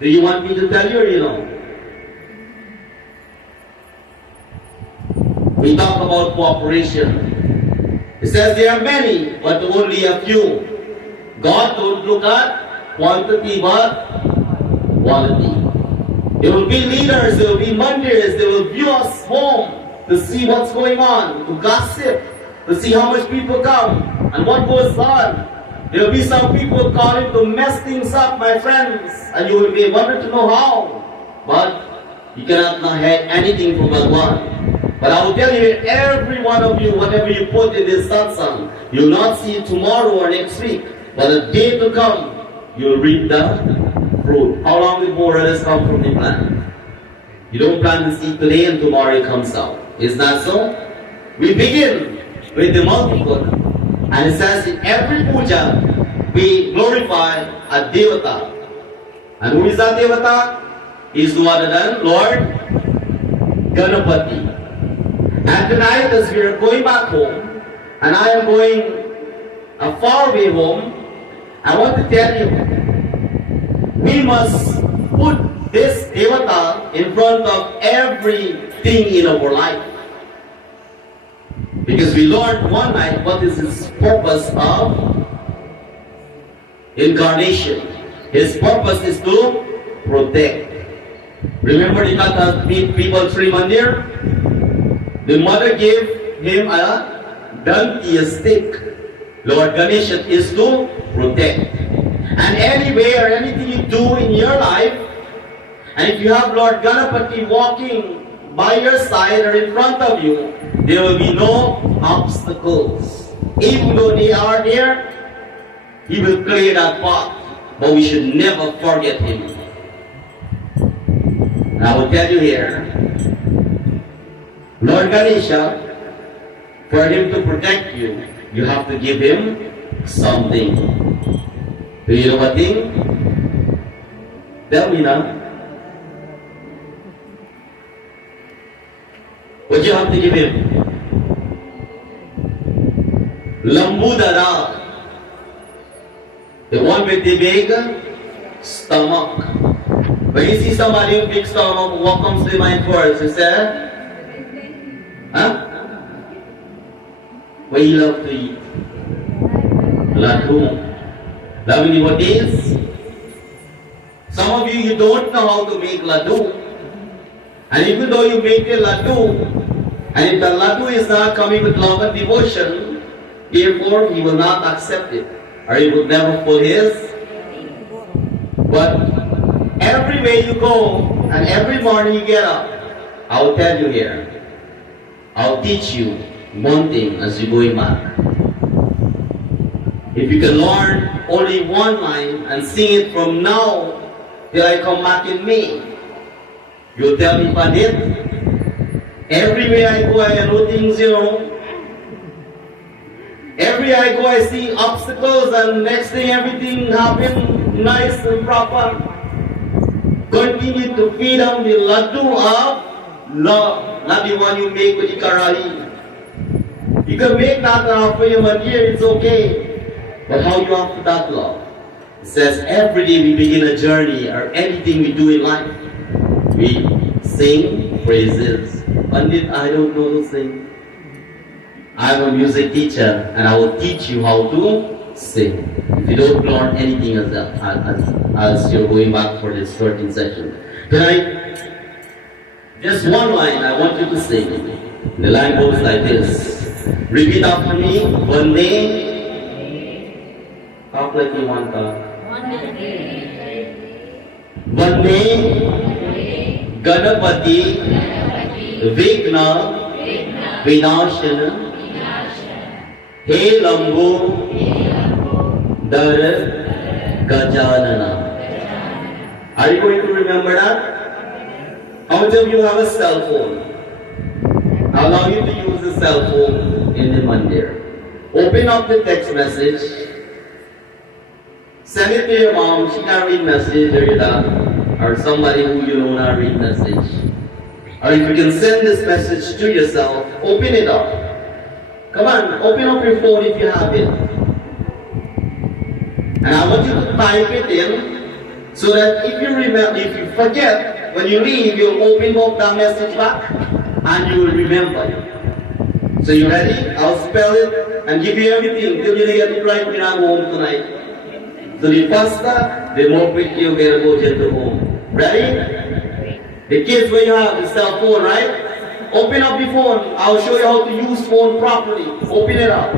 Do you want me to tell you, or you know? We talk about cooperation. It says there are many, but only a few. God don't look at quantity, but quality. There will be leaders, there will be mandirs, they will view us home to see what's going on, to gossip, to see how much people come and what goes on. There will be some people calling to mess things up, my friends, and you will be wondering to know how. But you cannot know anything from Bhagwan. But I will tell you, every one of you, whatever you put in this satsang, you will not see it tomorrow or next week, but a day to come, you will reap the fruit. How long before it come from the plant? You don't plant the seed today and tomorrow it comes out. Is that so? We begin with the multiple, and it says in every puja, we glorify a devata. And who is that devata? He is no other than Lord Ganapati. And tonight, as we are going back home, and I am going a far way home, I want to tell you, we must put this devata in front of everything in our life. Because we learned one night what is his purpose of incarnation. His purpose is to protect. Remember the Katha people Sri Mandir? The mother gave him a donkey, a stick. Lord Ganesha is to protect. And anywhere, anything you do in your life, and if you have Lord Ganapati walking by your side or in front of you, there will be no obstacles. Even though they are there, He will clear that path. But we should never forget Him. And I will tell you here, Lord Ganesha, for Him to protect you, you have to give Him something. Do you know what thing? Tell me now. What you have to give Him? Lambudara. The one with the big stomach. When you see somebody with big stomach, what comes to mind first? You say, huh? What you love to eat? Laddu. Loving what is? Some of you don't know how to make laddu. And even though you make the laddu, and if the laddu is not coming with love and devotion, therefore He will not accept it. Or He will never pull His. But everywhere you go, and every morning you get up, I will tell you here, I'll teach you one thing as you're going back. If you can learn only one line and sing it from now till I come back in May, you'll tell me, Pandit, everywhere I go I know things, you know. Everywhere I go I see obstacles, and next thing everything happens nice and proper. Continue to feed them the laddu of love, not the one you make with the karali. You can make that for your mandir, it's okay. But how you offer that love? It says every day we begin a journey, or anything we do in life, we sing praises. Pandit, I don't know to sing. I'm a music teacher, and I will teach you how to sing. If you don't learn anything as you're going back for this 13th session. Tonight, just one line I want you to sing. The line goes like this. Repeat after me. One day. Talk like you want to. One day. Ganapati. Vigna. Vinashana. He Lambu. Dar Gajanana. Are you going to remember that? How many of you have a cell phone? I allow you to use the cell phone in the Mandir. Open up the text message. Send it to your mom. She can read message or your dad. Or somebody who you know not read message. Or if you can send this message to yourself, open it up. Come on, open up your phone if you have it. And I want you to type it in, so that if you remember, if you forget, when you leave, you'll open up that message back, and you will remember. So you ready? I'll spell it and give you everything till you get it right when I'm home tonight. So the faster, the more quick you'll get to go to home. Ready? The kids, when you have the cell phone, right? Open up the phone. I'll show you how to use phone properly. Open it up.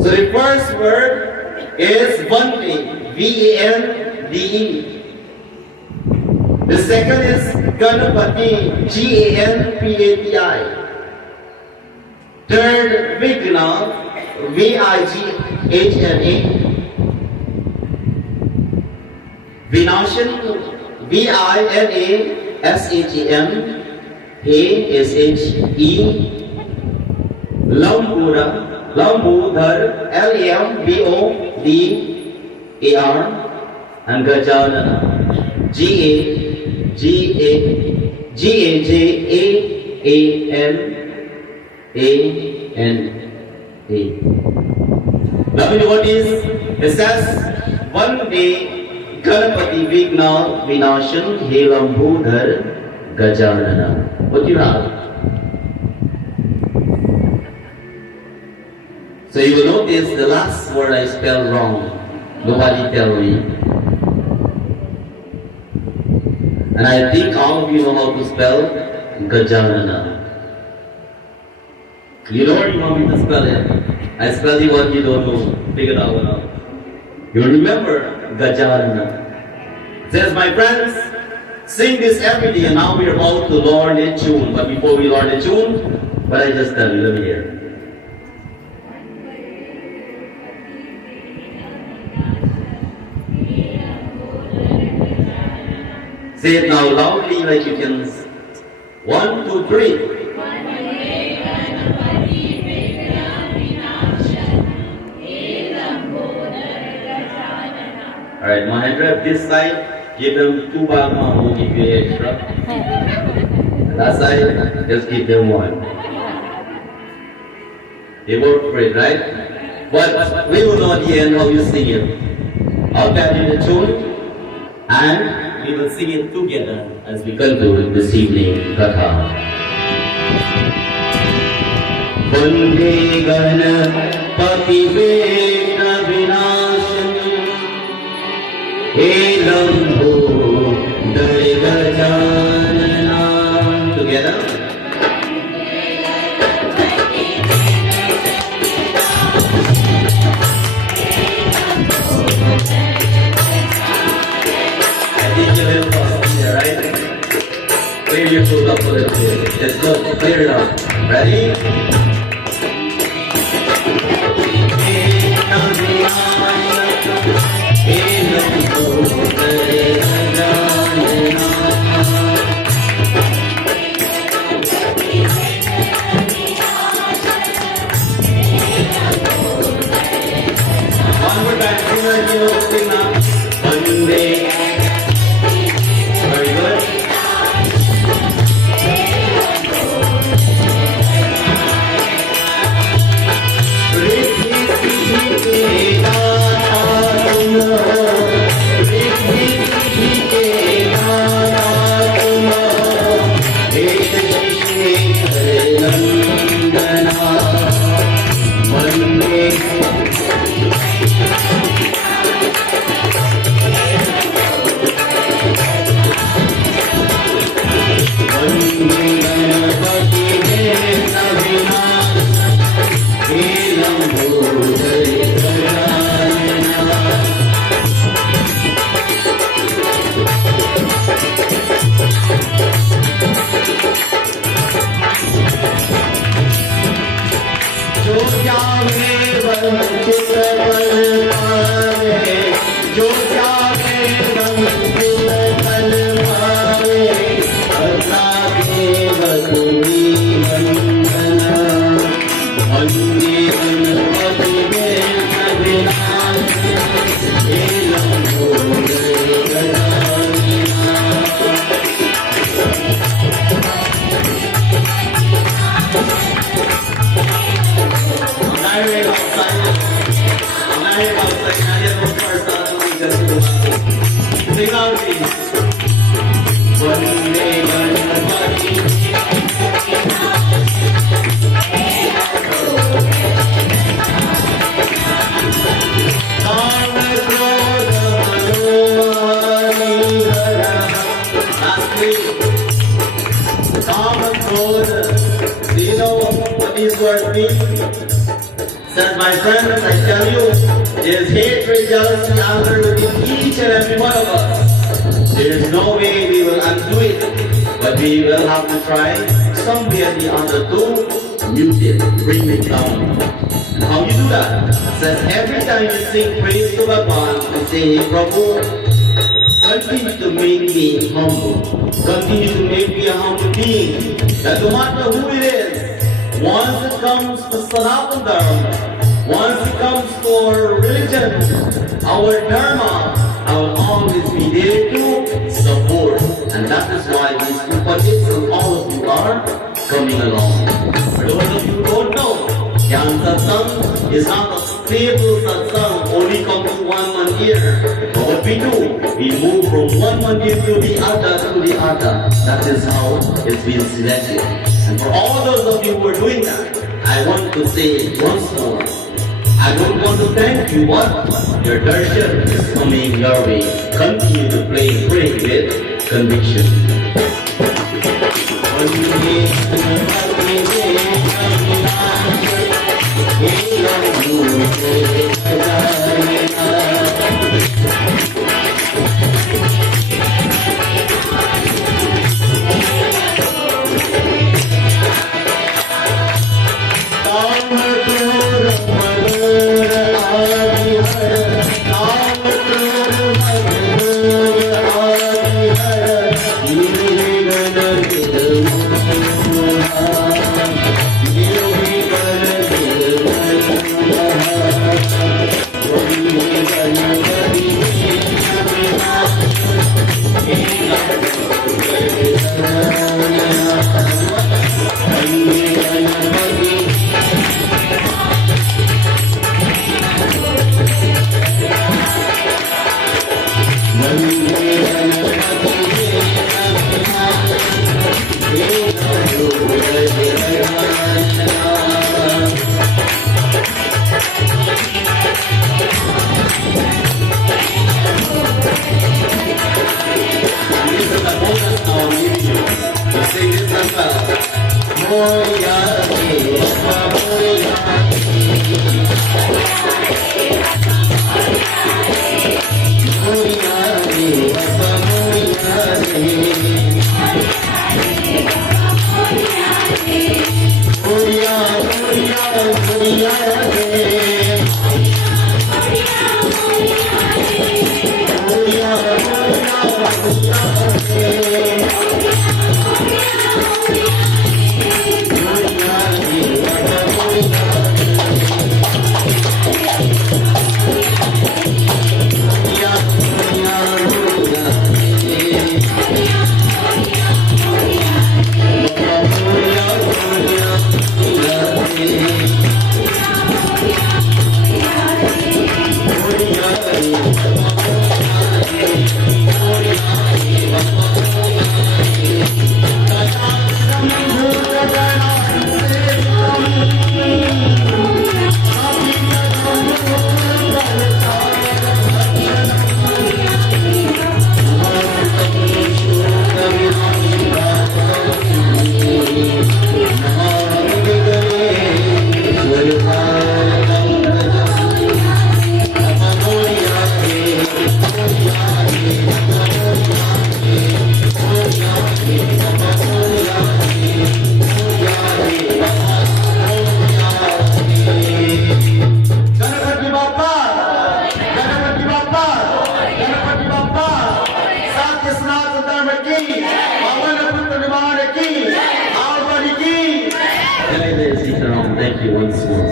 So the first word is Vande, V-A-N-D-E. The second is Ganapati, G-A-N-P-A-T-I. Third, Vigna, V-I-G-H-N-A. Vinashani, V-I-N-A-S-H-E-M. He, S-H-E. Lambura, Lambudhar, L-A-M-B-O-D-A-R, and Gajanana, G-A-J-A-N-A-N-A. Now you know what is? It says, one day, Ganapati Vigna Vinashan Helambudhar Gajanana. What do you have? So you will notice the last word I spelled wrong. Nobody tell me. And I think all of you know how to spell Gajanana. You don't even want me to spell it. I spell the one you don't know. Figure that one out. You remember Gajanana. It says, my friends, sing this every day, and now we're about to learn a tune. But before we learn a tune, what I just tell you, let me hear. Say it now loudly, like you can. 1, 2, 3. Alright, Mahendra, this side, give them 2 bags, we'll give you extra. And that side, just give them 1. They work for it, right? But we will know at the end how you sing it. I'll tell you the tune, and we will sing it together as we conclude this evening Katha. Vande Ganapati Vishna Vinasham He Lambho Dare Gajanana. Together. Clear your throat up a little bit. Just go, clear it up. Ready? One more time, sing now. Monday. Very good. Says my friend, I tell you, there's hatred, jealousy, anger within each and every one of us. There's no way we will undo it, but we will have to try some way or the other to mute it, bring it down. And how you do that? It says every time you sing praise to God, you say, hey Prabhu, continue to make me humble. Continue to make me a humble being. That no matter who it is, once it comes to Sanatana Dharma, once it comes to our religion, our Dharma, I will always be there to support. And that is why these Upanishads and all of you are coming along. For those of you who don't know, Gyaan Satsangh is not a stable Satsangh, only come to one Mandir. But what we do, we move from one Mandir to the other. That is how it's been selected. And for all those of you who are doing that, I want to say once more, I don't want to thank you, but your darshan is coming your way. Continue to pray with conviction. Thank you once more.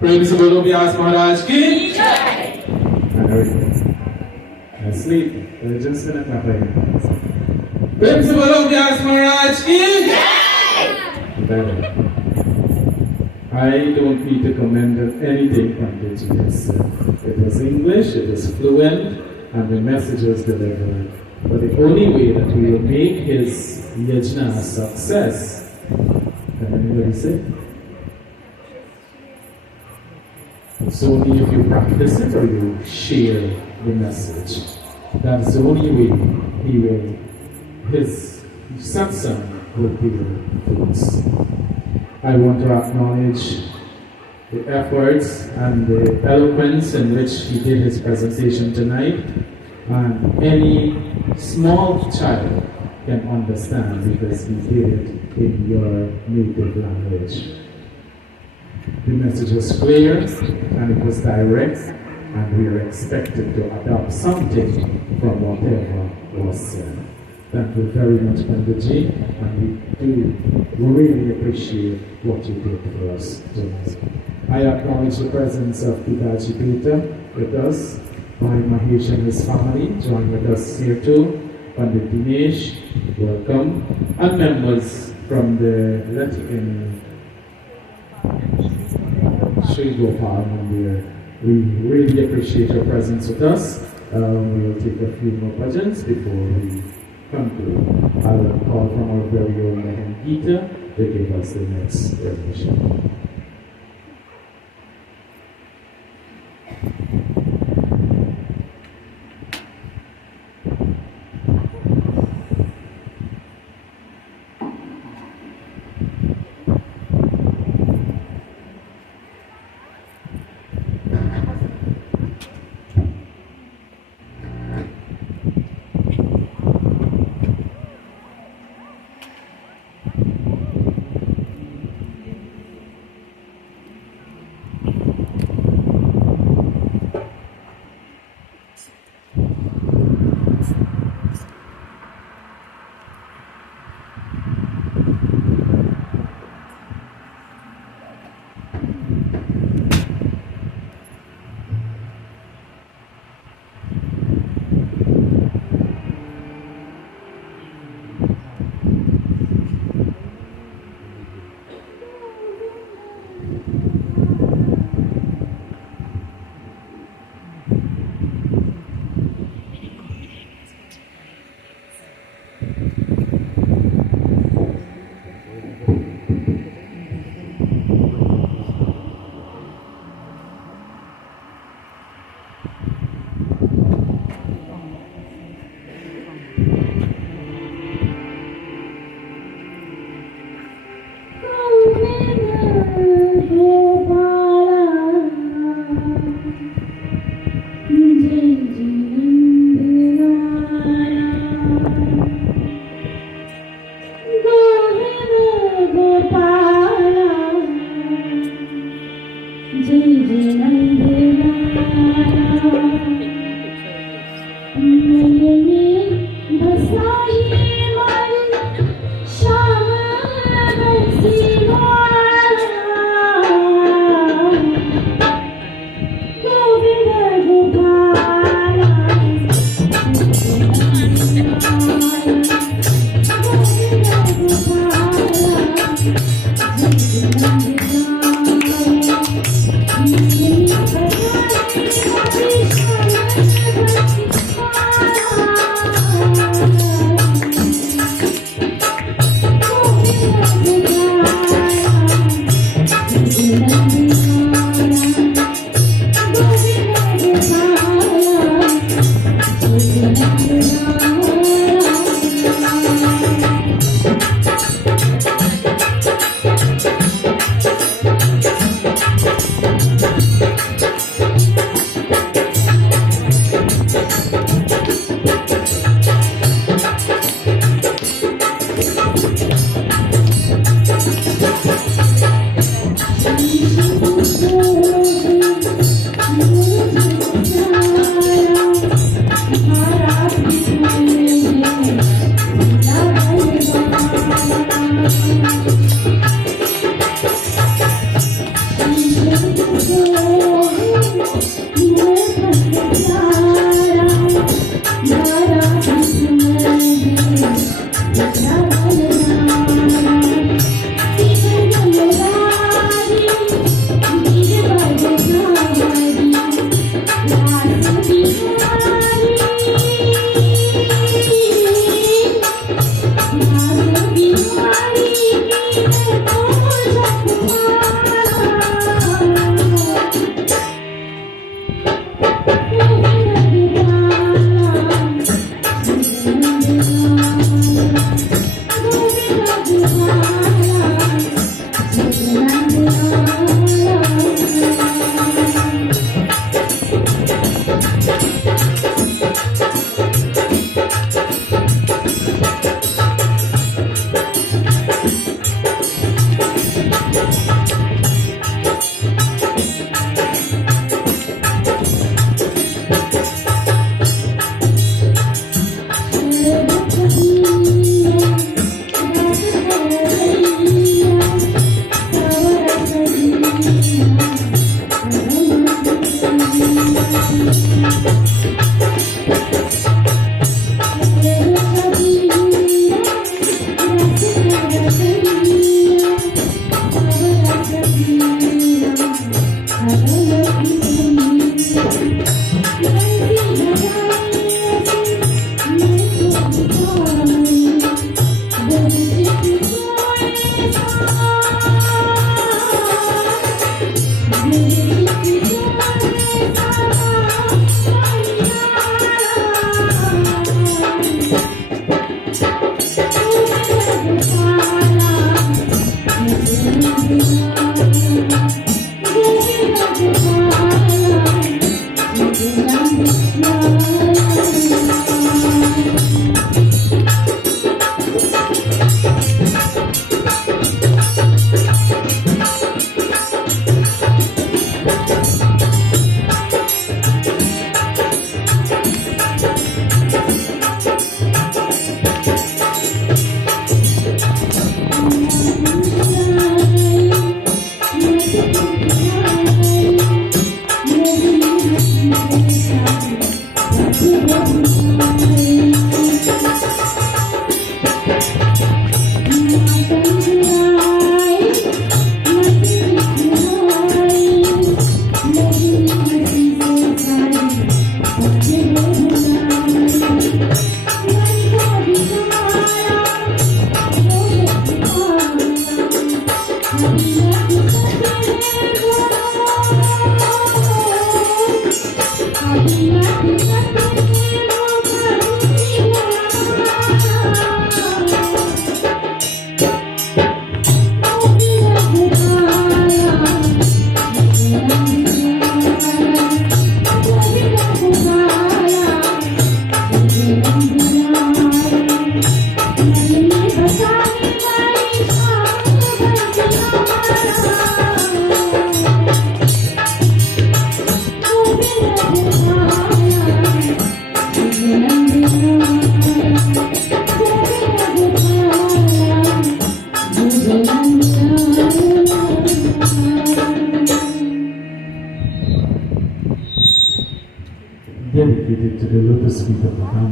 प्रेम से बोलो व्यास महाराज की asleep. They're just gonna clap again. प्रेम से बोलो व्यास महाराज की better. I don't need to comment on anything Panditji has said. It was English, it was fluent, and the message was delivered. But the only way that we will make his yajna a success, can anybody say? It's only if you practice it or you share the message. That's the only way his satsang will bear fruits. I want to acknowledge the efforts and the eloquence in which he did his presentation tonight. And any small child can understand because he did it in your native language. The message was clear and it was direct, and we are expected to adopt something from whatever was said. Thank you very much, Panditji, and we really appreciate what you did for us tonight. I acknowledge the presence of Pidaji Peter with us, my Mahesh and his family join with us here too, Pandit Dinesh, welcome, and members from the Latin Sri Gopal Mandir. We really appreciate your presence with us. We will take a few more bhajans before we conclude. I will call from our very own Mahan Gita to give us the next rendition.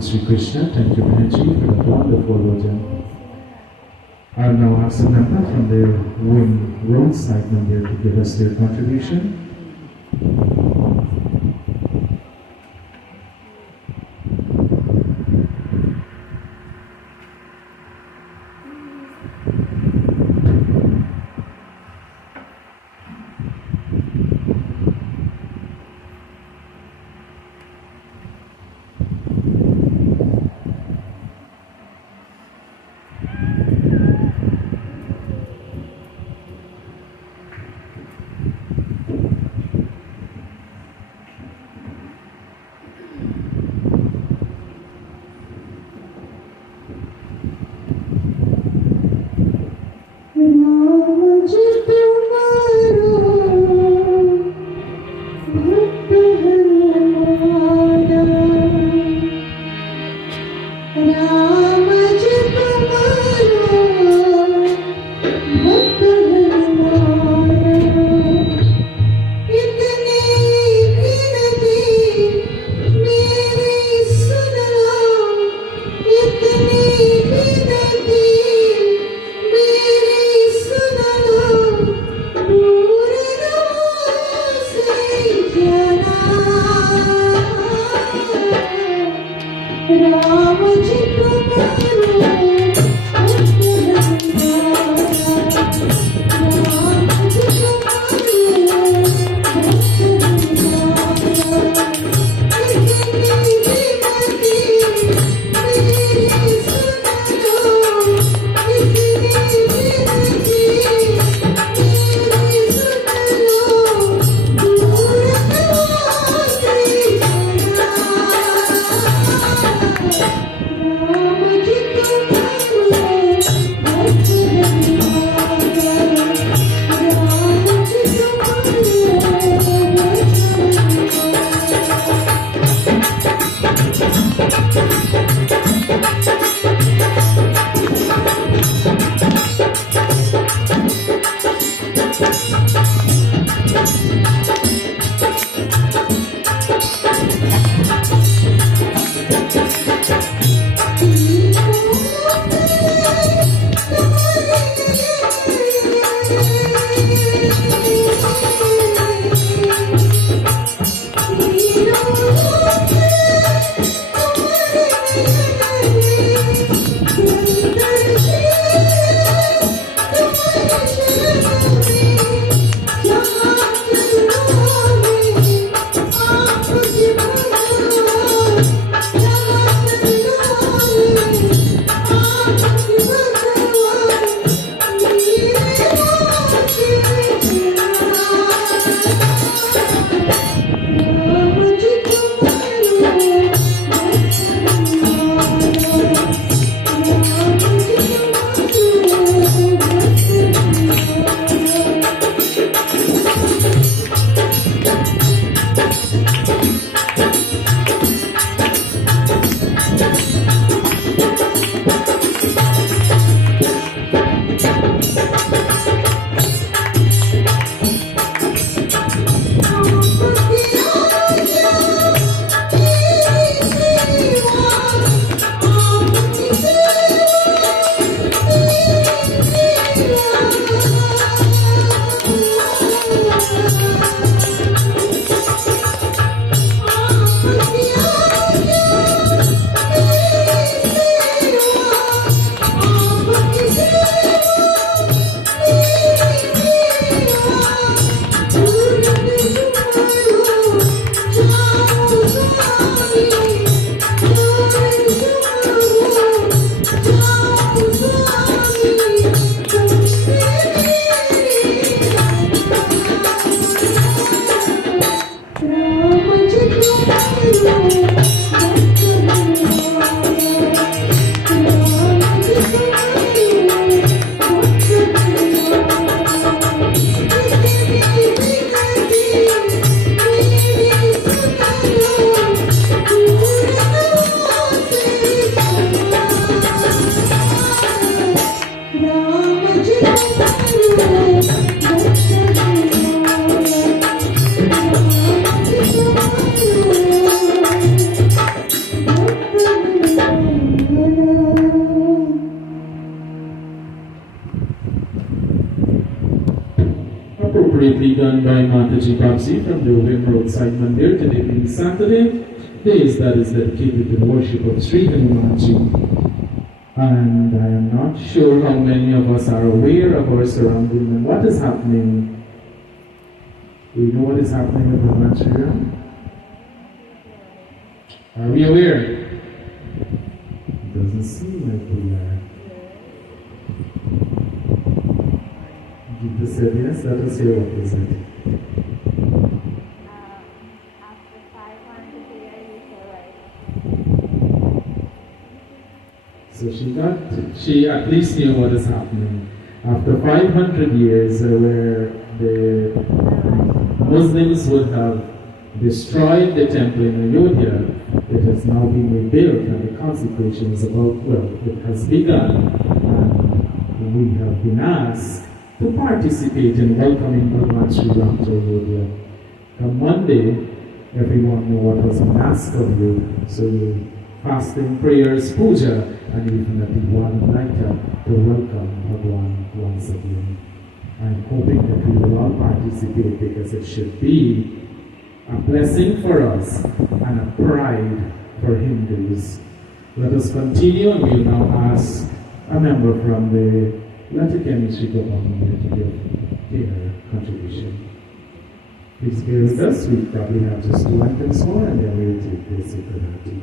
Sri Krishna. Thank you, Bhaji, for that wonderful Vajan. I'll now ask the member from the wing roadside Mandir to give us their contribution. be done by Mataji Babsi from the Wim Roadside Mandir, today being Saturday, days that is dedicated to the worship of Sri Hanumanji. And I am not sure how many of us are aware of our surroundings and what is happening. Do we know what is happening with Bhagwan Sri Ram? Are we aware? It doesn't seem like we are. Gita said yes, let us hear what is it. After 500 years, So she at least knew what is happening. After 500 years where the Muslims would have destroyed the temple in Ayodhya, it has now been rebuilt and the consecration is about, well, it has begun and we have been asked to participate in welcoming Bhagwan Sri Ram to Ayodhya. On Monday, everyone knew what was been asked of you, so you fasting, prayers, puja, and even at the one nighter to welcome Bhagwan once again. I'm hoping that we will all participate because it should be a blessing for us and a pride for Hindus. Let us continue and we will now ask a member from the Latikani Sri Gopal to give their contribution. Please bear with us, we probably have just 2 items more and then we will take the sacred arti.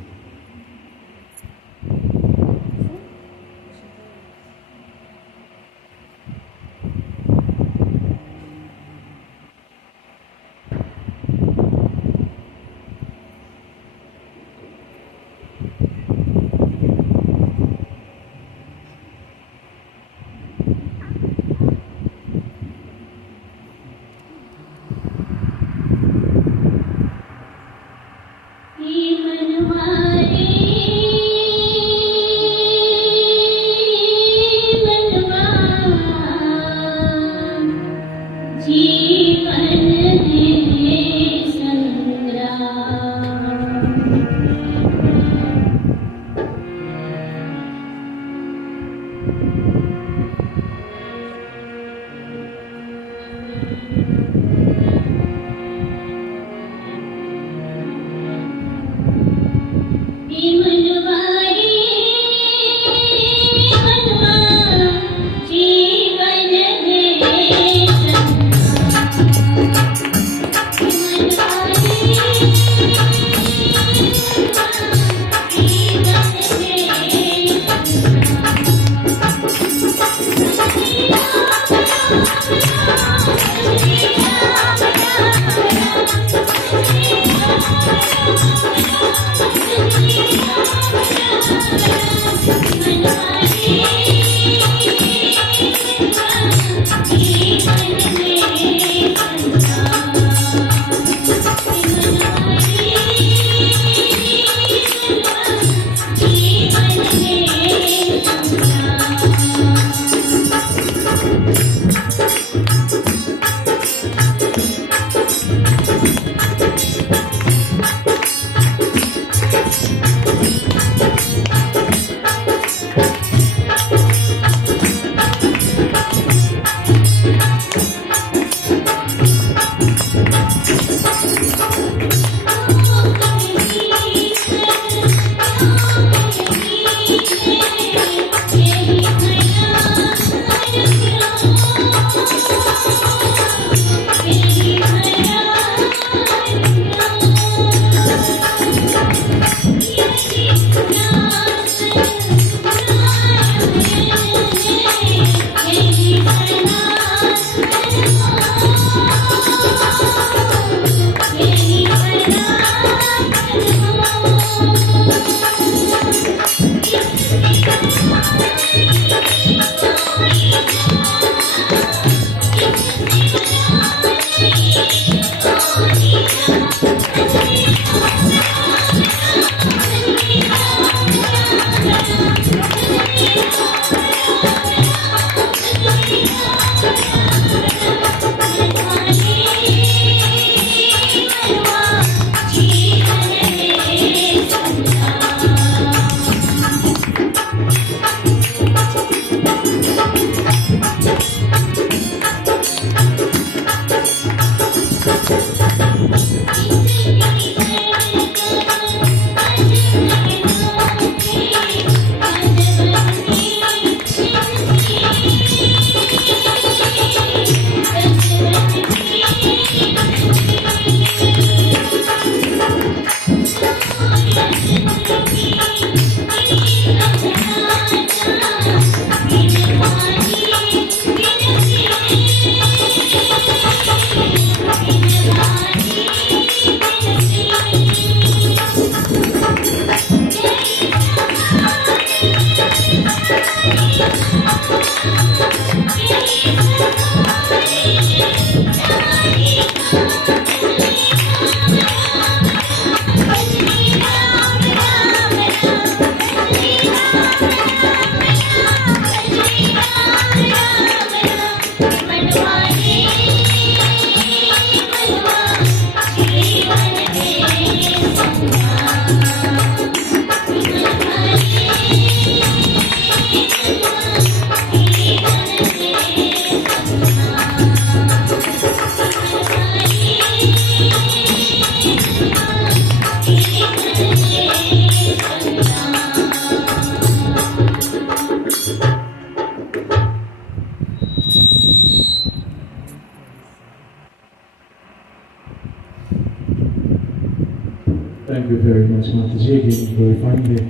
Thank you very much, Mataji, again, glorifying the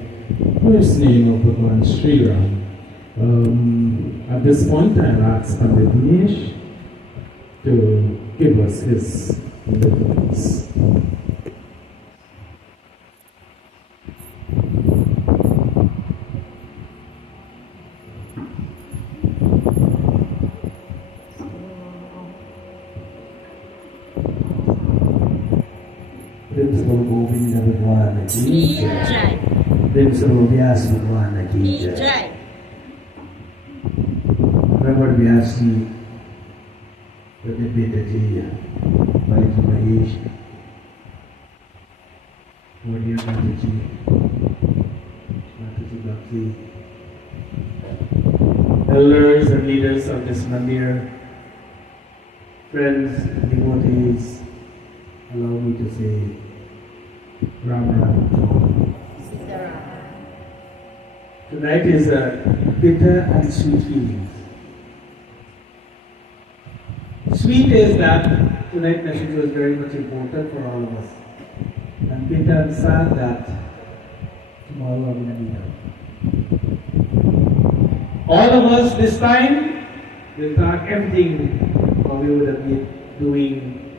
first name of Bhagavan Sri Ram. At this point, I'll ask Pandit Dinesh to give us his deliverance. Principal Govinda Bhagwan ki jai. Principal Vyas Bhagwan ki jai. Reverend Vyasi, Reverend Betaji, Bhaiji Mahesh, Modiya Mataji, Mataji Bhakti, elders and leaders of this Mandir, friends, devotees, allow me to say Ram Ram. Tonight is a bitter and sweet feelings. Sweet is that tonight's message was very much important for all of us. And bitter and sad that tomorrow I'm going to be out. All of us this time will talk everything what we would have been doing,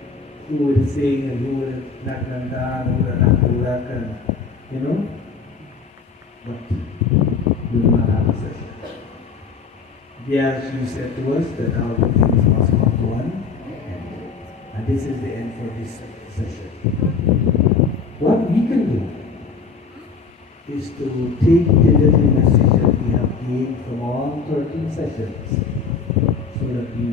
who would sing and who would not done that, who would not do that, and you know. But we will not have a session. Gyaan said to us that all the things must come to one end. And this is the end for this session. What we can do is to take the little message that we have gained from all 13 sessions so that we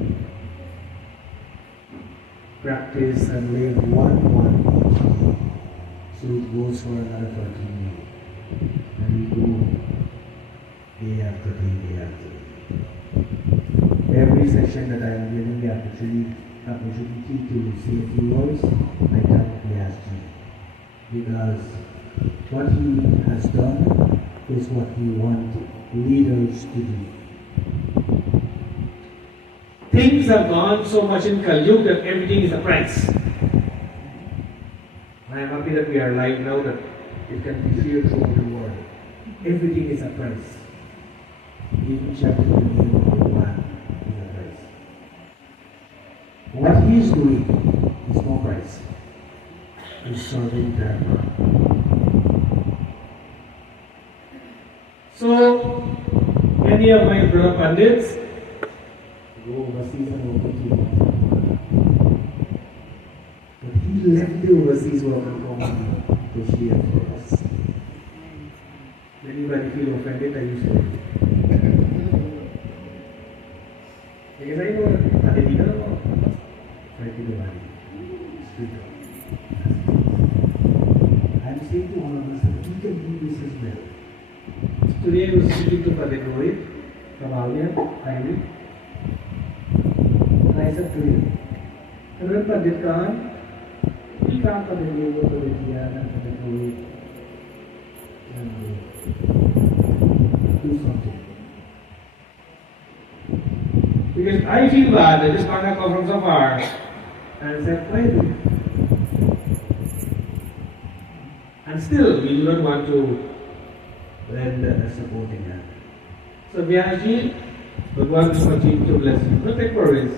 practice and live one each day. So it goes for another 13 years. And we go day after day after day. Every session that I am giving the opportunity to say a few words, I thank Vyasji. Because what he has done is what we want leaders to do. Things have gone so much in Kali Yuga that everything is a price. I am happy that we are alive now that it can be feared throughout the world. Everything is a price. Even chanting the name of Bhagavan is a price. What he is doing is no price. He's serving Dharma. So, many of my brother Pandits go overseas and continue. But he left the overseas work and come to share for us. Anybody feel offended? I used to. Because I know that I didn't know. Try to do it. I'm saying to all of us that we can do this as well. Today I was speaking to Padre Rohit from Alness, Highway. And I said to him, Reverend Padre Khan, we can't Padre Rohit go to the Gyaan and Padre Rohit and do something. Because I feel bad that this man has come from so far and said, why do it? And still, we do not want to lend a supporting hand. So, Vyasji, Bhagavan will continue to bless you. Don't take worries.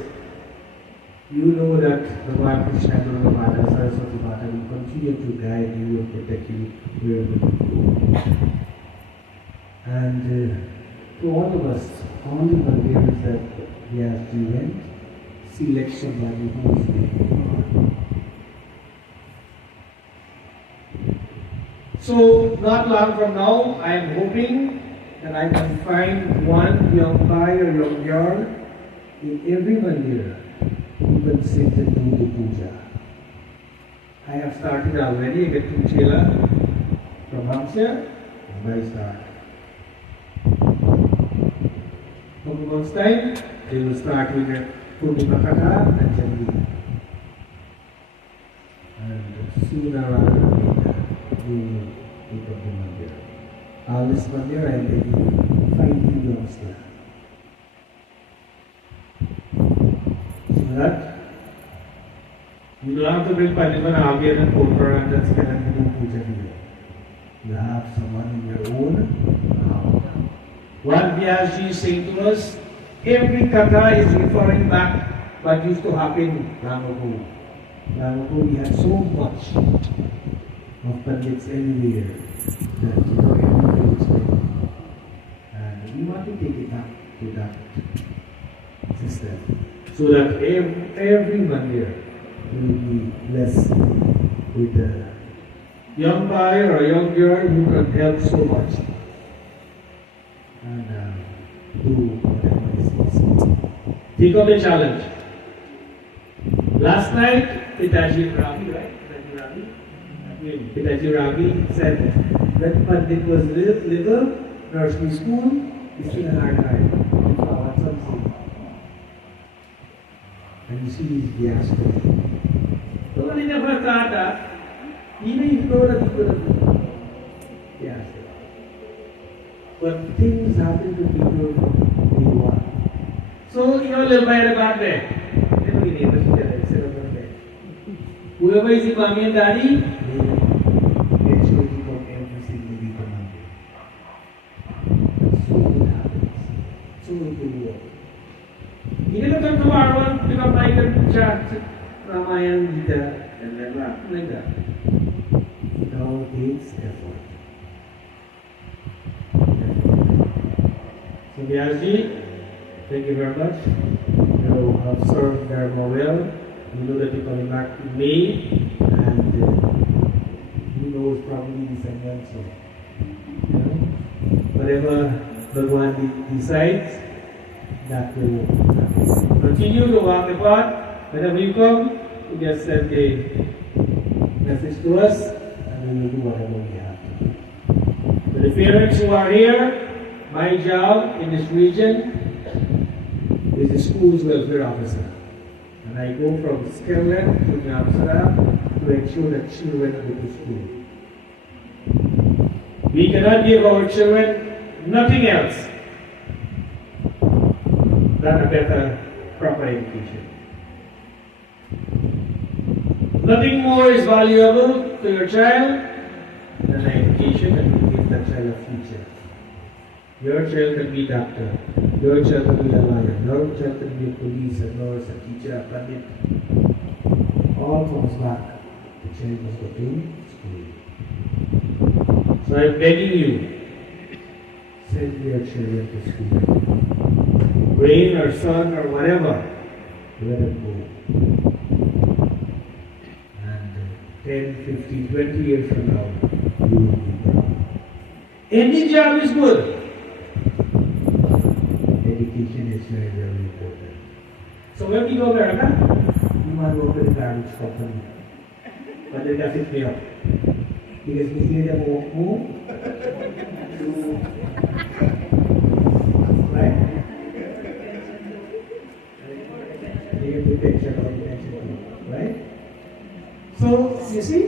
You know that Bhagavan Krishna, Guru Mata, Saraswati Mata will continue to guide you and protect you wherever you go. And to all of us, all the Mandirs that we have went, select somebody who is there. So, not long from now, I am hoping that I can find one young boy or young girl in every Mandir who can sit and do the puja. I have started already. I get two chela from Hamsa, and I start. From a month's time, they will start with the Purnima Katha and Jandi. And sooner rather than later, we will become the Mandir. Alness Mandir, I am taking 5 years now. So that you don't have to bring Pandiman Agyan and Porter and that's going to do puja here. You have someone in your own house. One Vyasji is saying to us, every katha is referring back what used to happen long ago. Long ago we had so much of Pandits everywhere that everybody was there. And we want to take it back to that system so that every Mandir will be blessed with a young boy or a young girl who can help so much and do whatever is easy. Take up the challenge. Last night, Pitaji Ravi, right? Pitaji Ravi said when Pandit was little, nursery school, he's in a hard time. He found something. And you see his gas today. So he never thought that, even if you know that he could have been gas. But things happen to people they want. So, you know, little by the back there. Whoever is the mommy and daddy, they eventually become every single week a Mandir. So it happens. So it will work. Even if tomorrow become like a chant, Ramayana, Gita, and then like that. It all takes effort. So Vyasji, thank you very much. You have served Dharma well. You know that you're coming back to me, and who knows, probably descendants of, whatever Bhagwan decides, that will happen. Continue to walk the path. Whenever you come, you just send a message to us, and we will do whatever we have to do. For the parents who are here, my job in this region is the school's welfare officer. And I go from Skerlet to Amsterdam to ensure that children go to school. We cannot give our children nothing else than a better, proper education. Nothing more is valuable to your child than an education that will give that child a future. Your child can be a doctor. Your child can be a lawyer. Your child can be a police, a nurse, a teacher, a pandit. All comes back. The child must go to school. So I'm begging you, send your children to school. Rain or sun or whatever, let them go. And 10, 15, 20 years from now, you will be proud. Any job is good. Education is very, very important. So when we go to America, we want to go to the garbage company. But they got pick me up. Because we hear them walk home. Right? They get the picture of the attention. Right? So, you see?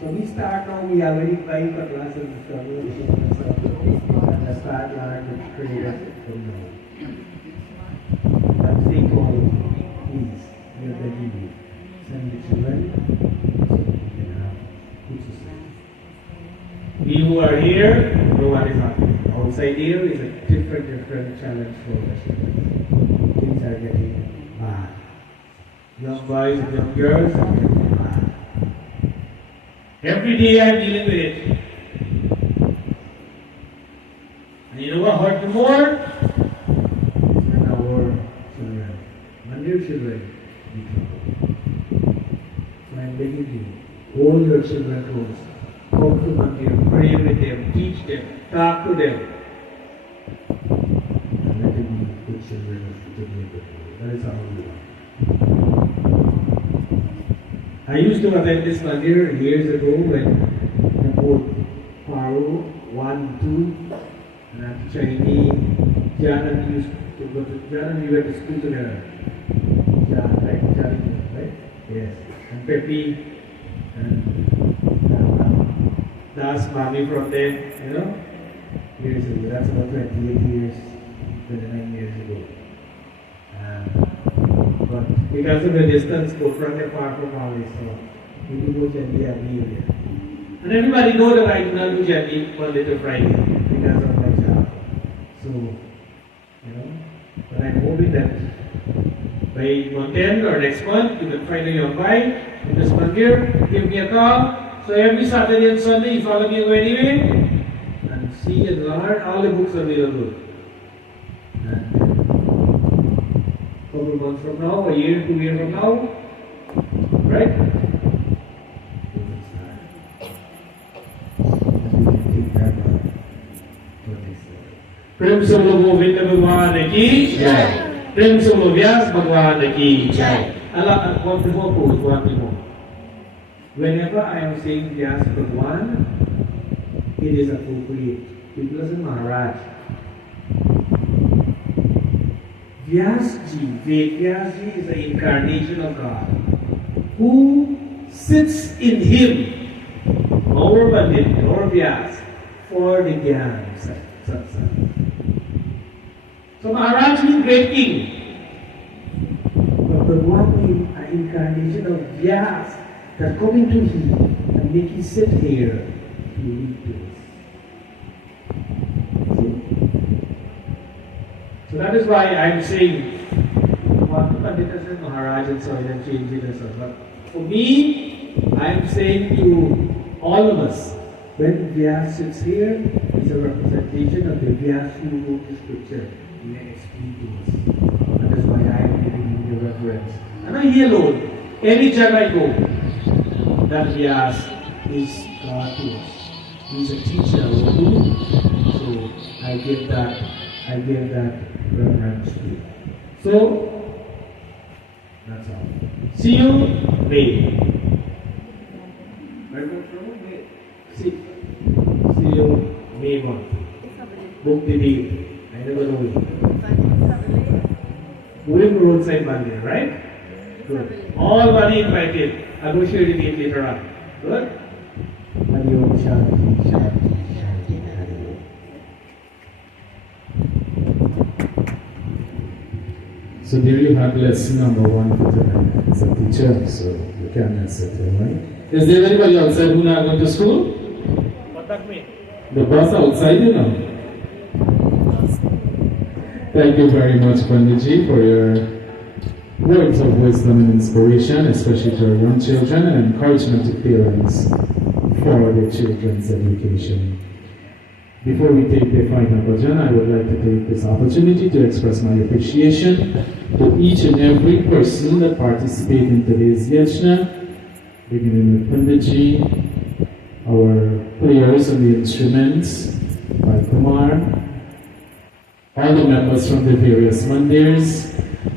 So we start now, we already buying for classes and stuff. And the start line is created from now. But stay quality, please. We are begging you. Send the children so that we can have good society. We who are here know what is happening. Outside here is a different challenge for us. Things are getting bad. Young boys and young girls are getting bad. Every day I'm dealing with it. And you know what hurt me more? When our children, Mandir children, be troubled. So I'm begging you, hold your children close. Come to Mandir, pray with them, teach them, talk to them. And let them be good children of the good. That is how we want. I used to attend this Mandir years ago when I bought Paro 1, 2, and after Chinese, Gyaan and we used to go to Gyaan and we went to school together. Gyaan, right? Gyaan, right? Yes. And Pepi and Das Mami from there, you know, years ago. That's about 28 years, 29 years ago. But because of the distance, go from the far from Mali, so we do go gently every year. And everybody know that I do not do gently Monday to Friday because of my job. So, you know, but I'm hoping that by month end or next month, you can find a young guy in this Mandir, give me a call. So every Saturday and Sunday, you follow me anyway and see and learn. All the books are available. And a couple months from now, a year, 2 years from now, right? प्रेम से लोग गोविंद भगवान की जय प्रेम से लोग व्यास भगवान की जय Allah one before pose one before whenever I am saying Vyas Bhagwan it is appropriate it doesn't Maharaj Vyasji Vyasji is the incarnation of God who sits in him our Mandir our Vyas for the Gyaan Satsangh. So Maharaj means great king. But Bhagwan means an incarnation of Vyas that coming to him and make him sit here to lead to us. See? So that is why I am saying what Pandita said Maharaj and so I can change it as well. But for me, I am saying to all of us, when Vyas sits here, it's a representation of the Vyas who wrote this scripture. He may explain to us. That is why I am giving him the reverence. And not he alone. Any time I go, that Vyas is God to us. He is a teacher, a guru. So I give that reverence to you. So that's all. See you May. See you May month. Book the deal. I never know it. Going roadside Mandir, right? Good. All money invited. I will share the date later on. Good? Hari Om Shanti, Shanti, Shanti, Hari Om. So there you have lesson number 1 for tonight. It's a teacher, so you can answer it, right? Is there anybody outside who not going to school? The bus outside, you know. Thank you very much, Panditji, for your words of wisdom and inspiration, especially to our young children, and encouragement to parents for their children's education. Before we take the final bhajan, I would like to take this opportunity to express my appreciation to each and every person that participated in today's yajna, beginning with Panditji, our players on the instruments, by Kumar, all the members from the various mandirs,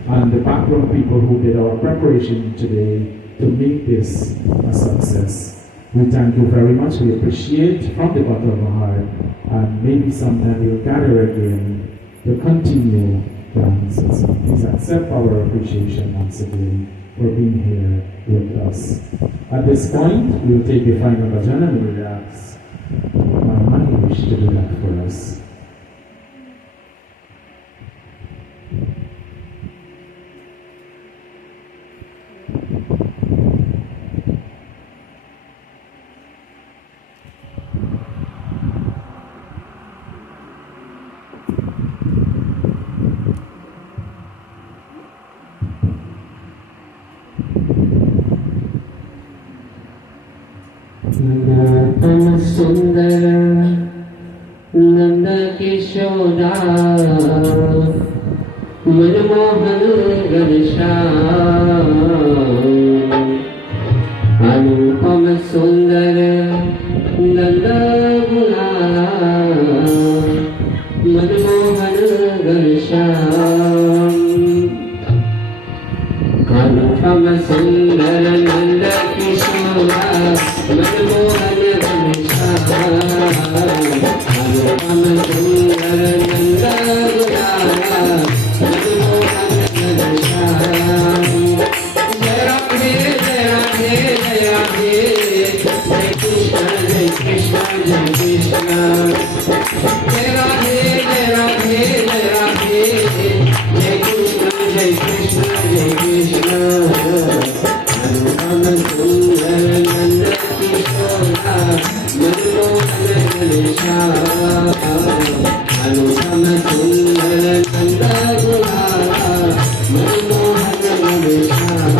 and the background people who did our preparation today to make this a success. We thank you very much. We appreciate from the bottom of our heart, and maybe sometime we'll gather again to continue dance. Please accept our appreciation once again for being here with us. At this point, we will take the final bhajan and we will ask Mama Manish to do that for us. Sundara Nanda Yashoda Manmohan Ghanshyam अनुपम सुंदर नंद मनमोहन घनश्याम अनुपम सुंदर नंद किशोरा मनमोहन घनश्याम अनुपम सुंदर नंद मनमोहन घनश्याम जय राधे जय राधे जय राधे जय कृष्ण जय कृष्ण जय कृष्ण जय राधे जय राधे जय राधे जय कृष्ण जय कृष्ण जय कृष्ण अनुपम सुंदर नंद किशोरा मनमोहन घनश्याम अनुपम सुंदर नंद मनमोहन घनश्याम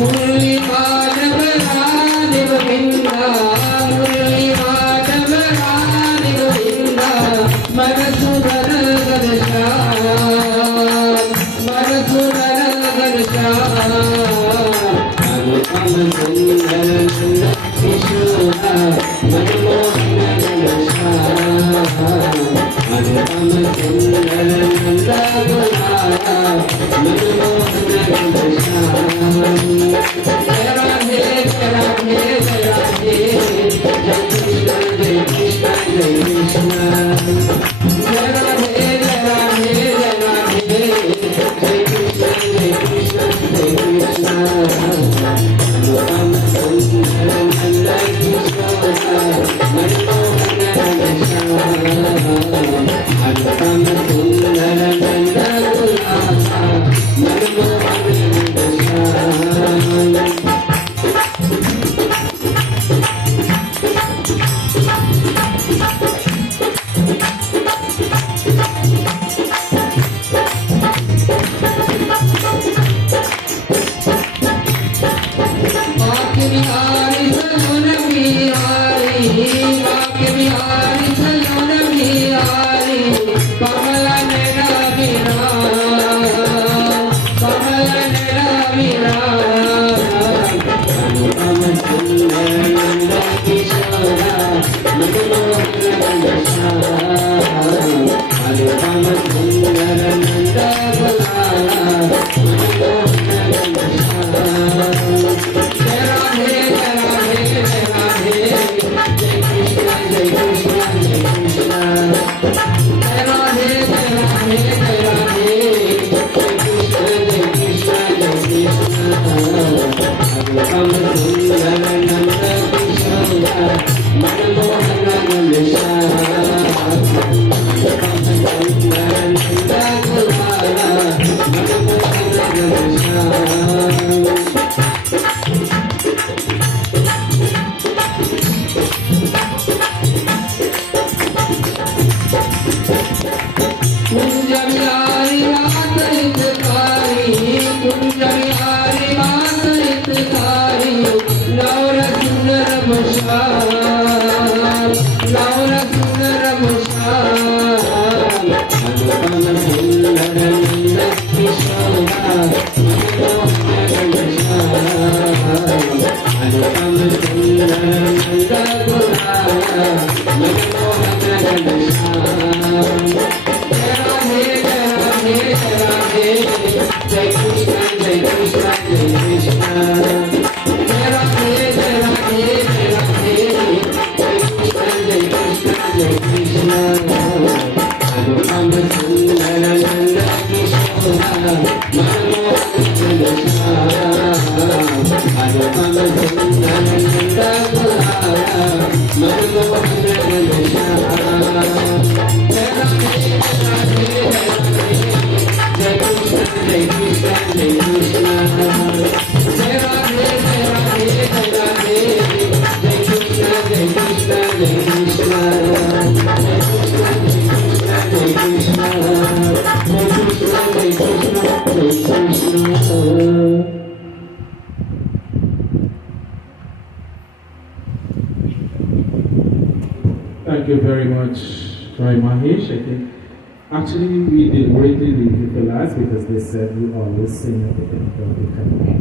मुरली माधव राधे गोविंदा मुरली माधव राधे गोविंदा मधुसूदन घनश्याम मधुसूदन घनश्याम अनुपम सुंदर नंद किशोरा मनमोहन घनश्याम अनुपम सुंदर नंद मनमोहन घनश्याम जय राधे जय राधे जय राधे जय कृष्ण जय कृष्ण जय कृष्ण जय राधे जय राधे जय राधे जय कृष्ण जय कृष्ण जय कृष्ण अनुपम सुंदर नंद किशोरा मनमोहन घनश्याम अनुपम सुंदर नंद मनमोहन घनश्याम बिहारी सलोन बिहारी बाके बिहारी सलोन बिहारी कमल नैना विराम कमल नैना विराम अनुपम सुंदर नंद किशोरा मनमोहन घनश्याम अनुपम सुंदर नंद मनमोहन घनश्याम जय राधे जय राधे जय राधे जय कृष्ण जय कृष्ण जय कृष्ण जय राधे जय राधे जय राधे जय कृष्ण जय कृष्ण जय कृष्ण अनुपम सुंदर नंद किशोरा मनमोहन घनश्याम अनुपम सुंदर नंद मनमोहन घनश्याम कुंज बिहारी मात हितकारी कुंज बिहारी मात हितकारी नवर सुंदर मुस्कान नवर सुंदर मुस्कान अनुपम सुंदर नंद किशोरा मनमोहन घनश्याम अनुपम सुंदर नंद मनमोहन घनश्याम जय राधे जय राधे जय राधे जय कृष्ण जय कृष्ण जय कृष्ण जय राधे जय राधे जय राधे जय कृष्ण जय कृष्ण जय कृष्ण अनुपम सुंदर नंद किशोरा मनमोहन घनश्याम अनुपम सुंदर नंद मनमोहन घनश्याम जय राधे जय कृष्ण जय कृष्ण जय कृष्ण जय राधे जय राधे जय राधे जय कृष्ण जय कृष्ण जय Krishna Joy Mahesh, I think. Actually, we deliberately leave you for last because they said you always sing at the end of the campaign.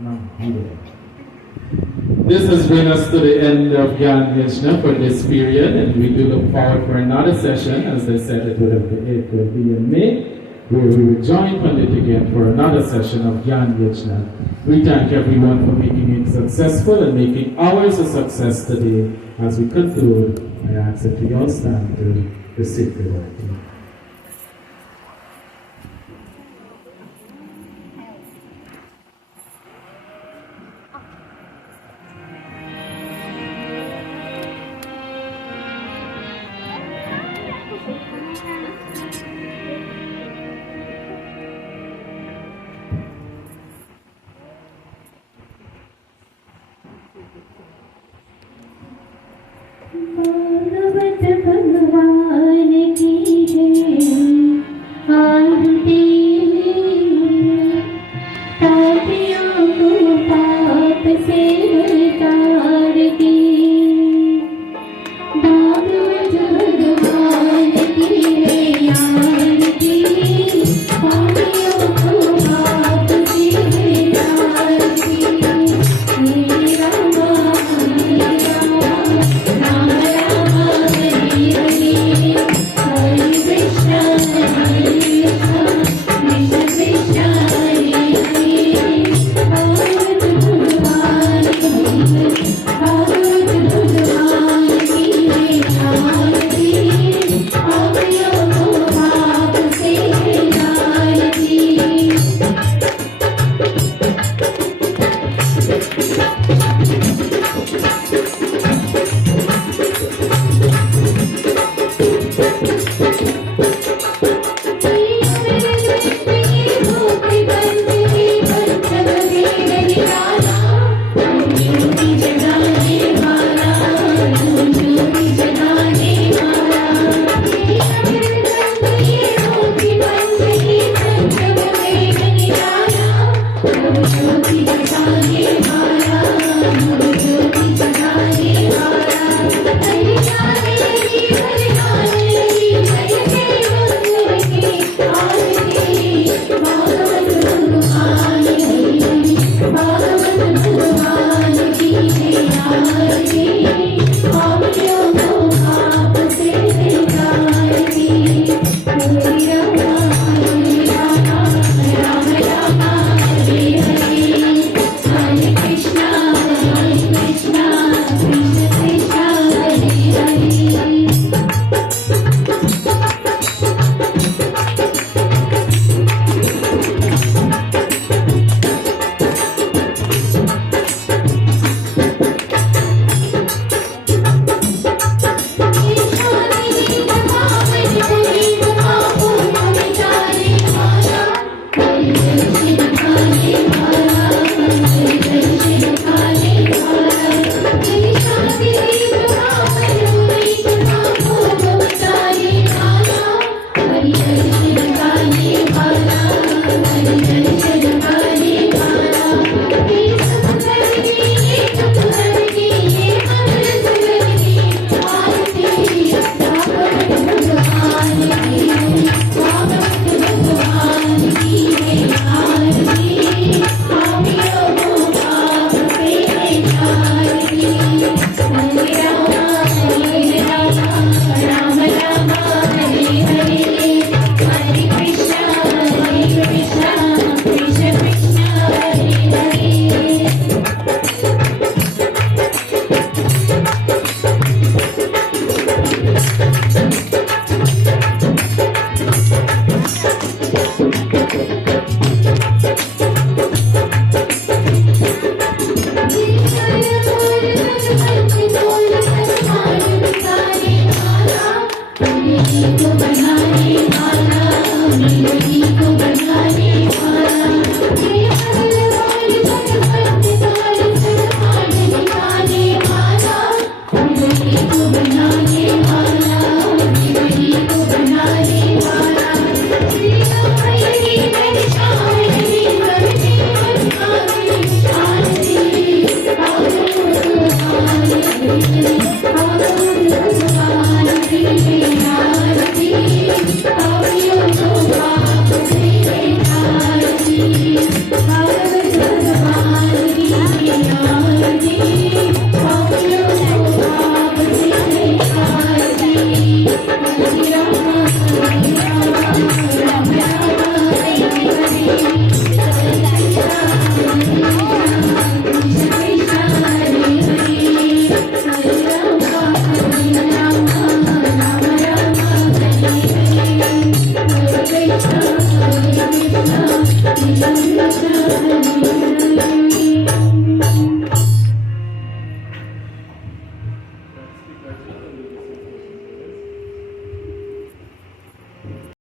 No, you don't. This has bring us to the end of Gyaan Yajna for this period, and we do look forward for another session. As I said, it will be in May, where we will join Pandit again for another session of Gyaan Yajna. We thank everyone for making it successful and making ours a success today. As we conclude, I ask that we all stand to receive the word. भगवत भगवान की जय आरती पापियों को पाप से उतारती भगवत भगवान की जय आरती पापियों को पाप से उतारती हरे राम बनाने